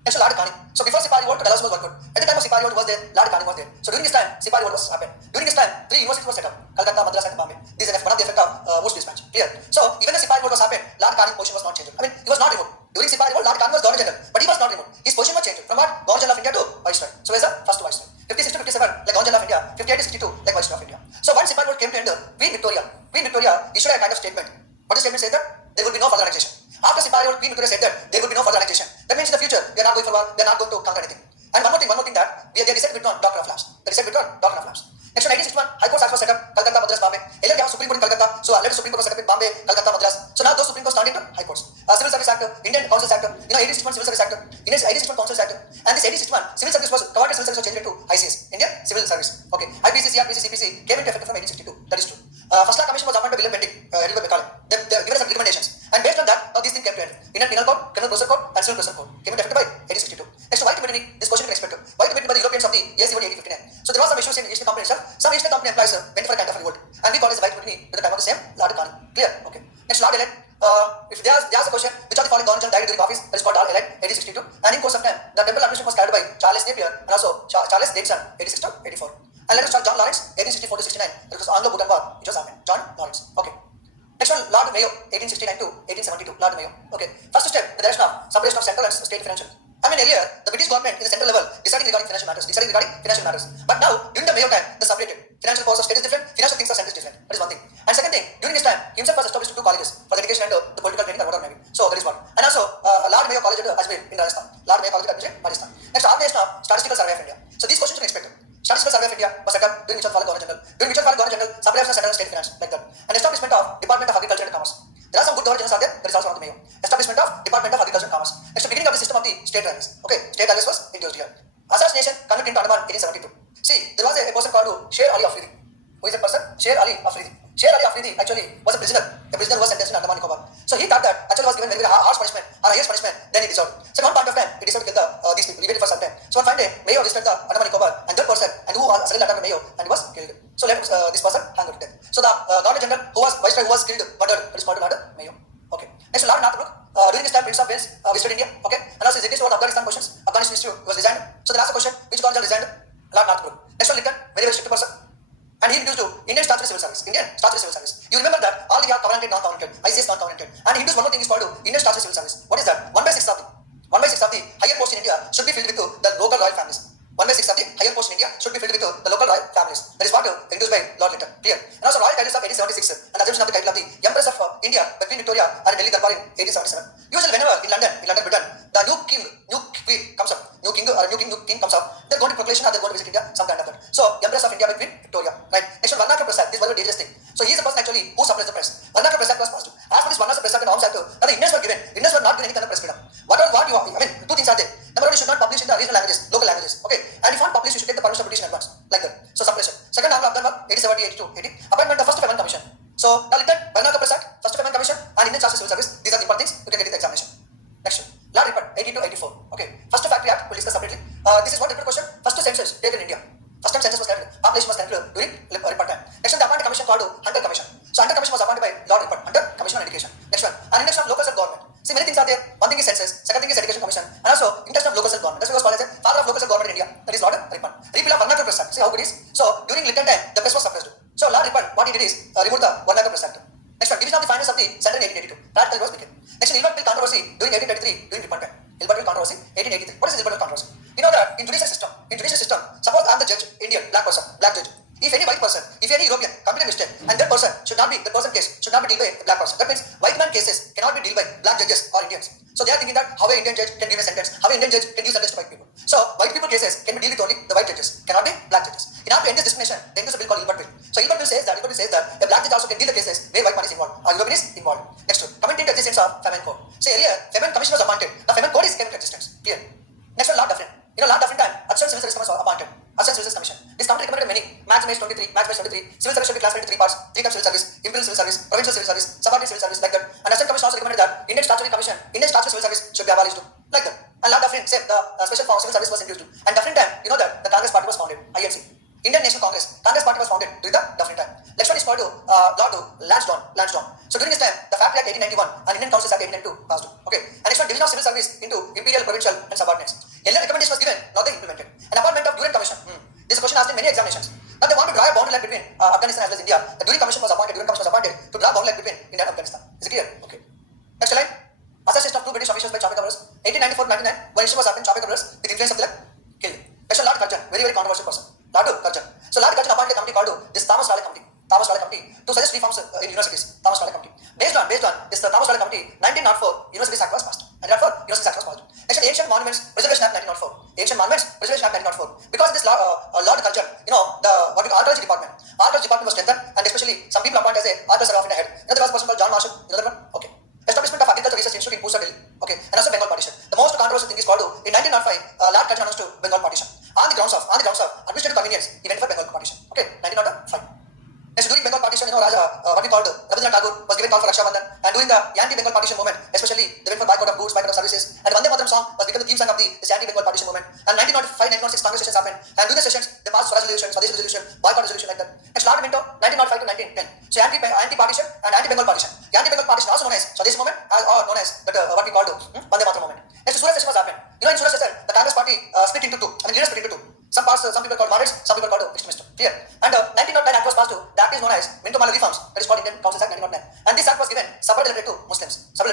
Next to Lord Canning. So before Sipari vote, Dalhousie was worked. At the time of Sipari vote was there, Lord Canning was there. So during this time, Sipari vote was happened. During this time, 3 universities were set up. Calcutta, Madras and Bombay. This is one of the effect of Woods dispatch. Clear? So even the Sipari vote was happened, Lord Canning's position was not changed. He was not removed. During Sipari vote, Lord Canning was Governor General, but he was not removed. His position was changed from what? Governor General of India to Viceroy. So where's the first Viceroy? 56 to 57 like Governor General of India, 58 to 62 like Viceroy of India. So once Sipari vote came to end, Queen Victoria issued a kind of statement. What the statement says that there will be no further annexation. After Sipari vote, Queen Victoria said that there will be no further annexation. That means in the future, we are not going for war, we are not going to conquer anything. And one more thing that they decided to withdraw Doctrine of Lapse. Next in 1961, High Court was set up, Calcutta, Madras, Bombay. Earlier they have Supreme Court in Calcutta, so later Supreme Court was set up in Bombay, Calcutta, Madras. So now those Supreme Courts turned into High Courts. Civil Service Act, Indian Councils Act, 1861 Civil Service Act, Indian 1861 Councils Act, and this 1861 Civil Service was covered. Civil Service was changed into ICS, Indian Civil Service. Okay, IPC, CRPC, CPC came into effect from 1862. That is true. First Law Commission was appointed by William Bentinck, Edward Macaulay. They given us some recommendations, and based on that, now these things came to end. Indian Penal Code, Criminal Procedure Code, and Civil Procedure Code came into effect by 1862. Next, why Tibetani? This question can expect. Why Tibetani by the Europeans of the year 1859? So there was some issues in East India Company itself. Some East India Company employees went for a kind of revolt, and we call this white Tibetani at the time of the same Lord Canning. Clear? Okay. Next, Lord Ellen. If there's a question, which of the following governor died during office? That is called Lord Ellen, 1862. And in course of time, the temple administration was carried by Charles Napier and also Charles Davidson, 86 to 84. And later John Lawrence, 1864 to 69. That was Anglo-Bhutan War, which was happened. John Lawrence. Okay. Next one, Lord Mayo, 1869 to 1872. Lord Mayo. Okay. First step, the direction of separation of central and state financial. I mean, earlier, the British government in the central level deciding regarding financial matters. But now, during the Mayo time, they separated. Financial powers of state is different, financial things of center is different. That is one thing. And second thing, during this time, he himself was established two colleges for the education and the political training and whatever maybe. So that is one. And also, Lord Mayo College at Ajmer in Rajasthan. Lord Mayo College at Ajmer, Rajasthan. Next, Organization of Statistical Survey of India. So these questions you can expect. Statistical Survey of India was set up during Mitchell Falk Governor General. During Mitchell Falk Governor General, supply of Central State Finance, like that. And establishment of Department of Agriculture and Commerce. There are some good governors are there. There is also on the Mayo. Establishment of Department of Agriculture and Commerce. Next, the beginning of the system of the state railways. Okay, state railways was introduced here. Assassination convicted into Andaman 1872. See, there was a person called Sher Ali Afridi. Who is that person? Sher Ali Afridi. Sher Ali Afridi actually was a prisoner who was sentenced in Andaman Nicobar. So he thought that actually was given very harsh punishment or highest punishment than he deserved. So at one point of time, he decided to kill these people. He waited for some time. So one fine day, Mayo visited the Andaman Nicobar and that person and who was suddenly attacked Mayo and he was killed. So let this person hang to death. So the Governor General who was Viceroy who was killed, murdered, that is called murder, Mayo. Okay. Next, Lord Northbrook. During this time, Prince of Wales visited India. Okay. And also, this was Afghanistan questions. Afghanistan issue was resigned. So the last question, which Governor resigned? Lord Northbrook. Next one, Lincoln, very strict person. And he introduced to Indian Statutory Civil Service. Indian Statutory Civil Service. You remember that all the covenanted, non-covenanted, ICS non-covenanted. And he introduced one more thing is called Indian Statutory Civil Service. What is that? 1/6 of the higher post in India should be filled with the local royal families. 1/6 of the higher post in India should be filled with the local royal families. That is what introduced by Lord Lytton. Clear. And also royal titles of 1876 and assumption of the title of the Empress of India by Queen Victoria and Delhi Darbar in 1877. Usually whenever in London, Britain, the new king comes up, new king comes up, they're going to proclamation or they're going to visit India, some kind of that. So Empress of India by Queen Victoria. Right. Next one, Varnaka Prasad. This is one of the dangerous thing. So he is the person actually who supplies the press. Varnaka Prasad was passed. As per this Varnaka Prasad and Arms Act, the Indians were given. Indians were not given any kind of press freedom. Two things are there. Number one, you should not publish in the regional languages, local languages. Okay. And if you want to publish, you should take the permission of British in advance. Like that. So suppression. Second, Angle of Dharma, 1870, 82, 80. Appointment of first of Famine Commission. So now Lytton, Varnaka Prasad, first of Famine Commission, and Indian Statutory Civil Service. These are the important things you can get in the examination. Next one. Lord Ripon, 18 to 84. Okay. First Factory Act, we'll discuss separately. This is one different question. First census taken in India. First time census was carried. Population was carried during Ripon time. Next one, the appointed commission called Hunter Commission. So Hunter Commission was appointed by Lord Ripon. Hunter Commission on Education. Next one, an introduction of local self-government. See, many things are there. One thing is census. Second thing is Education Commission. And also, introduction of local self-government. That's what was called as the father of local self-government in India. That is Lord Ripon. Repeal of Varnaka Prasad. See how good it is. So during Lytton time, the press was suppressed. So Lord Ripon, what he did is remove the Varnaka Prasad. Next one, division of the finance of the center in 1882. Practical was begun. Next, Hilbert Bill controversy during 1833 during Ripon time. Hilbert Bill controversy 1883. What is Hilbert Bill controversy? You know that in judicial system, suppose I am the judge, Indian, black judge. If any white person, if any European commit a mistake, and that person case should not be dealt by a black person. That means white man cases cannot be dealt by black judges or Indians. So they are thinking that how an Indian judge can give a sentence, how an Indian judge can give sentence to white people. So white people cases can be dealt with only the white judges, cannot be black judges. In order to end this discrimination, there is a bill called Hilbert Bill. So Hilbert Bill says that a black judge also can deal the cases where white man is involved or European is involved. Next one, coming to the existence of Famine Code. So earlier, Famine Commission was appointed. The Famine Code is came into existence. Clear. Next one, Lord Dufferin. You know, Lord Dufferin time, Assistant Civil Service Commission was appointed. Assistant Civil Service Commission. This committee recommended many. Match 23. Civil service should be classified into 3 parts. 3 types of civil service, imperial civil service, provincial civil service, subordinate civil service, like that. And Assistant Commission also recommended that Indian Statutory Civil Service should be abolished too, like that. And Lord Dufferin said the special form of civil service was introduced too. And Dufferin time, you know that the Congress Party was founded, INC. Indian National Congress Party was founded during the Dufferin time. Next one is called Lord Lansdowne. So during this time, the Factory Act 1891 and Indian Councils Act 1892 passed. Okay. And next one, division of civil service into imperial, provincial, and subordinates. Earlier recommendation was given, now they implemented. An appointment of Durand Commission. This question asked in many examinations. Now they want to draw a boundary line between Afghanistan as well as India. The Durand Commission was appointed to draw a boundary line between India and Afghanistan. Is it clear? Okay. Next line. Assassination of 2 British officials by Chauke Covers. 1894-99. One issue was happened. Chauke Covers with influence of Tilak killed. Next one, Lord Curzon. Very controversial person. Lord Curzon. So Lord Curzon appointed a committee called this Thomas Raleigh Committee to suggest reforms in universities. Thomas Raleigh Committee. Based on this Thomas Raleigh Committee, 1904 Universities Act was passed. And therefore Universities Act was passed. Next, Ancient Monuments Preservation Act 1904. Because of this Lord Curzon, you know, the archaeology department was strengthened, and especially some people appointed as a archaeologist of the head. You know, there was a person called John Marshall. You know that one? Okay. Establishment of Agricultural Research Institute in Pusa, Delhi. Okay. And also Bengal Partition. The most controversial thing is called in 1905 Lord Curzon announced to Bengal Partition. On the grounds of administrative convenience, he went for Bengal Partition. Okay. 1905. Next, during Bengal Partition, you know, Rabindranath Tagore was given call for Raksha Bandhan, and during the anti-Bengal Partition movement, especially they went for boycott of goods, boycott of services, and Vande Mataram song was become the theme song of this anti-Bengal Partition movement. And 1905-1906 Congress sessions happened, and during the sessions they passed Swaraj resolution, Swadesh resolution, boycott resolution, like that. Next, Lord Minto, 1905 to 1910. So anti-partition and anti-Bengal partition. The anti-Bengal partition also known as Swadesh movement, or known as what we call Vande Mataram movement. Next, Suraj session was happened. You know, in Suraj session, the Congress party split into two. Leaders split into two. Some people called moderates, some people called extremists. Clear. And 1909 Act was passed. The Act is known as Minto Mala Reforms. That is called Indian Councils Act 1909. And this Act was given subordinated to Muslims. So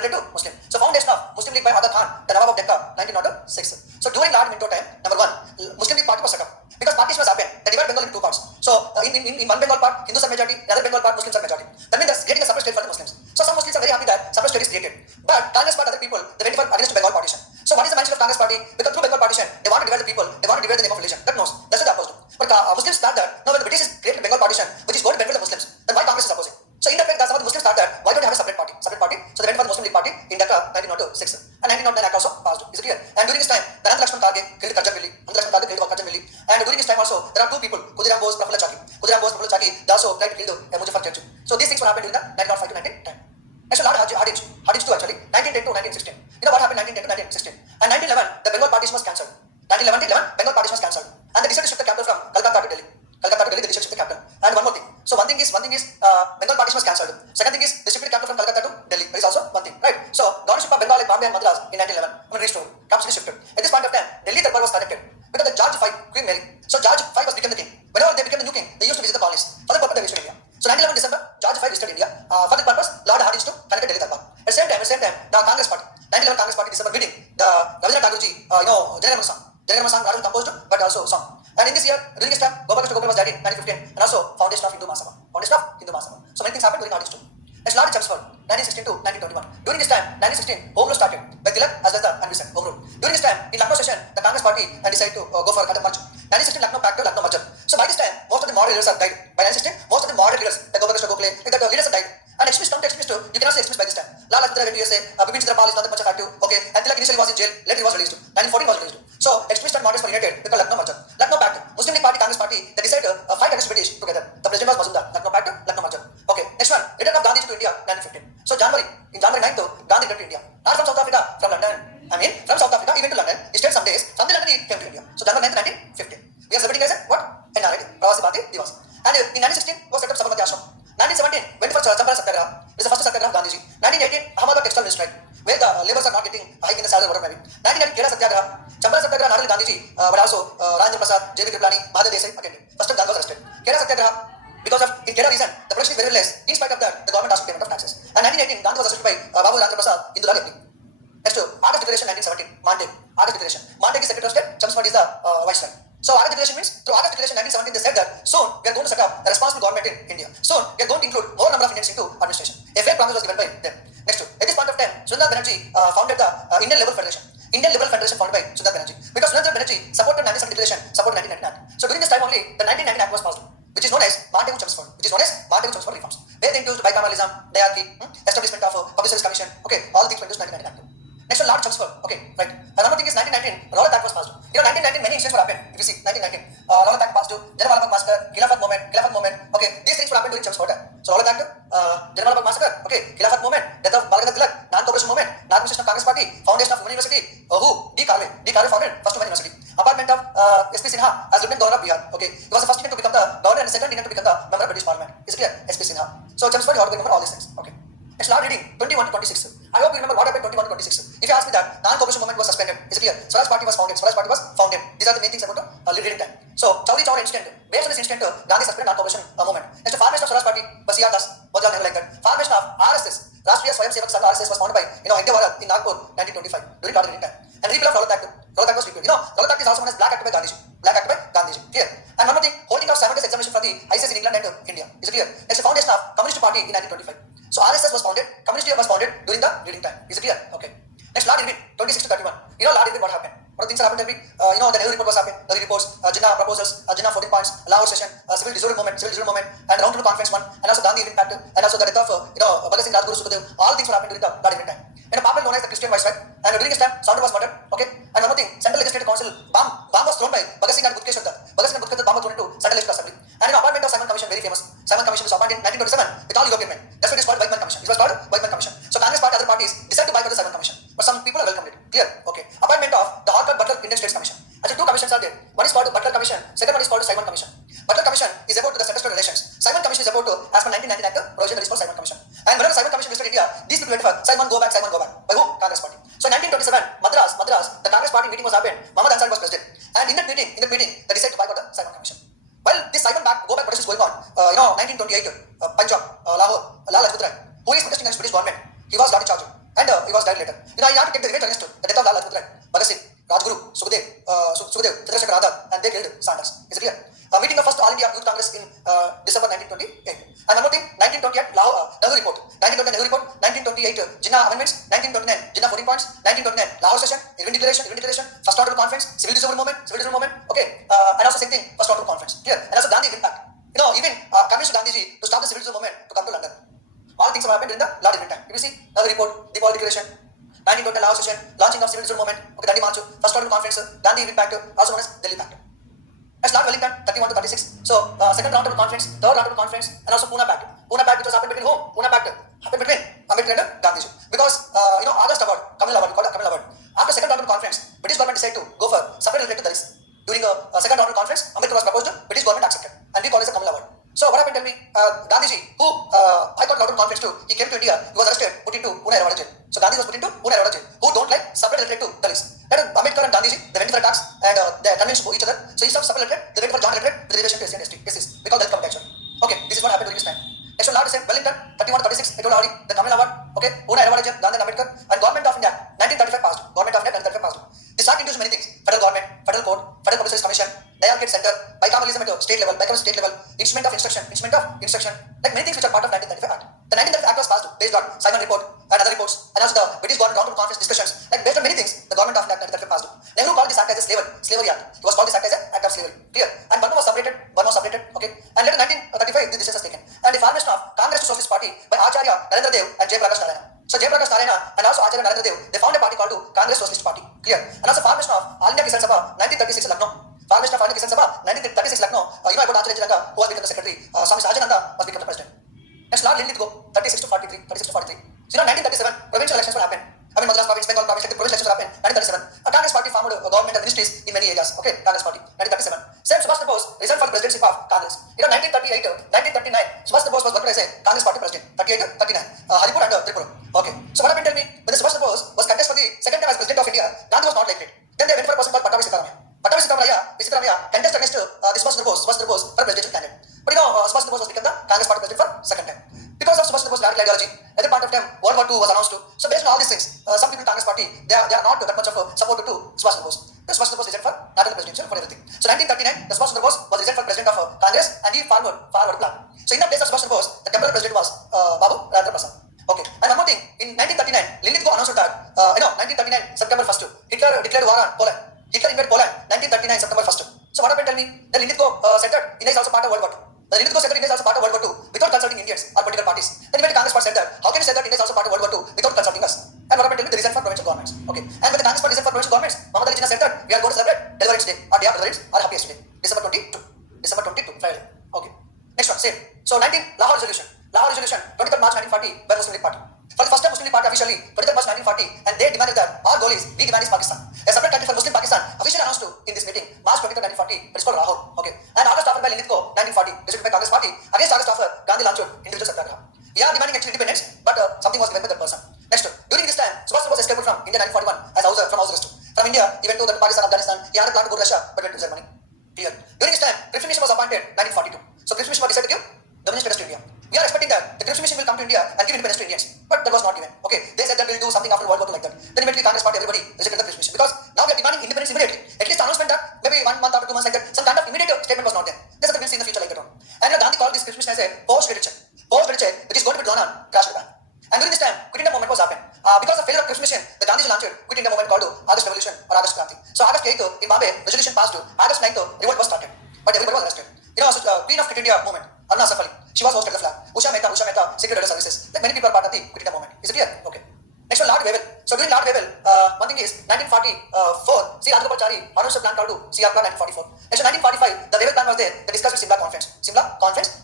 foundation of Muslim League by Aga Khan, the Nawab of Decca, 1905. 6. So during Lord Minto time, number 1, Muslim League party was set up. Because partition was happened, they divide Bengal into two parts. So in one Bengal part, Hindus are majority, in other Bengal part, Muslims are majority. That means that's creating a separate state for the Muslims. So some Muslims are very happy that separate state is created. But Congress part, other people, they went for against Bengal partition. So what is the mindset of Congress party? Because through Bengal partition, they want to divide the people, they want to divide the name of religion. That knows. That's what they opposed to. But Muslims thought that, no, when the British created Bengal partition, which is going to benefit the Muslims, then why Congress is opposing? So in that way, that's how the Muslims thought that, why don't you have a separate party? Separate party. So they went for the Muslim League party in Dhaka 1906. And 1909 Act also passed. Is it clear? And during this time, the Anand Lakshman Karge killed Karjan Milli. Anand Lakshman Karge killed Karjan Milli. And during this time also, there are two people, Khudiram Bose, Prafulla Chaki. Khudiram Bose, Prafulla Chaki, they also tried to kill the Muzaffar Churchill. So these things were happened during the 1905 to 1910. Next, Lord Hardinge too actually, 1910 to 1916. You know what happened 1910 to 1916? And 1911, the Bengal partition was cancelled. 1911 to 11, Bengal partition was cancelled. And they decided to shift the capital from Calcutta to Delhi. Calcutta to Delhi, they decided to shift the capital. And one more thing. So one thing is Bengal partition was cancelled. Second thing is they shifted the capital from Calcutta to Delhi. There is also one thing, right? So governorship of Bengal like Bombay and Madras in 1911, restored. Capital shifted. At this point of time, Delhi Darbar was connected because the George V, Queen Mary. So George V was become the king. Whenever they became the new king, they used to visit the colonies. For the purpose, they visited India. So 1911 December, George V visited India. For that purpose, Lord Hardinge to connect Delhi Darbar. At the same time, the Congress party, 1911 Congress party December meeting, the Rabindranath Tagore ji, Janagamana song, Raju composed, but also song. And in this year, during this time, Gopal Krishna Gokhale was died in 1915, and also Foundation of Hindu Mahasabha. So many things happened during Hardinge too. Next, Lord Chelmsford, 1916 to 1921. During this time, 1916, Home Rule started by Tilak as well as Anvisen, Home Rule. During this time, in Lucknow session, the Congress party decided to go for a merger. 1916 Lucknow Pact to Lucknow merger. So by this time, most of the moderate leaders are died. By 1916, most of the moderate leaders, like Gopal Krishna Gokhale, like the leaders are died. And extremist, come to extremist too, you cannot say extremist by this time. Lal Lajpat Rai went to USA, Bipin Chandra Pal is not that much active, okay, and Tilak initially was in jail, later he was released. 1914 was released. So extremist and moderates were united because Lucknow merger. Lucknow Pact, Muslim League party, Congress party, they decided to fight against British together. The president was Mazumdar. Lucknow Pact, Lucknow merger. Okay, next one, return of Gandhiji to India, 1915. So in January 9th, Gandhi returned to India. Not from South Africa, from London. From South Africa, he went to London. He stayed some days. From the London, he came to India. So January 9th, 1915. We are celebrating as what? NRI, Pravasi Bharati Divas. And in 1916, was set up Sabarmati Ashram. 1917, went for Champara Satyagraha. This is the first Satyagraha of Gandhiji. 1918, Ahmedabad textile mill strike, where the laborers are not getting high in the salary, whatever maybe. 1919, Kerala Satyagraha. Champara Satyagraha, not only Gandhiji, but also Rajendra Prasad, J.V. Kriplani, Mahadev Desai attended. First time Gandhi was arrested. Kerala Satyagraha, because of in Kerala reason, the production is very less. In spite of that, the government asked payment of taxes. And 1918, Gandhi was arrested by Babu Rajendra Prasad, Indira Gandhi. Next, August Declaration 1917, Montague. August Declaration. Montague is Secretary of State, Chelmsford is the Viceroy. So August Declaration means, through August Declaration 1917, they said that soon we are going to set up a responsible government in India. Soon we are going to include more number of Indians into administration. A fair promise was given by them. Next, at this point of time, Sundar Banerjee founded the Indian Liberal Federation. Indian Liberal Federation founded by Sundar Banerjee. Because Sundar Banerjee supported 1917 Declaration, supported 1919 Act. So during this time only, the 1919 Act was passed, which is known as Montagu-Chelmsford, reforms. Where they introduced bicameralism, diarchy, establishment of public service commission. Okay, all things were introduced 1919 Act. Next one, Lord Chelmsford. Okay, right. Another thing is 1919, Rowlatt Act was passed. You know, 1919, many incidents were happened. If you see, 1919, Rowlatt Act passed, Jallianwala Bagh massacre, Khilafat movement. Okay, these things were happened during Chelmsford time. So Rowlatt Act, Jallianwala Bagh massacre, okay, Khilafat movement, death of Balgandhar Tilak, non-cooperation movement, non-administration of Congress party, foundation of Women University, D. Carve founded first Women University, appointment of S.P. Sinha as Lieutenant Governor of Bihar. Okay, he was the first Indian to become the governor and the second Indian to become the member of British Parliament. Is it clear? S.P. Sinha. So Chelmsford, you have to remember all these things. Okay. Next, Lord reading 21 to 26. I hope you remember what happened 21 to 26. If you ask me that, non-cooperation movement was suspended. Is it clear? Swaraj Party was founded. These are the main things I'm going to reading time. So, Chowri Chowra incident. Based on this incident, Gandhi suspended non-cooperation movement. Next, the formation of Swaraj Party was C.R. Das. Never like that. Formation of RSS, Rashtriya Swayam Sevak Sangh RSS was founded by India Wara in Nagpur 1925 during Lord reading time. And repeal of Rowlatt Act. Rowlatt Act was repealed. Rowlatt Act is also known as Black Act by Gandhiji. Clear? And one more thing, holding of simultaneous examination for the ICS in England and India. Is it clear? Next, the foundation of Communist Party in 1925. So RSS was founded, Communist was founded during the reading time. Is it clear? Okay. Next, Lord Irwin, 26 to 31. Lord Irwin, what happened? What things happened every, the Nehru report was happened, the reports, Jinnah proposals, Jinnah 14 points, Lahore session, civil disorder movement, and round table conference one, and also Gandhi Irwin Pact, and also the death of, Bhagat Singh, Rajguru Sukhdev, all things were happened during the Lord Irwin time. And a popular known as the Christian Viceroy, and during his time, Saunders was murdered, okay? And one more thing, Central Legislative Council, bomb was thrown by Bhagat Singh and Butkesh Dutta. Bhagat Singh and Butkesh Dutta bomb was thrown into Central Legislative Assembly. And appointment of Simon Commission, very famous. Simon Commission was appointed in 1927 with all European men. That's why it is called Weizmann Commission. It was called Weizmann Commission. So Congress party, other parties decided to boycott the Simon Commission. But some people are welcomed it. Clear? Okay. Appointment of the Orchard Butler Indian States Commission. Actually, two commissions are there. One is called Butler Commission. Second one is called Simon Commission. Butler Commission is about to the sector relations. Simon Commission is about to, as per 1919 Act, provision that is called Simon Commission. And whenever Simon Commission visited India, these people went for Simon go back. By who? Congress party. So in 1927, Madras, the Congress party meeting was happened. Muhammad Ansari was president. And in that meeting, they decided to boycott the Simon Commission. Well, this Simon go back protest is going on. 1928, Punjab, Lahore, Lal Lajpat Rai, who is protesting against British government, he was not in charge. And he was died later. You have to take the revenge against the death of Lal Lajpat Rai. Bhagat Singh, Rajguru, Sukhdev, Chandrasekhar Azad, and they killed Sanders. Is it clear? Meeting of first All India Youth Congress in December 1928. And one more thing, 1928 Lahore Nehru Report, 1929 Nehru Report, 1928 Jinnah Amendments, 1929 Jinnah 14 points, 1929 Lahore Session, Irwin Declaration, First Order Conference, Civil Disobedience Movement, okay, and also same thing, First Order Conference, clear? And also Gandhi impact. Even convinced Gandhiji to stop the Civil Disobedience movement to come to London. All things have happened in the law different time. If you see Nehru Report, Deepawali Declaration, 1929 Lahore Session, launching of Civil Disobedience movement, okay, Dandi March, First Order Conference, Gandhi impact, also known as Delhi Pact. That's Lord Wellington, 31 to 36. So, second round of conference, third round of conference, and also Pune Pact. Pune Pact, which was happened between whom? Pune Pact happened between Ambedkar and Gandhiji. Because, August award, Kamala award, we call it Kamala award. After second round of conference, British government decided to go for separate related to Dalits. During a second round of conference, Ambedkar was proposed, British government accepted, and we call it as a Kamala award. So, what happened? Tell me, Gandhiji, who I got Lord conference to, he came to India, he was arrested, put into Pune Airwada jail. So, Gandhi was put into Pune Airwada jail. Who don't like separate related to Dalits? That is Ambedkar and Gandhiji, they went for attacks and they convinced each other. So instead of separate, they went for joint electorate with relation to SC and ST. This is we call that common. Okay, this is what happened during this time. Next one, Lord is Wellington, 31 to 36. I told already the Kamala award. Okay, Pune Airwada jail, Gandhi and Ambedkar, and Government of India, 1935 passed. Government of India, 1935 passed. This act introduced many things: federal government, federal court, federal public service commission, dialogate center, bicameralism at state level, instrument of instruction, like many things which are part of 1935 Act. The 1935 Act was passed based on Simon Report and other reports, and also the British government round of conference discussions. Like based on many things, the government of India 1935 passed. Nehru called this act as a slavery act. He was called this act as an act of slavery. Clear? And Burma was separated. Okay. And later 1935 this decision was taken. And the formation of Congress to Socialist Party by Acharya Narendra Dev and Jayaprakash Narayana. So Jayaprakash Narayana and also Acharya Narendra Dev, they found a party called Congress Socialist Party. Clear? And also formation of All India Kisan Sabha 1936 in Lucknow. Formation of All India Kisan Sabha 1936 Lucknow. About Acharya Janaka, who was become the secretary. Swami Sahajananda was become the president. Next, Lord Lilith go 36 to 43. So 1937 provincial elections will happen. Madras province, Bengal province, like the provincial elections will happen. 1937, a Congress party formed a government and ministries in many areas. Okay, Congress party. 1937, same Subhash Bose resigned for the presidency of Congress. 1938, 1939, Subhash Bose was worked as a Congress party president. 38 to 39, Haripur and Tripura. Okay, so what happened? Tell me, when the Subhash Bose was contested for the second time as president of India, Gandhi was not elected. Then they went for a person called Pattabhi Sitaramaiah contested against this Subhash Bose for presidential candidate. But Subhash Bose was become the Congress party president for second time. Because of Subhash Bose's radical ideology, at the point of time, World War II was announced to. So based on all these things, some people in Congress party, they are not that much of a supporter to Subhash Bose. Subhash Bose resigned for not only presidential, for everything. So 1939, the Subhash Bose was resigned for president of Congress, and he forward plan. So in the place of Subhash Bose, the temporary president was Babu Rajendra Prasad. Okay, and one more thing, in 1939, Lilith go announced that 1939 September 1st, Hitler declared war on Poland. Hitler invaded Poland 1939 September 1st. So what happened? Tell me, the Lilith go said that India is also part of World War II. The Lilith go said that India is also part of World War II without consulting Indians or political parties. Then even the Congress party said that, how can you say that India is also part of World War II without consulting us? And what happened? Tell me, the reason for provincial governments. Okay, and when the Congress party reason for provincial governments, Muhammad Ali Jinnah said that we are going to celebrate Deliverance Day or Day of Deliverance or Happiest Day, December 22, Friday. Okay, next one, same. So 19 Lahore Resolution, 23rd March 1940 by Muslim League Party. For the first time, Muslim League Party officially 23rd March 1940, and they demanded that our goal is, we demand is Pakistan. A separate country for Muslim Pakistan officially announced to in this meeting, March 23rd 1940, it is called Lahore. Okay, and August offered by Lilith Ko 1940, decided by Congress Party. Against August offer, Gandhi launched individual satyagraha. We are demanding actually independence, but something was given by that person. Next, during this time, Subhash was escaped from India 1941 as from house arrest. From India, he went to Pakistan, Afghanistan. He had a plan to go to Russia, but went to Germany. Clear. During this time, Cripps Mission was appointed 1942. So Cripps Mission was decided to give dominant status to India. We are expecting that the Cripps Mission will come to India and give independence to Indians, but that was not given. Okay, they said that we'll do something after World War II like that. Then immediately Congress Party, everybody rejected the Cripps Mission because now we are demanding independence immediately. At least the announcement that maybe 1 month after 2 months like that, some kind of immediate statement was not there. They said that we'll see in the future like that. And Gandhi called this Cripps Mission as a post-British, which is going to be drawn on crash plan. And during this time, Quit India movement was happening. Because of failure of Cripps Mission, the Gandhiji launched Quit India movement called August Revolution or August Kranti. So August 8th in Bombay, resolution passed. August 9th, revolt was started, but everybody was arrested. Queen of Quit India movement, Aruna Asaf Ali, she was hosted the flag. Usha Mehta, Secret Data Services. Like many people are part of the Quit India movement. Is it clear? Okay. Next one, Lord Wavell. So during Lord Wavell, one thing is 1944, C. Rajagopalachari announced a plan called CR Plan 1944. Next one, 1945, the Wavell Plan was there. They discussed with Simla Conference.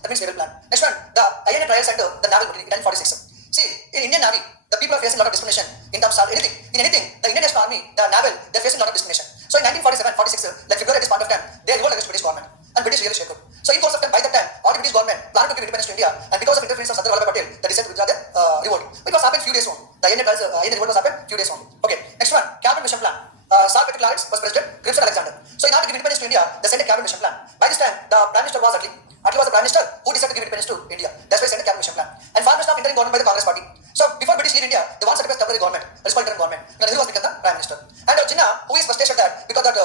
That means Wavell Plan. Next one, the INA Trial Center, the Naval in 1946. See, in Indian Navy, the people are facing a lot of discrimination in terms of anything. In anything, the Indian National Army, the Naval, they're facing a lot of discrimination. So in 1947-46, like February at this point of time, they revolt against British government. And British really shaken. So in course of time, by that time, all the British government planned to give independence to India, and because of interference of Sardar Vallabhbhai Patel, they decided to withdraw the revolt. It was happened few days only. The INA revolt was happened few days only. Okay, next one, Cabinet Mission Plan. Sir Patrick Lawrence was president, Cripps and Alexander. So in order to give independence to India, they sent a Cabinet Mission Plan. By this time, the Prime Minister was Attlee. Attlee was the Prime Minister who decided to give independence to India. That's why they sent a Cabinet Mission Plan. And formation of interim government by the Congress Party. So before British leave India, they want to set up a temporary government. That is called interim government. Now Nehru was become the Prime Minister. And Jinnah Now, who is frustrated that because that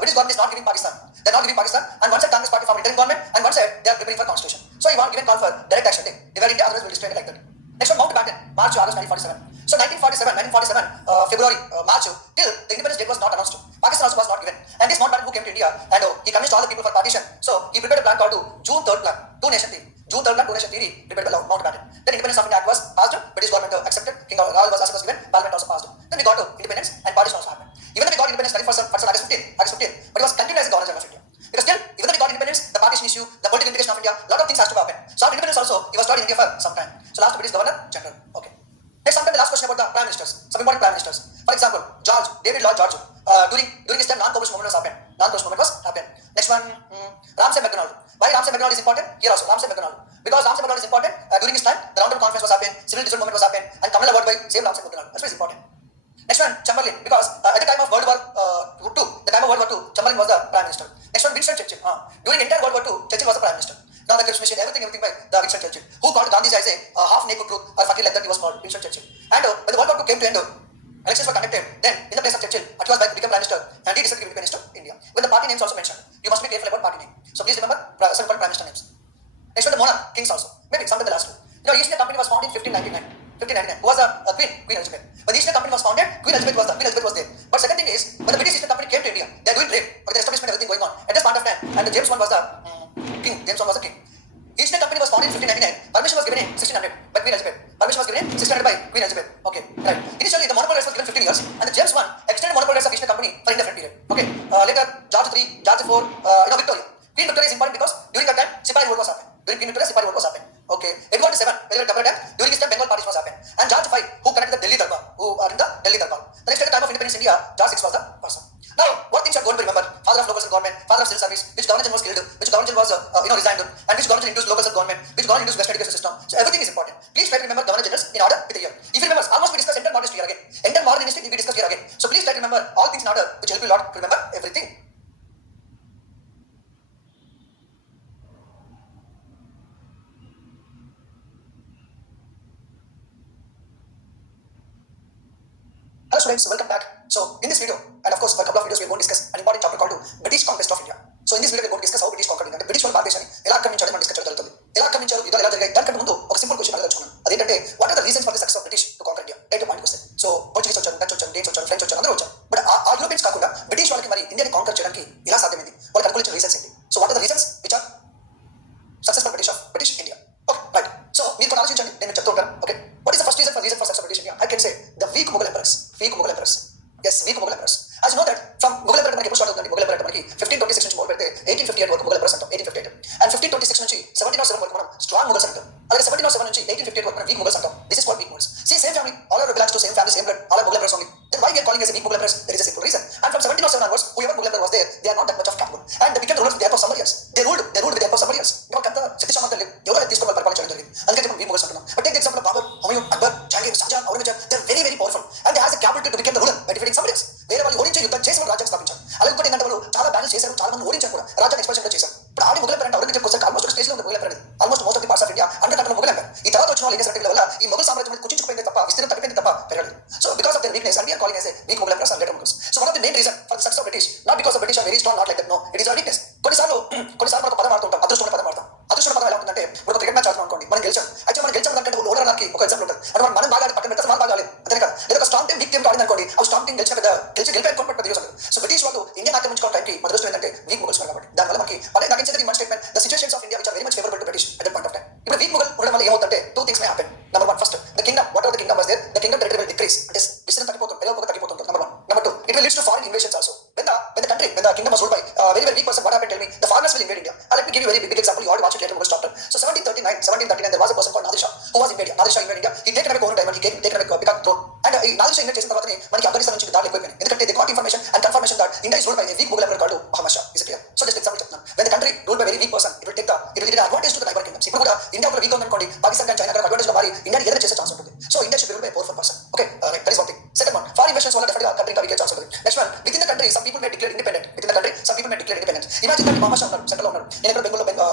British government is not giving Pakistan, they're not giving Pakistan, and one side Congress party formed interim government, and one side they are preparing for constitution. So he want given call for direct action. They divide India, otherwise we'll destroy it like that. Next one, Mountbatten, March to August 1947. So 1947, February, March till the independence date was not announced. Pakistan also was not given. And this Mountbatten who came to India and he convinced all the people for partition. So he prepared a plan called June 3rd plan, two nation theory. June 3rd plan, two nation theory prepared by Mountbatten. Then Independence of India Act was passed. British government accepted. King Rawal was given. Parliament also passed. Then we got to independence and partition also happened. Even though we got independence 31st August 15, but it was continued as the governor general of India. Because still, even though we got independence, the partition issue, the political integration of India, lot of things has to happen. So after independence also, he was not in India for some time. So last British governor general. Okay. Next, sometimes the last question about the prime ministers. Some important prime ministers. For example, David Lloyd George. During his time, non-coercion movement was happened. Next one, Ramsay MacDonald. Why Ramsay MacDonald is important? Here also, Ramsay MacDonald. Because Ramsay MacDonald is important. During his time, the Round Table Conference was happened, civil disorder movement was happened, and Kamala Award by same Ramsay MacDonald. That's why it's important. Next one, Chamberlain. Because at the time of World War II, Chamberlain was the prime minister. Next one, Winston Churchill. During entire World War II, Churchill was the prime minister. Now the question, everything by the Winston Churchill, who called Gandhi's as a half-naked truth or fakir like that. He was called Winston Churchill. And when the World War II came to end, elections were conducted. Then, in the place of Churchill, Atiyaz Beg became prime minister, and he decided to give independence to India. When the party names also mentioned, you must be careful about party name. So please remember some prime minister names. Next one, the monarch, kings also. Maybe some of the last two. East India Company was founded in 1599. Who was the Queen Elizabeth? When the East India Company was founded, Queen Elizabeth was there. But second thing is, when the British East India Company came to India, they are doing trade, okay, the establishment, everything going on. At this point of time, and the James I was the king. East India Company was founded in 1599. Permission was given in 1600 by Queen Elizabeth. Okay, right. Initially, the monopoly rights was given 15 years, and the James I extended monopoly rights of East India Company for indefinite period. Okay. Later, George III, George IV, Victoria. Queen Victoria is important because during that time, Sipahi Revolt was happening. Okay. Edward VII, during his time, Bengal partition was happening. And George V, who connected the Delhi Darbar, who are in the Delhi Darbar. The next at the time of independence India, George VI was the person. Now, what things are going to remember? Father of local government, father of civil service, which governor general was killed, which governor general was resigned, and which governor introduced local government, which governor introduced West education system. So everything is important. Please try to remember governor generals in order with the year. If you remember, almost we discussed entire modern history here again. Entire modern history we discussed here again. So please try to remember all things in order, which help you a lot to remember everything. Hello students, welcome back. So in this video, and of course for a couple of videos we are going to discuss an important chapter called British Conquest of India. So in this video we are going to discuss how British conquered India. British వాళ్ళు భారతదేశాన్ని ఎలా ఆక్రమించారో మనం డిస్కస్ చేయడం జరుగుతుంది. ఎలా ఆక్రమించారు, యుద్ధాలు ఎలా జరిగాయి, దానికంటే ముందు ఒక సింపుల్ క్వశ్చన్ అడగదలుచుకున్నాను. అదేంటంటే what are the reasons for the success of British to conquer India? Direct పాయింట్కి వస్తాయి. సో పోర్చుగీస్ వచ్చారు, డచ్ వచ్చారు, డేన్స్ వచ్చారు, ఫ్రెంచ్ వచ్చారు, అందరూ వచ్చారు. బట్ ఆ యూరోపియన్స్ కాకుండా బ్రిటిష్ వాళ్ళకి మరి ఇండియాని కాంకర్ చేయడానికి ఎలా సాధ్యమైంది? వాళ్ళకి అనుకూలించిన రీజన్స్ ఏంటి? So what are the reasons which are success for British India? Okay, right. So మీరు కొన్ని ఆలోచించండి, నేను చెప్తూ ఉంటాను. Okay, what is the first reason for success of British India? I can say the weak Mughal emperors. Yes, weak Mughal emperors. As you know that from Mughal Empire మనకి ఎప్పుడు స్టార్ట్ అవుతుంది? Mughal Empire మనకి 1526 నుంచి మొదలు పెడితే 1858 వరకు Mughal emperors అంటాం. 1858 and 1526 నుంచి 1707 వరకు మనం స్ట్రాంగ్ Mughals అంటాం. అలాగే 1707 నుంచి 1858 వరకు మనం వీక్ Mughals అంటాం. This is called weak Mughals. See, same family, all are belongs to same family, same blood, all are Mughal emperors only. Then why we are calling as a weak Mughal emperors? There is a simple reason. And from 1707 onwards, whoever Mughal emperor was there, they are not that much of capable. And they became the rulers with the help of somebody else. They ruled with the help of somebody else. ఇవాళ శక్తి సామర్థ్యం లేదు, ఎవరో తీసుకొని వాళ్ళు పరిపాలన చేయడం జరిగింది. అందుకని మనం వీక్ Mughals అంటున్నాం. But take the example of Babur, Humayun, Akbar, Jahangir, Shahjahan, Aurangzeb. They are very very powerful and they has the capability to become the ruler by defeating somebody else. వేరే వాళ్ళు ఓడించే యుద్ధం చేసి వాళ్ళు రాజ్యాన్ని స్థాపించారు. అలాగే ఇంకోటి ఏంటంటే వాళ్ళు చాలా బ్యాలెన్స్ చేశారు, చాలా మంది ఓడించారు కూడా, రాజ్యాన్ని ఎక్స్పాన్షన్ కూడా చేశారు. ఇప్పుడు ఆడి Mughal Empire అంటే ఔరంగజేబ్ కోసం ఆల్మోస్ట్ ఒక స్టేజ్ లో ఉంది Mughal Empire. Almost most of the parts of India అంటే దాంట్లో Mughal Empire. ఈ తర్వాత వచ్చిన వాళ్ళు ఏం చేశారంటే వల్ల ఈ మొఘల్ సామ్రాజ్యం కుచించుకుపోయింది తప్ప విస్తీర్ణం తగ్గిపోయింది తప్ప పెరగలేదు. So because of their weakness and we are calling as a weak Mughal emperors and later Mughals. So one of the main reason for the success of British, not because the British are very strong, not like that, no, it is our weakness. కొన్నిసార్లు మనకు పదం వాడుతుంటాం, అదృష్టం పదం వాడతాం. అదృష్టం పదం ఎలా ఉంటుందంటే ఇప్పుడు ఒక క్రికెట్ మ్యాచ్ ఆడుతున్నాం అనుకోండి, మనం గెలిచాం. అయితే మనం గెలిచాం దానికంటే ఓడర్ నాకు ఒక ఎగ్జాంపుల్ ఉంటుంది. అంటే మనం బాగా పక్కన పెడితే మనం బాగా అంతే కదా. లేదా ఒక స్ట్రాంగ్ టీం వీక్ టీం ఆడింది అనుకోండి, ఆ స్ట్రాంగ్ టీం గెలిపి పెద్ద యూస్ ఉంటుంది. సో బ్రిటిష్ వాళ్ళు ఇండియా ఆక్రమించుకోవడం టైంకి మన దృష్టి ఏంటంటే వీక్ Mughals కాబట్టి దానివల్ల మనకి అంటే నాకు ఇచ్చేది one statement, the situations of India which are very much favourable to British at that point of time. ఇప్పుడు వీక్ Mughal ఉండడం వల్ల ఏమవుతుందంటే two things may happen. Number one, first the kingdom, whatever the kingdom was there, the kingdom territory will decrease, అంటే విస్తరణ తగ్గిపోతుంది. Number one. Number two, it will leads to foreign invasions also. When the kingdom was ruled by very weak person, what happened? Tell me. The foreigners will invade India. Let me give you a very big example. You all watch it later. Mughal chapter. So 1739, there was a person called Nadir Shah who was invaded. Nadir Shah invaded India. He taken away Kohinoor diamond. He taken away Peacock throne. And Nadir Shah invade చేసిన తర్వాతనే మనకి ఆఫ్ఘనిస్తాన్ నుంచి దాడులు ఎక్కువైపోయినాయి. ఎందుకంటే they got information and confirmation that India is ruled by a weak Mughal emperor called Muhammad Shah. Is it clear? So just example చెప్తున్నాను. When the country ruled by a very weak person, it will take an advantage to the neighbor kingdoms. ఇప్పుడు కూడా ఇండియా కూడా వీక్ ఉందనుకోండి, పాకిస్తాన్ కానీ చైనా కూడా అడ్వాంటేజ్ గా మారి ఇండియాని ఏదైనా చేసే ఛాన్స్ ఉంటుంది. So India should be ruled by a powerful person. Okay, right. That is one thing. Second one, foreign invasions వల్ల definitely country వీక్ ఛాన్స్ ఉంటుంది. Next one, within the country some people may declare independent. Imagine that మామా షా ఉన్నారు, సెంట్రల్ లో ఉన్నారు. నేను ఇక్కడ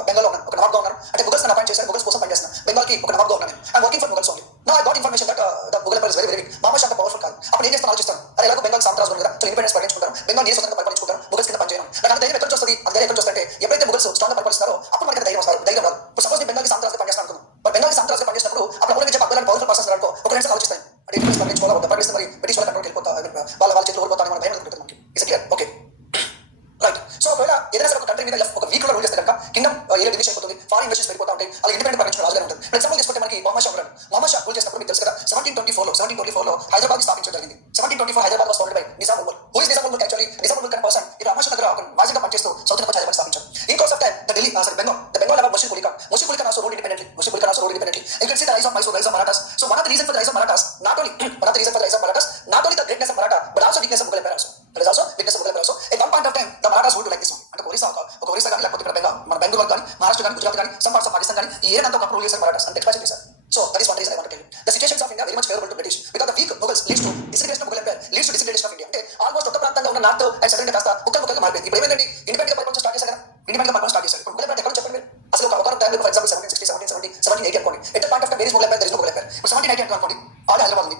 బెంగాల్లో ఉన్నాను, ఒక నవాబ్గా ఉన్నాను. అంటే Mughals నన్ను అపాయింట్ చేశారు, Mughals కోసం పనిచేస్తున్నాను. బెంగాల్కి ఒక నవాబ్గా ఉన్నాను. I'm working for Mughals only. Now I got information that the Mughal Empire is very weak. మామా షా అంత పవర్ఫుల్ కాదు. అప్పుడు ఏం చేస్తాను ఆలోచిస్తాను, అరే ఎలాగో బెంగాల్ సామ్రాజ్యం ఉంది కదా, సో ఇండిపెండెన్స్ ప్రకటించుకుంటారు, బెంగాల్ ఏ స్వతంత్ర పరిపాలించుకుంటారు, ముగల్స్ కింద పనిచేయడం. నాకు అంత ధైర్యం ఎక్కడ వస్తుంది? అది ధైర్యం ఎక్కడ వస్తుందంటే ఎప్పుడైతే ముగల్స్ స్ట్రాంగ్ పరిపాలిస్తారో అప్పుడు మనకి ధైర్యం వస్తారు, ధైర్యం రాదు. ఇప్పుడు సపోజ్ నేను బెంగాల్ సాంతరాజుగా పనిచేస్తాను అనుకున్నాను, మరి బెంగాల్ సాంతరాజుగా పనిచేసినప్పుడు అప్పుడు అప్పుడు చెప్పి అబ్బాయిలను పవర్ఫుల్ పర్సన్స్ అనుకో ఒక రెండు సార్లు ఆలోచిస్తాను, అంటే ఇండిపెండెన్స్ ప్రకటించుకోవాలా వద్దా, ప్రకటిస్తే మరి బ్రిటిష్ వాళ్ళ కంట్రోల్కి వెళ్ళిపోతా, వాళ్ళ చేతిలో ఓడిపోతాను మన భయం ఉంటుంది మనకి. Is clear? Okay right. So ఒకవేళ ఏదైనా సరే ఒక కంట్రీ మీద ఒక వీక్ లో రూల్ చేస్తే కనుక కింగ్డమ్ ఏరియా డివిజన్ అయిపోతుంది, ఫారిన్ ఇన్వెస్టర్స్ పెరిగిపోతా ఉంటాయి, అలా ఇండిపెండెంట్ ప్రకటించిన రాజుగా ఉంటుంది. ఫర్ ఎగ్జాంపుల్ తీసుకుంటే మనకి మొహమ్మద్ షా ఉన్నాడు. మొహమ్మద్ షా రూల్ చేసినప్పుడు మీకు తెలుసు కదా 1724 లో హైదరాబాద్ స్థాపించడం జరిగింది. 1724 Hyderabad was founded by Nizam ul Mulk. Who is Nizam ul Mulk? Actually Nizam ul Mulk అనే పర్సన్ ఇక్కడ రామేశ్వరం దగ్గర ఒక వాజిగా పనిచేస్తూ సౌత్ ఇండియా హైదరాబాద్ స్థాపించారు. In course of time the Bengal have Mushrik Kulikan. Mushrik Kulikan also ruled independently. You can see the rise of Mysore, rise of Marathas. So one of the reasons for the rise of Marathas, not only the greatness of Maratha, but also weakness of Mughal Empire also. There is also weakness of Mughal Empire also. At one point of time, the Marathas ruled like this one. అంటే ఒరిస్సా కానీ లేకపోతే ఇక్కడ మన బెంగళూరు కానీ మహారాష్ట్ర కానీ గుజరాత్ కానీ some parts of Pakistan కానీ ఈ ఏరియాలో ఒక రూల్ చేశారు మరాఠాస్ అంటే ఎక్స్పాన్షన్ చేశారు. So that is one reason I want to tell you. The situations of India very much favourable to British because the weak Mughals leads to disintegration of Mughal empire, leads to disintegration of India. అంటే almost ఉత్తర ప్రాంతంలో ఉన్న north and southern కాస్త ముక్కలుగా మారిపోయింది. ఇప్పుడు ఏమైందండి, ఇండిపెండెంట్ గా పరిపాలన స్టార్ట్ చేశారు కదా, ఇండిపెండెంట్ గా పరిపాలన స్టార్ట్ చేశారు. ఇప్పుడు ముగల్ ఎంపైర్ ఎక్కడ చెప్పండి మీరు? అసలు ఒక టైంలో ఫర్ ఎగ్జాంపుల్ 1760, 1780 అనుకోండి. At the point of time where is Mughal empire? There is no Mughal empire. ఇప్పుడు 1780 అనుకోండి, ఆడి హైదరాబాద్ ఉంది,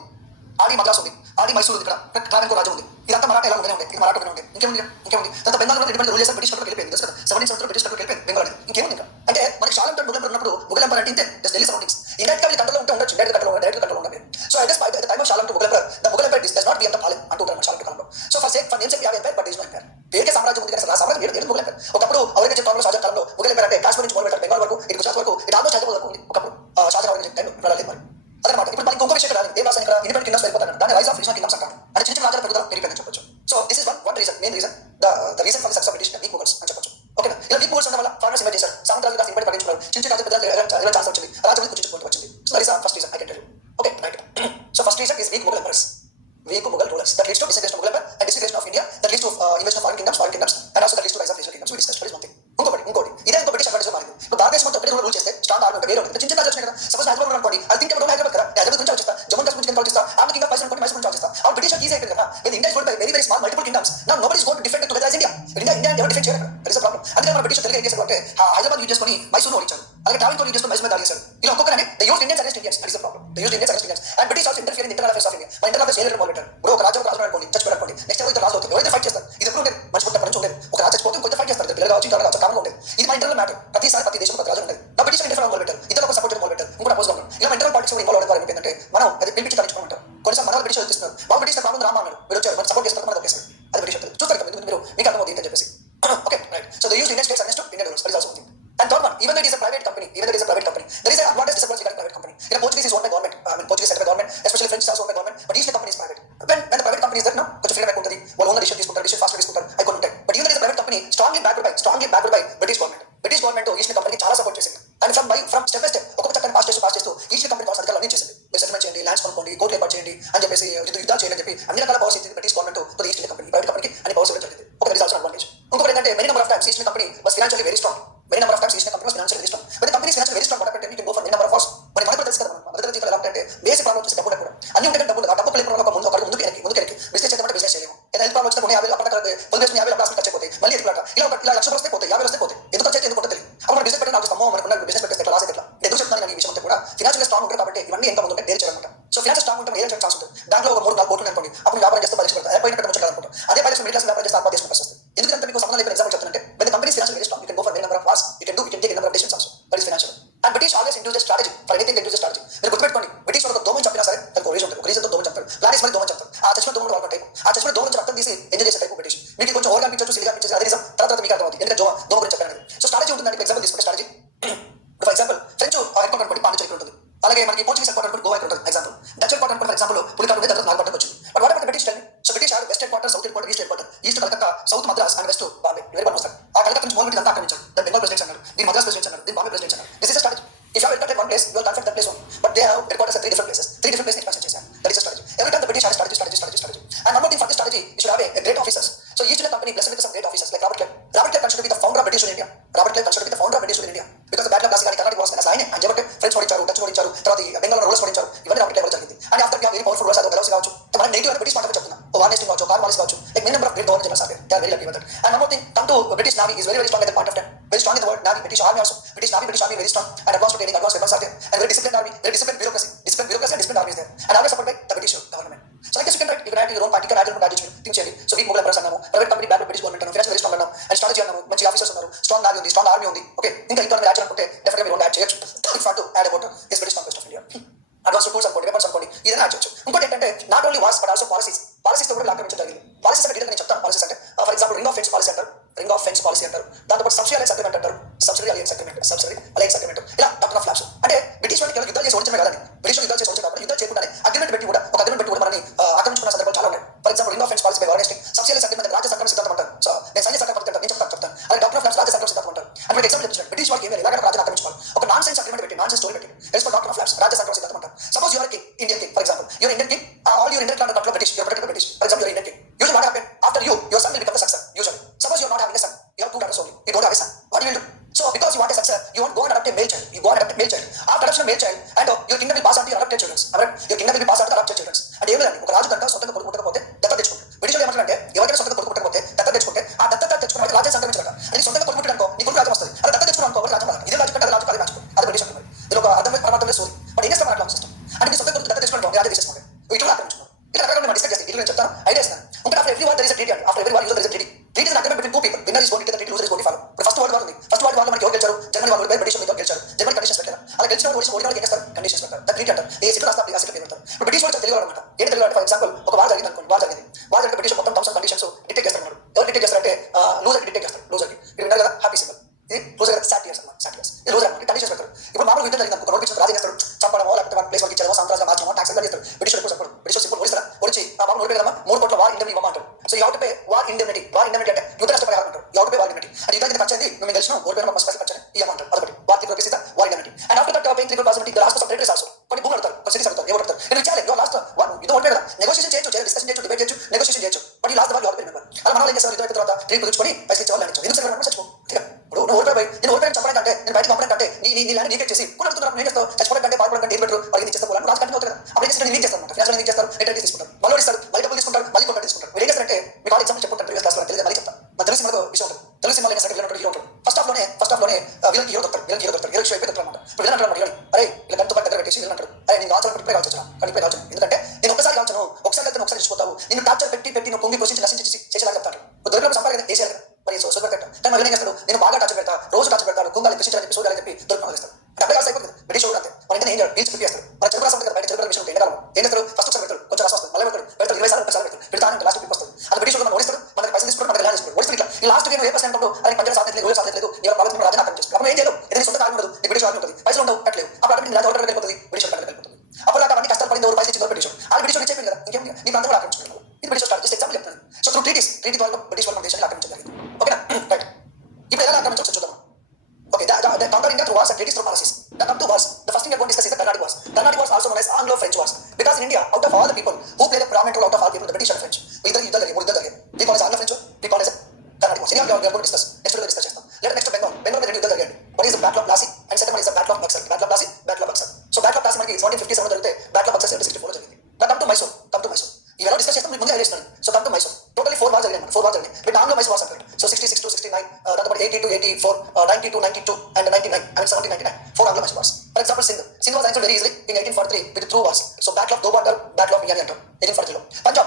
ఆడి మద్రాస్ ఉంది, ఆడి మైసూర్ ఉంది, ఇక్కడ ట్రావెన్కో రాజ్యం ఉంది. ఇదంతా మరాఠా ఎలా ఉండే ఇది మరాఠా ఉండే ఇంకేముంది. తర్వాత బెంగాల్ ఇండిపెండెంట్ రూల్ చేశారు, బ్రిటిష్ కంట్రోల్ వెళ్ళిపోయింది కదా 1770 బ్రిటిష్ కంట్రోల్ వెళ్ళిపోయింది బెంగాల్ అనేది. ఇంకేముంది ఇంకా అంటే మనకి చాలా ముగల్ ఎంపైర్ ఉన్నప్పుడు ముగల్ ఎంపైర్ అంటే ఇంతే జస్ట్ ఢిల్లీ సరౌండింగ్స్. ఇండైరెక్ట్ గా కంట్రోల్ ఉంటే ఉండొచ్చు, డైరెక్ట్ కంట్రోల్ ఉండదు. So at the time of Shah Alam two Mughal empire the Mughal empire does not be అంత పాలెం అంటూ ఉంటారు షాలం కాలంలో. సో ఫర్ నేమ్ చెప్పి empire but is no empire. పేరుకే సామ్రాజ్యం ఉంది కానీ ఆ సామ్రాజ్యం ఏడు ముగల్ ఎంపైర్. ఒకప్పుడు ఔరంగజేబ్ కాలంలో షాజహాన్ కాలంలో ముగల్ ఎంపైర్ అంటే కాశ్మీర్ నుంచి మొదలు పెట్టారు బెంగాల్ వరకు, ఇటు గుజరాత్ వరకు, ఇటు ఆల్మోస్ట్ హైదరాబాద్ వరకు ఉంది. ఒకప్పుడు షాజహాన్ ఔరంగజేబ్ టైం వెళ్ళలేదు మరి అదనమాట. ఇప్పుడు మనకి ఇంకొక విషయం రాదు, ఏం రాసాను ఇక్కడ ఇండిపెండెంట్ కింగ్డమ్స్ వెళ్ళిపోతారు, దాన్ని రైజ్ ఆఫ్ రీజనల్ కింగ్డమ్స్ అంటారు. అంటే చిన్న చిన్న రాజ్యాల పెరుగుదల పెరిగిపోయిందని చెప్పొచ్చు. So this is one reason, main reason, the reason for the success of British week Mughals అని చెప్పొచ్చు. ఓకేనా? ఇలా వీక్ ముగల్స్ ఉండడం వల్ల ఫారినర్స్ ఇన్వైట్ చేశారు, సామంతరాజులు కాస్త ఇంపటి ప్రకటించుకున్నారు, చిన్న చిన్న రాజ్యాలు ఎలా ఛాన్స్ వచ్చింది, రాజ్యం కూర్చుకుంటూ వచ్చింది. So that is first reason I can tell you. Okay right. So first reason is weak Mughal empires, weak Mughal rulers that leads to disintegration of Mughal empire and disintegration of India, that leads to invasion of foreign kingdoms and also that leads to rise of regional kingdoms. We discussed is one thing. ఇంకోటి ఇదే ఇంకో British advantage మారింది. ఇప్పుడు భారతదేశం మొత్తం ఒకటి రూల్ చేస్తే strong army వేరే ఉంటుంది. చిన్న చిన్న రాజ్యాలు కదా, సపోజ్ హైదరాబాద్ అనుకోండి, అది థింక్ అబౌట్ హైదరాబాద్ కదా, హైదరాబాద్ గురించి ఆలోచిస్తా, జమ్మూ కాశ్మీర్ గురించి ఆలోచిస్తా, ఆమె కింగ్ ఆఫ్ మైసూర్ అనుకోండి, మైసూర్ గురించి ఆలోచిస్తా. ఆ బ్రిటిష్ ఈజీ అయిపోయింది కదా. India is ruled by very small multiple kingdoms. Now nobody is going to defend together as India. India ఎవరు డిఫెండ్ చేయరు, దట్ ఇస్ ద ప్రాబ్లం. అందుకే మన బ్రిటిష్ తెలుగు ఏం చేశారు అంటే హైదరాబాద్ యూజ్ చేసుకొని మైసూర్ ఓడించారు, అలాగే ట్రావెన్కోర్ యూజ్ చేసుకొని మైసూర్ మీద దాడి చేశారు. ఇలా ఒక్కొక్కనే they used Indians against Indians, that is the problem. They used Indians against Indians and British also interfere in internal affairs of India. మన ఇంటర్నల్ అఫైర్స్ ఏరియా మొదలు పెట్టారు. ఇప్పుడు ఒక రాజ్యం అనుకోండి, చచ్చిపోయారు అనుకోండి, నెక్స్ట్ ఎవరైతే రాజు అవుతుంది, ఎవరైతే ఫైట్ చేస్తారు, ఇది ఎప్పుడు ఉండేది మంచి పుట్ట నుంచి ఉండేది. ఒక రాజు చచ్చిపోతే ఇంకొంత ఫైట్ చేస్తారు, పిల్లలు కావచ్చు, ఇంటర్ కావచ్చు, కారణం ఉండేది. ఇది మన ఇంటర్నల్ మ్యాటర్. ప్రతిసారి ప్రతి దేశం ఒక రాజు ఉండేది. నా బ్రిటిష్ ఇంటర్ మొదలు పెట్టారు, ఇద్దరు ఒక సపోర్ట్ మొదలు పెట్టారు, ఇంకోటి అపోజ్ ఉన్నారు. ఇలా ఇంటర్నల్ పాలిటిక్స్ ఇన్వాల్వ్ అవడం ద్వారా ఏంటంటే మనం అది పిలిపించి తరలించుకుంటారు. కొన్నిసార్లు మన బ్రిటిష్ వచ్చేస్తున్నారు, బాబు బ్రిటిష్ రాముడు రామ అన్నాడు, మీరు వచ్చారు, మన సపోర్ట్ చేస్తారు, మనం ఒకేసారి అది బ్రిటిష్ చూస్తారు కదా మీరు మీకు అర్థమవుతుంది అని చెప్పేసి. Okay right. So they use Indian states against Indian rules, that is also one thing. And third one, even though it is a private company, there is an advantage disadvantage regarding private company. Portuguese is owned by government. Portuguese set up by government, especially French is also owned by government. But East India Company is private. When the private company is there, no, కొంచెం freedom ఎక్కువ ఉంటుంది. వాళ్ళు own decision తీసుకుంటారు, decision fast తీసుకుంటారు, అవి కొన్ని ఉంటాయి. But even though it is a private company, strongly backed by British government. British government East India Company చాలా సపోర్ట్ చేసింది. And from step by step ఒక్కొక్క చట్టాన్ని పాస్ చేస్తూ East India Company కావాల్సిన అధికారులు అన్ని చేసింది. మీరు సెటిల్మెంట్ చేయండి, ల్యాండ్స్ కొనుక్కోండి, కోర్టు ఏర్పాటు చేయండి అని చెప్పేసి యుద్ధాలు చేయాలని చెప్పి అన్ని రకాల పవర్స్ ఇచ్చింది British government to east India company. Private కంపెనీకి అన్ని పవర్స్ ఇవ్వడం జరిగింది. ఒక దట్ ఇస్ ఆల్సో అడ్వాంటేజ్. ఇంకొకటి ఏంటంటే many number of times east India company was financially very strong. Many number of times East India Company was financially very strong. When the company is financially very strong, what happened? You can go for many number of wars. మనకు తెలుసు కదా, మన దగ్గర జీవితాలు ఎలా ఉంటాయంటే basic problem వచ్చేసి డబ్బు కూడా అన్ని ఉంటే డబ్బు ఆ డబ్బు కలిపి ఒక ముందుకు వెనక్కి బిజినెస్ చేద్దామంటే బిజినెస్ చేయలేము. ఏదైనా హెల్త్ ప్రాబ్లం వచ్చినా 50,000 అక్కడ పొలిమేషన్ 50,000 హాస్పిటల్ ఖర్చు అయిపోతాయి, మళ్ళీ ఇలా లక్షలు వస్తే పోతాయి, 50 వస్తే పోతాయి, ఎందుకు వచ్చేది ఎందుకు తెలియదు. అప్పుడు మన బిజినెస్ పెట్టిన ఆలోచిస్తాము, మనకున్న బిజినెస్ పెట్టేస్తే ఎట్లా లాస్ ఎట్లా ఎందుకు చెప్తున్నాను నేను ఈ విషయం అంతా కూడా ఫినాన్షియల్ స్ట్రాంగ్ ఉంటారు కాబట్టి ఇవన్నీ ఎంత ముందు ఉంటే డేర్ చేయడం. సో ఫినాన్షియల్ స్ట్రాంగ్ ఉంటే ఏం ఛాన్స్ ఉంటుంది. దాంట్లో ఒక 3-4 కోట్లు అనుకోండి, అప్పుడు వ్యాపారం చేస్తే 10 లక్షలు పడతాయి, పైన పెట్టడం అనుకుంటాం. అదే 10 లక్షలు మిడిల్ క్లాస్ వ్యాపారం చేస్తే ఆత్మహత్య చేసుకుని వస్తుంది. ఎందుకంటే మీకు సంబంధం లేని ఎగ్జాంపుల్ చెప్తానంటే when the company is financially very strong, you can go for many number of wars, you can take a number of decisions also. That is financial. And British always introduce a strategy for anything. They introduce a strategy. మీరు గుర్తుపెట్టుకోండి, బ్రిటిష్ వాళ్ళకి దోమని చంపినా సరే దానికి ఒక రీజన్ ఉంటుంది, ఒక రీజన్తో దోమని చంపారు. ప్లాన్ ఇస్ మరి దోమని చంపారు. ఆ చచ్చిన దోమలు వాళ్ళ టైపు, ఆ చచ్చిన దోమ నుంచి రక్తం తీసి ఎంజాయ్ చేసే టైపు బ్రిటిష్. మీకు కొంచెం ఓవర్గా అనిపించచ్చు, సిలిగా అనిపించచ్చు, అదే రీజన్ తర్వాత మీకు అర్థమవుతుంది ఎందుకంటే దోమ గురించి చెప్పాను. సో స్ట్రాటజీ ఉంటుంది. దానికి ఎగ్జాంపుల్ తీసుకుంటే strategy for example French head quarter అనుకోండి పాండిచేరి ఉంటుంది, అలాగే మనకి పోర్చుగీస్ హెడ్ క్వార్టర్ అనుకోండి గోవా ఉంటుంది ఎగ్జాంపుల్. డచ్ హెడ్ క్వార్టర్ అనుకోండి ఫర్ ఎగ్జాంపుల్ పులికాటు ఉంది, తర్వాత నాగపట్నం వచ్చింది. But what about British tell me? So British or west head quarter, south head quarter, east head quarter. East Calcutta, సౌత్ మద్రాస్ అండ్ వెస్ట్ బాంబే. వెరీ బాగా వస్తారు. ఆ కలకత్తా నుంచి మొదలు అంతా ఆక్రమించారు. దాని బెంగాల్ ప్రెసిడెంట్స్ అన్నారు, దీని మద్రాస్ ప్రెసిడెంట్స్ అన్నారు, దీని బాంబే ప్రెసిడెంట్స్ అన్నారు. This is strategy. If you have entered one place, you will confront that place only. But they have headquarters at 3 different places. 3 different places expansion చేశారు. That is a strategy. Every time the British have strategy. And one more thing for this strategy, you should have a great officers. So East India Company blessed with some great officers like Robert Clive. Robert Clive considered to be the founder of British in India. Because the Battle of Plassey Carnatic was as ఆయన చెప్పంటే ఫ్రెంచ్ ఓడించారు, డచ్ ఓడించారు, తర్వాత బెంగాల్ రూలర్స్ ఓడించారు. ఇవన్నీ Robert Clive జరిగింది. And after very powerful rulers అది గెలవస్ కావచ్చు. మన నేటివ్ బ్రిటిష్ మాట చెప్తున్నా, వార్నెస్టింగ్ కావచ్చు, కార్న్వాలిస్ కావచ్చు, like many number of great governor generals are there. They are very lucky with that. And one more thing, come to British Navy is very strong at that point of time. Very strong in the world Navy, British Army also. British Army very strong and advanced training, advanced weapons are there, and very disciplined army, very disciplined bureaucracy and disciplined army is there, and always supported by the British government. So I guess you can write your own party, you can write your own strategy, think వచ్చింది. So weak mobile emperors అన్నాము, private company back British government అన్నాము, financial very strong అన్నాము, and strategy అన్నాము, మంచి ఆఫీసర్స్ ఉన్నారు, strong navy ఉంది, strong army ఉంది. ఓకే, ఇంకా మీరు యాడ్ చేయాలనుకుంటే డెఫినెట్గా మీరు యాడ్ చేయొచ్చు. If to add about this British conquest of India, advance tools అనుకోండి, వెపన్స్ అనుకోండి, ఏదైనా యాడ్ చేయొచ్చు. ఇంకోటి ఏంటంటే not only wars but also policies తో కూడా ఆక్రమించడం జరిగింది. పాలసీస్ అంటే డీటెయిల్గా నేను చెప్తాను. పాలసీస్ అంటే for example ring of fence policy అంటారు, రింగ్ ఆఫ్ ఫెన్స్ పాలసీ అంటారు, దాంతో సబ్సిడీ అలయన్స్ అగ్రిమెంట్ అంటారు, సబ్సిడీ అలయన్స్ అగ్రిమెంట్, ఇలా డాక్టర్ ఆఫ్ ఫ్లాప్స్. అంటే బ్రిటిష్ వాళ్ళకి యుద్ధాలు చేసి ఓడించడమే కాదండి, బ్రిటిష్ యుద్ధాలు చేసి ఓడించడం కాబట్టి యుద్ధాలు చేయకుండా అగ్రిమెంట్ పెట్టి కూడా మనని ఆక్రమించుకున్న సందర్భాలు చాలా ఉన్నాయి. For example ring of fence policy by Warren Hastings, subsidy alliance agreement రాజ్య సంక్రమణ సిద్ధాంతం అంటారు. సో నేను సైన్య సంక్రమణ సిద్ధాంతం నేను చెప్తాను. అలాగే డాక్టర్ ఆఫ్ ఫ్లాప్స్ రాజ్య సంక్రమణ సిద్ధాంతం అంటారు. అంటే ఎగ్జాంపుల్ చెప్తున్నాను, బ్రిటిష్ వాళ్ళకి ఏమి ఎలాగ రాజ్యాన్ని ఆక్రమించుకోవాలి, ఒక నాన్ సైన్స్ అగ్రిమెంట్ పెట్టి, నాన్ సైన్స్ స్టోరీ పెట్టి, as for doctrine of lapse రాజ్య సంక్రమణ సిద్ధాంతం అంటారు. Suppose your king, Indian king, for example your Indian king, all your Indian clan are British, your protected British, for example your Indian king. Usually what happen after you, your son will become the successor. Usually, suppose you are not having a son, you have two daughters only. You don't have a son. What you will do? So because you want a successor, you want go and adopt a male child. You go and adopt a male child. After adoption of male child, and your kingdom will pass on to your adopted children. Alright, your kingdom will be passed on to the adopted children. And ఏం లేదండి, ఒక రాజు కనుక సొంతంగా కొడుకు పుట్టకపోతే దత్తత తెచ్చుకుంటాడు. బ్రిటిష్ వాళ్ళు ఏమంటారంటే ఎవరికైనా సొంతంగా కొడుకు పుట్టకపోతే దత్తత తెచ్చుకుంటే ఆ దత్తత తెచ్చుకున్న వాడికి రాజ్యం సంక్రమించడం. అది సొంతంగా కొడుకు పుట్టాడనుకో నీ కొడుకు రాజ్యం వస్తుంది. అదే దత్తత తెచ్చుకున్నాను అనుకో రాజ్యం రాదు. ఇదే రాజు కంటే అది రాజు కాదు, అది బ్రిటిష్ అంటే ఇది ఒక అర్థమైన పరమార్థమైన స్టోరీ. బట్ ఏం చేస్తాం అట్లా సిస్టమ్ అంటే నీ సొంతంగా కొడుకు దత్తత తెచ్చుకున్నాను రాజ్యం తీసేసుకుంటాడు, ఇటు ఆక్రమించుకున్నాడు. ఇలా రకరకాల మనం డిస్కస్ చేస్తాం, ఇటు నేను చెప్తాను, ఐడియా ఇస్తాను. ఇంకా after every war there is a treaty. After every war there is a treaty. Treaty is an agreement between two people. Winner is going to get the treaty, loser is going to follow. ఇప్పుడు first world war ఉంది. First world war లో మనకి ఎవరు గెలిచారు? జర్మనీ వాళ్ళు బ్రిటిష్ వాళ్ళు గెలిచారు. Germany conditions పెట్టారు. అలా గెలిచిన వాళ్ళు ఓడిన వాళ్ళకి ఏం చేస్తారు? కండిషన్స్ పెడతారు. ద ట్రీటీ అంటారు. ఏ సిటీ రాస్తారు, ఆ సిటీ పెడతారు. ఇప్పుడు బ్రిటిష్ వాళ్ళు తెలియదు అనమాట. ఏంటి తెలియదు అంటే ఫర్ ఎగ్జాంపుల్ ఒక వార్ జరిగింది అనుకోండి, వార్ జరిగితే బ్రిటిష్ మొత్తం టర్మ్స్ అండ్ కండిషన్స్ డిక్టేట్ చేస్తారు. ఎవరు డిక్టేట్ చేస్తారంటే లూజర్ డిక్టేట్ చేస్తారు. లూజర్కి మీరు విన్నారు కదా హ్యాపీ సింబల్, ఇది లూజర్ కదా, సాటియర్స్ అన్నమాట, సాటియర్స్ ఇది లూజర్ అన్నమాట. కండిషన్స్ పెడతారు. ఇప్పుడు మామూలు యుద్ధం జరిగింది అనుకో, రోడ్ పిచ్చి రాజు చేస్తాడు, చంపడమో లేకపోతే వన్ ప్లేస్ వాళ్ళకి ఇచ్చారో సాంత్రాలుగా మార్చడమో ట్యాక్స్ చేస్తారు. బ్రిటిష్ వాళ్ళు చెప్పారు, బ్రిటిష్ సింపుల్ ఓడిస్తారా, ఓడిచి ఆ బాబు ఓడిపోయి కదా 3 కోట్ల వార్ ఇండెమ్నిటీ ఇవ్వమంటారు. So you have to pay war indemnity. War indemnity అంటే యుద్ధ నష్టపరిహారం అంటారు. You have to pay war indemnity. అంటే యుద్ధం కింద ఖర్చు అయింది, మేము గెలిచిన ఓడిపోయిన మాకు స్పెషల్ ఖర్చు ఇవ్వమంటారు. అదొకటి వార్ 3 crores ఇస్తా war indemnity. And after that paying 3 crores the last of territories also. కొన్ని భూములు అడుగుతారు, కొన్ని సిటీస్ అడుగుతారు, ఎవరు అడుగుతారు, నేను ఇచ్చాలి లాస్ట్ యుద్ధం ఓడిపోయి కదా, నెగోషియేషన్ చేయొచ్చు, డిస్కషన్ చేయొచ్చు, డిబేట్ చేయొచ్చు, నెగోషియేషన్ చేయొచ్చు. బట్ ఈ లాస్ట్ వార్ యుద్ధం మెంబర్ అలా మనం ఏం చేస్తారు, యుద్ధం అయిన తర్వాత ట్రీట్ కుదుర్చుకొని పైసలు ఇచ్చేవాళ్ళు ల్యాండ్ ఇచ్చారు. ఎందుకు సరే చచ్చిపో. ఇప్పుడు నువ్వు ఓడిపోయి నేను ఓడిపోయిన చంపడానికి నేను బయటకు పంపడానికి నీ ల్యాండ్ నీకే చేసి కూడా అడుగుతున్నారు, నేను చేస్తావు చచ్చిపోవడానికి బాధపడడానికి ఏం బెటర్ వాళ్ళకి చేస్తారు. రాజు కంటిన్యూ అవుతుంది కదా, అప్పుడు ఏం చేస్తారు, నేను చేస్తాను అనమాట. ఫినాన్షియల్ ఏం చేస్తారు, రిటర్న్ తీసుకుంటారు, మళ్ళీ ఇస్తారు, మళ్ళీ డబ్బులు తీసుకుంటారు, మళ్ళీ కొంటారు తీసుకుంటారు. మీరు ఏం చేస్తారంటే మీ కాలేజ్ ఎగ్జాంపుల్ చెప్పుకుంటారు, ప్రీవియస్ క్లాస్ లో తెలియదు మళ్ళీ చెప్తాను. మన తెలుగు సినిమాలో విషయం ఉంటుంది. తెలుగు సినిమాలో ఏం చేస్తారు, హీరో ఉంటాడు. ఫస్ట్ హాఫ్ లోనే విలన్ హీరో దొరుకుతారు, హీరో షో అయిపోయి అనమాట. ఇప్పుడు విలన్ అంటారు మరి, అరే ఇలా గంటతో దగ్గర పెట్టేసి విలన్ అంటాడు, అరే నేను కాల్చాలని ఇప్పుడే కాల్చొచ్చిన, కానీ ఇప్పుడే కాల్చను, ఎందుకంటే నేను ఒకసారి కాల్చను, ఒకసారి వెళ్తాను, ఒకసారి చచ్చిపోతావు, నేను టార్చర్ పెట్టి నువ్వు కుంగి క్వశ్చన్ నశించి చేసేలా చెప్తాను. దొరికినప్పుడు సంపాదన చేసేయాలి కదా, మరి సో పెట్టాను. కానీ మళ్ళీ ఏం చేస్తాడు, నేను బాగా టార్చర్ పెడతా, రోజు టార్చర్ పెడతాను, కుంగాలి కృషించాలని చెప్పి సోదాలని చెప్పి దొరికి చేస్తాడు. అంటే అప్పుడే కాల్సి అయిపోతుంది. బ్రిటిష్ అంతే మన ఇంత ఏం చేయాలి, పీల్చి పిప్పేస్తాడు. మన చెరుకు రాసం కదా, బయట చెరుకు విషయం ఎండకాలం ఏం చేస్తారు, ఫస్ట్ ఒకసారి పెడతాడు, కొంచెం రసం వస్తుంది, మళ్ళీ పెడతాడు 20 సార్లు 30 సార్లు పెడతాను, లాస్ట్ పిప్పి వస్తుంది. అది బ్రిటిష్ మనం ఓడిస్తాడు, మనకి పైసలు తీసుకుంటాడు, మనకి ల్యాండ్ తీసుకుంటాడు, ఓడిస్తే ఇట్లా ఈ లాస్ట్ గేమ్ ఏ పర్సెంట్ ఉంటాడు, అది పంజాబ్ సాధ్యత లేదు, సాధ్యత లేదు, ఎవరు ప్రభుత్వం రాజా ఆక్రమణ చేస్తారు. అప్పుడు ఏం చేయలేదు, ఏదైనా సొంత కాలం ఉండదు, బ్రిటిష్ వాళ్ళు ఉంటుంది, పైసలు ఉండవు, కట్టలేవు. అప్పుడు అక్కడ ల్యాండ్ ఓటర్ వెళ్ళిపోతుంది, బ్రిటిష్ వాళ్ళకి వెళ్ళిపోతుంది. అప్పుడు అక్కడ అన్ని కష్టాలు పడింది, ఎవరు పైసలు ఇచ్చిందో బ్రిటిష్ అది బ్రిటిష్ వాళ్ళు చెప్పింది కదా, ఇంకేం నీ ప్రాంతం కూడా ఆక్రమించుకున్నారు. ఇది బ్రిటిష్ స్టార్ట్ జస్ట్ ఎగ్జాంపుల్ చెప్తాను. సో త్రూ ట్రీటీ ద్వారా బ్రిటిష్ వాళ్ళు మన దేశాన్ని ఆక్రమించడం జరిగింది. ఓకేనా, రైట్. ఇప్పుడు ఎలా ఆక్రమించవచ్చు చూద్దాం. Okay, the conquering through wars and treaties through policies. The come to wars. The first thing we are going to discuss is the Carnatic Wars. Carnatic Wars also known as Anglo-French Wars. Because in India, out of all the people who play the prominent role out of all people, the British and French, we call it Anglo-French War, we call it as Carnatic Wars. Anyhow, we are going to discuss. Next we will discuss. Let us next to Bengal. Bengal में युद्ध జరిగాయి. One is the Battle of Plassey and second one is the Battle of Buxar. Battle of Plassey, Battle of Buxar. So Battle of Plassey మనకి 1757 జరిగితే Battle of Buxar 1764 జరిగింది. Now come to Mysore. ఇవన్నీ డిస్కస్ చేస్తాం, మీకు ముందే చేస్తున్నాను. So come to Mysore. టోటలీ 4 వార్స్ జరిగాయి, 4 వార్స్ జరిగాయి. వీటి ఆంగ్లో మైసూర్ వార్స్ అంటారు. సో 66 to 69, దాంతో పాటు 80 to 84, 90 to 92 and 99 and 1799. 4 Anglo Mysore wars. For example Sindh was answered very easily in 1843 with 2 wars. So battle of Dubba అంటారు, బ్యాటిల్ ఆఫ్ మియాని అంటారు 1843 లో.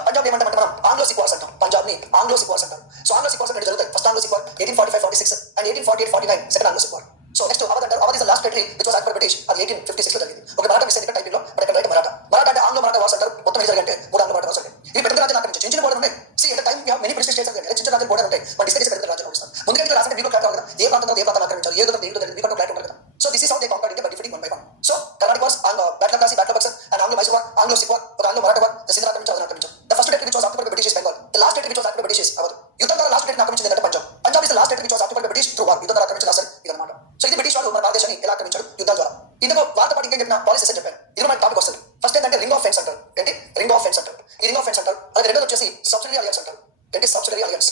పంజాబ్ ఏమంటామంటే మనం ఆంగ్లో సిక్ వార్స్ అంటాం. పంజాబ్ ని ఆంగ్లో సిక్ వార్స్ అంటారు. సో ఆంగ్లో సిక్ వార్స్ అంటే జరుగుతాయి. First Anglo Sikh war 1845-46 and 1848-49 second Anglo Sikh war. So next Awadh అంటారు. Awadh is the last territory which was occupied British. అది 1856 లో జరిగింది. ఒక మరాఠా మిస్ అయింది టైటిల్ లో, బట్ ఇక్కడ రైట్ మరాఠా అంటే ఆంగ్లో మరాఠా వార్స్ అంటారు. మొత్తం ఏం జరిగాయంటే 3 ఆంగ్లో మరాఠా వార్స్ ఉంటాయి. ఇవి పెద్ద రాజ్యాలు ఆక్రమించారు. చిన్న బోర్డర్ ఉన్నాయి. See at the time we have many British states and చిన్న రాజ్యాలు బోర్డర్ ఉంటాయి. మనం డిస్కస్ చేసే పెద్ద రాజ్యాలు వస్తాం. ముందుగా ఇక్కడ రాసంటే మీకు క్లారిటీ కదా, ఏ ప్రాంతంలో ఏ ప్రాంతాలు ఆక్రమించారు, ఏ దూరం జరిగింది, మీకు క్లారిటీ ఉంటుంది కదా. So this is how they conquered India by defeating one by one. So Carnatic wars, battle of Plassey, battle of Buxar and Anglo Mysore war, Anglo Sikh war, ఒక ఆంగ్లో మరాఠా వార్, సింధ్ ఆక్రమించారు, అదర్ ఆక్రమించారు. The first territory which was occupied by British is Bengal. The last territory which was occupied by British Awadh. యుద్ధం ద్వారా last territory ఆక్రమించింది అంటే Punjab is the last territory which was occupied by British through war. యుద్ధం ద్వారా ఆక్రమించిన అసలు ఇదన్నమాట. సో ఇది బ్రిటిష్ వాళ్ళు మన భారతదేశాన్ని ఎలా ఆక్రమించారు యుద్ధాల ద్వారా. ఇందులో వార్త పాటు ఇంకేం చెప్పిన పాలసీస్ అని చెప్పాను. ఇది మన టాపిక్ వస్తుంది. ఫస్ట్ ఏంటంటే రింగ్ ఆఫ్ ఫెన్స్ అంటారు. ఏంటి రింగ్ ఆఫ్ ఫెన్స్ అంటారు. ఈ రింగ్ ఆఫ్ ఫెన్స్ అంటారు. అలాగే రెండోది వచ్చేసి సబ్సిడరీ అలియన్స్ అంటారు. ఏంటి సబ్సిడరీ అలియన్స్,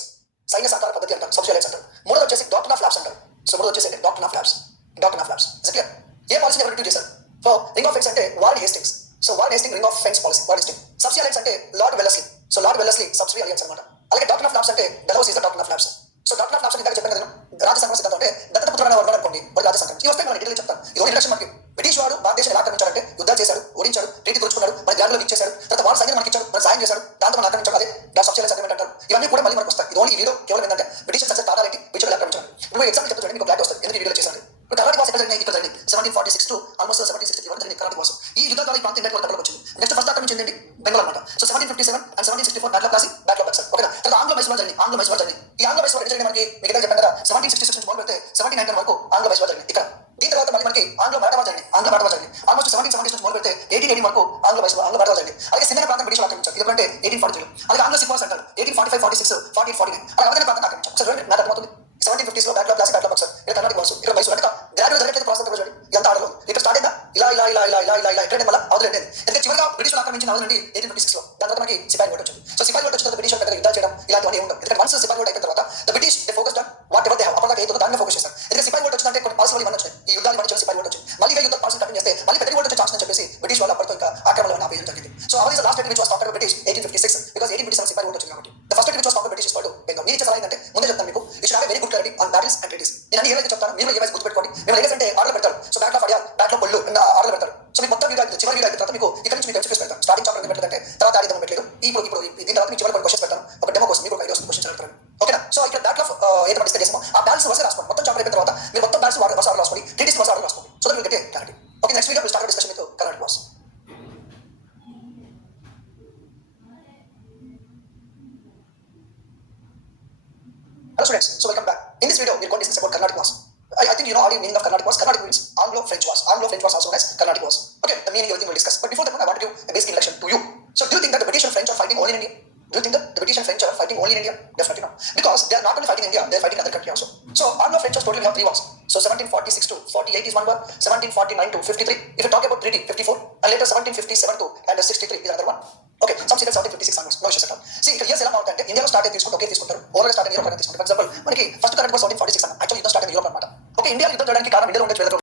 సైన్య సహకార పద్ధతి అంటారు, సబ్సిడరీ అలియన్స్ అంటారు. మూడోది వచ్చేసి డాక్టర్ ఆఫ్ లాప్స్ అంటారు. సో మూడోది వచ్చేసి డాక్టర్ ఆఫ్ లాప్స్. క్లియర్? ఏ పాలసీని ఎవరు ఇంట్రడ్యూస్ చేశారు? సో రింగ్ ఆఫ్ ఫెన్స్ అంటే Warren Hastings. So Warren Hastings ring of fence policy, Warren Hastings. Subsidiary alliance అంటే lord Wellesley. So lord Wellesley subsidiary alliance అనమాట. అలాగే డాక్టర్ ఆఫ్ లాప్స్ అంటే Dalhousie is the doctrine of lapse. So doctrine of lapse ఇందాక చెప్పాను కదా, రాజ్య సంక్రమణ సిద్ధాంతం అంటే దత్తత పుత్రుడు ఉన్నాడు అనుకోండి, వాడు రాజ్య సంక్రమణ. ఈ వస్తే మనం డీటెయిల్ చెప్తాను. ఇది ఇంట్రడక్షన్ మనకి. బ్రిటిష్ వాడు భారతదేశం ఎలా ఆక్రమించాడంటే యుద్ధాలు చేశాడు, ఓడించాడు, ట్రీటీ తెచ్చుకున్నాడు, మన ల్యాండ్లో ఇచ్చేశాడు, తర్వాత వాడు సైన్యం మనకి ఇచ్చాడు, మన సాయం చేశాడు, దాంతో మనం ఆక్రమించాడు. అదే సబ్సిడరీ అగ్రిమెంట్ అంటారు. ఇవన్నీ కూడా మళ్ళీ మనకు వస్తాయి. ఇది ఓన్లీ ఈ వీడియో కేవలం ఏంటంటే బ్రిటిష్ సక్సెస్ కారణాలు ఏంటి, విజయం ఎలా ఆక్రమించారు. ఇప్పుడు ఎగ్జాంపుల్ చెప్తే మీకు క్లారిటీ వస్తుంది ఎందుకు ఈ వీడియో చేశాను. ఇప్పుడు కర్ణాటక వాస్ ఎక్కడ జరిగినాయి, ఇక్కడ జరిగింది 1746 టు ఆల్మోస్ట్ 1763 వరకు జరిగింది కర్ణాటక వాసు. ఈ యుద్ధాలు ఈ ప్రాంతం ఇండియా వరకు వచ్చింది. నెక్స్ట్ ఫస్ట్ ఆక్రమించింది ఏంటి, బెంగాల్ అనమాట. సో 1757 అండ్ 1764 battle of Plassey, battle of Buxar. ఓకేనా. తర్వాత ఆంగ్లో మైసూర్ జరిగింది, ఆంగ్లో మైసూర్ జరిగింది. ఈ ఆంగ్లో మైసూర్ జరిగింది మనకి మీకు చెప్పాను కదా 1766 నుంచి మొదలు పెడితే 1799 వరకు ఆంగ్లో మైసూర్ జరిగింది ఇక్కడ. దీని తర్వాత మళ్ళీ మనకి ఆంగ్లో మరాఠా జరిగింది, ఆంగ్లో మరాఠా జరిగింది. ఆల్మోస్ట్ 1770 నుంచి మొదలు పెడితే 1880 వరకు ఆంగ్లో మైసూర్, ఆంగ్లో మరాఠా జరిగింది. అలాగే సింధన ప్రాంతం బ్రిటిష్ ఆక్రమించారు, ఇది అంటే 1843. అలాగే ఆంగ్లో సిక్వాస్ అంటారు 1845, 46, 48, 49. అలాగే అవధన ప్రాంతం ఆక్రమించారు. ఒకసారి చూడండి నాకు అర్థమవుతుంది. 1750s లో battle of Plassey, battle of Buxar, ఇక్కడ కర్ణాటక వాసు, ఇక్కడ మైసూర్. అంటే గ్రాడ్యువల్ జరగట్లేదు ప్రాసెస్ చూడండి. ఎంత ఆడలో ఇక్కడ స్టార్ట్ అయిందా, ఇలా ఇలా ఇలా ఇలా ఇలా ఇలా ఇలా ఎక్కడంటే మళ్ళీ అవధులు ఎండేది. ఎందుకంటే చివరిగా బ్రిటిష్ ఆక్రమించిన అవధులు 1856 లో. దాని తర్వాత మనకి సిపాయి ఓట్ వచ్చింది. సో సిపాయి ఓట్ వచ్చిన తర్వాత బ్రిటిష్ పెద్దగా యుద్ధాలు చేయడం ఇలాంటివన్నీ ఉండవు. ఎందుకంటే వన్స్ సిపాయి ఓట్ అయిపోయిన తర్వాత the British they focused on what ever they have. అప్పటిదాకా ఏదో దాన్ని ఫోకస్ చేస్తారు. ఎందుకంటే సిపాయి ఓట్ వచ్చిందంటే కొన్ని పాలసీలు ఇవన్నీ వచ్చాయి. ఈ యుద్ధాలు ఇవన్నీ సిపాయి ఓట్ వచ్చింది. మళ్ళీ యుద్ధ పాలసీ కంటిన్యూ చేస్తే మళ్ళీ పెద్ద ఓట్ వచ్చే ఛాన్స్ అని చెప్పేసి బ్రిటిష్ వాళ్ళు అప్పటితో ఇంకా ఆక్రమణలు ఆపేయడం జరిగింది. So Awadh is last which was conquered British 1856 because 1857 sepoy revolt వచ్చింది కాబట్టి. The first which was conquered British వాళ్ళు బెంగాల్. నేను ఇచ్చే సలహా ఏంటంటే ముందే చెప్తాను మీకు, you should have very good clarity on battles and treaties. నేను అన్ని ఏవైతే చెప్తాను మీరు ఏవైతే గుర్తుపెట్టుకోండి. మేము ఏవైతే అంటే ఆర్డర్ పెడతారు. So battle of Adyar, battle of Pollilur order పెడతారు. సో మీకు మొత్తం వీడియో చివరి వీడియో అయిన తర్వాత మీకు ఇక్కడ నుంచి మీకు ఎక్స్ప్రెస్ పెడతాను. స్టార్టింగ్ చాప్టర్ పెట్టలేదంటే తర్వాత ఆడిద్దాం పెట్టలేదు. ఇప్పుడు దీని తర్వాత మీకు చివరి కొన్ని క్వశ్చన్స్ పెడతాను. ఒక డెమో కోసం మీకు ఒక ఐడియా వస్తుంది, క్వశ్చన్స్ అడుగుతాను. ఓకేనా. సో ఇక్కడ బ్యాటిల్ ఆఫ్ ఏదో మనం డిస్కస్ చేసామో ఆ బ్యాలెన్స్ వరుస రాసుకోండి. మొత్తం చాప్టర్ అయిపోయిన తర్వాత మీరు మొత్తం బ్యాలెన్స్ వరుస ఆర్డర్ రాసుకోండి, ట్రీటీస్ వరుస ఆర్డర్ రాసుకోండి. So that will get clarity. Okay, next video will start discussion with Karnataka was. Hello students, so welcome back. In this video, we are going to discuss about Carnatic Wars. I think you know already meaning of Carnatic Wars. Carnatic means Anglo-French Wars. Anglo-French Wars also known as Carnatic Wars. Okay, the meaning everything we'll discuss. But before that one, I want to give a basic introduction to you. So do you think that the British and French are fighting only in India? Do you think that the British and French are fighting only in India? Definitely not. Because they are not only fighting India, they are fighting other country also. So Anglo-French Wars totally have 3 wars. So 1746 to 48 is one war. 1749 to 53. If you talk about treaty, 54. And later 1757 to and 63 is another one. Okay, some say that 1756 onwards. No issues at all. See, ఇక్కడ ఇయర్స్ ఎలా మారుతాయంటే ఇండియాలో స్టార్ట్ అయ్యి తీసుకుంటే ఒకే తీసుకుంటారు. ఓవర్గా స్టార్ట్ అయ్యి ఒక తీసుకుంటారు. ఫర్ ఎగ్జాంపుల్ మనకి ఫస్ట్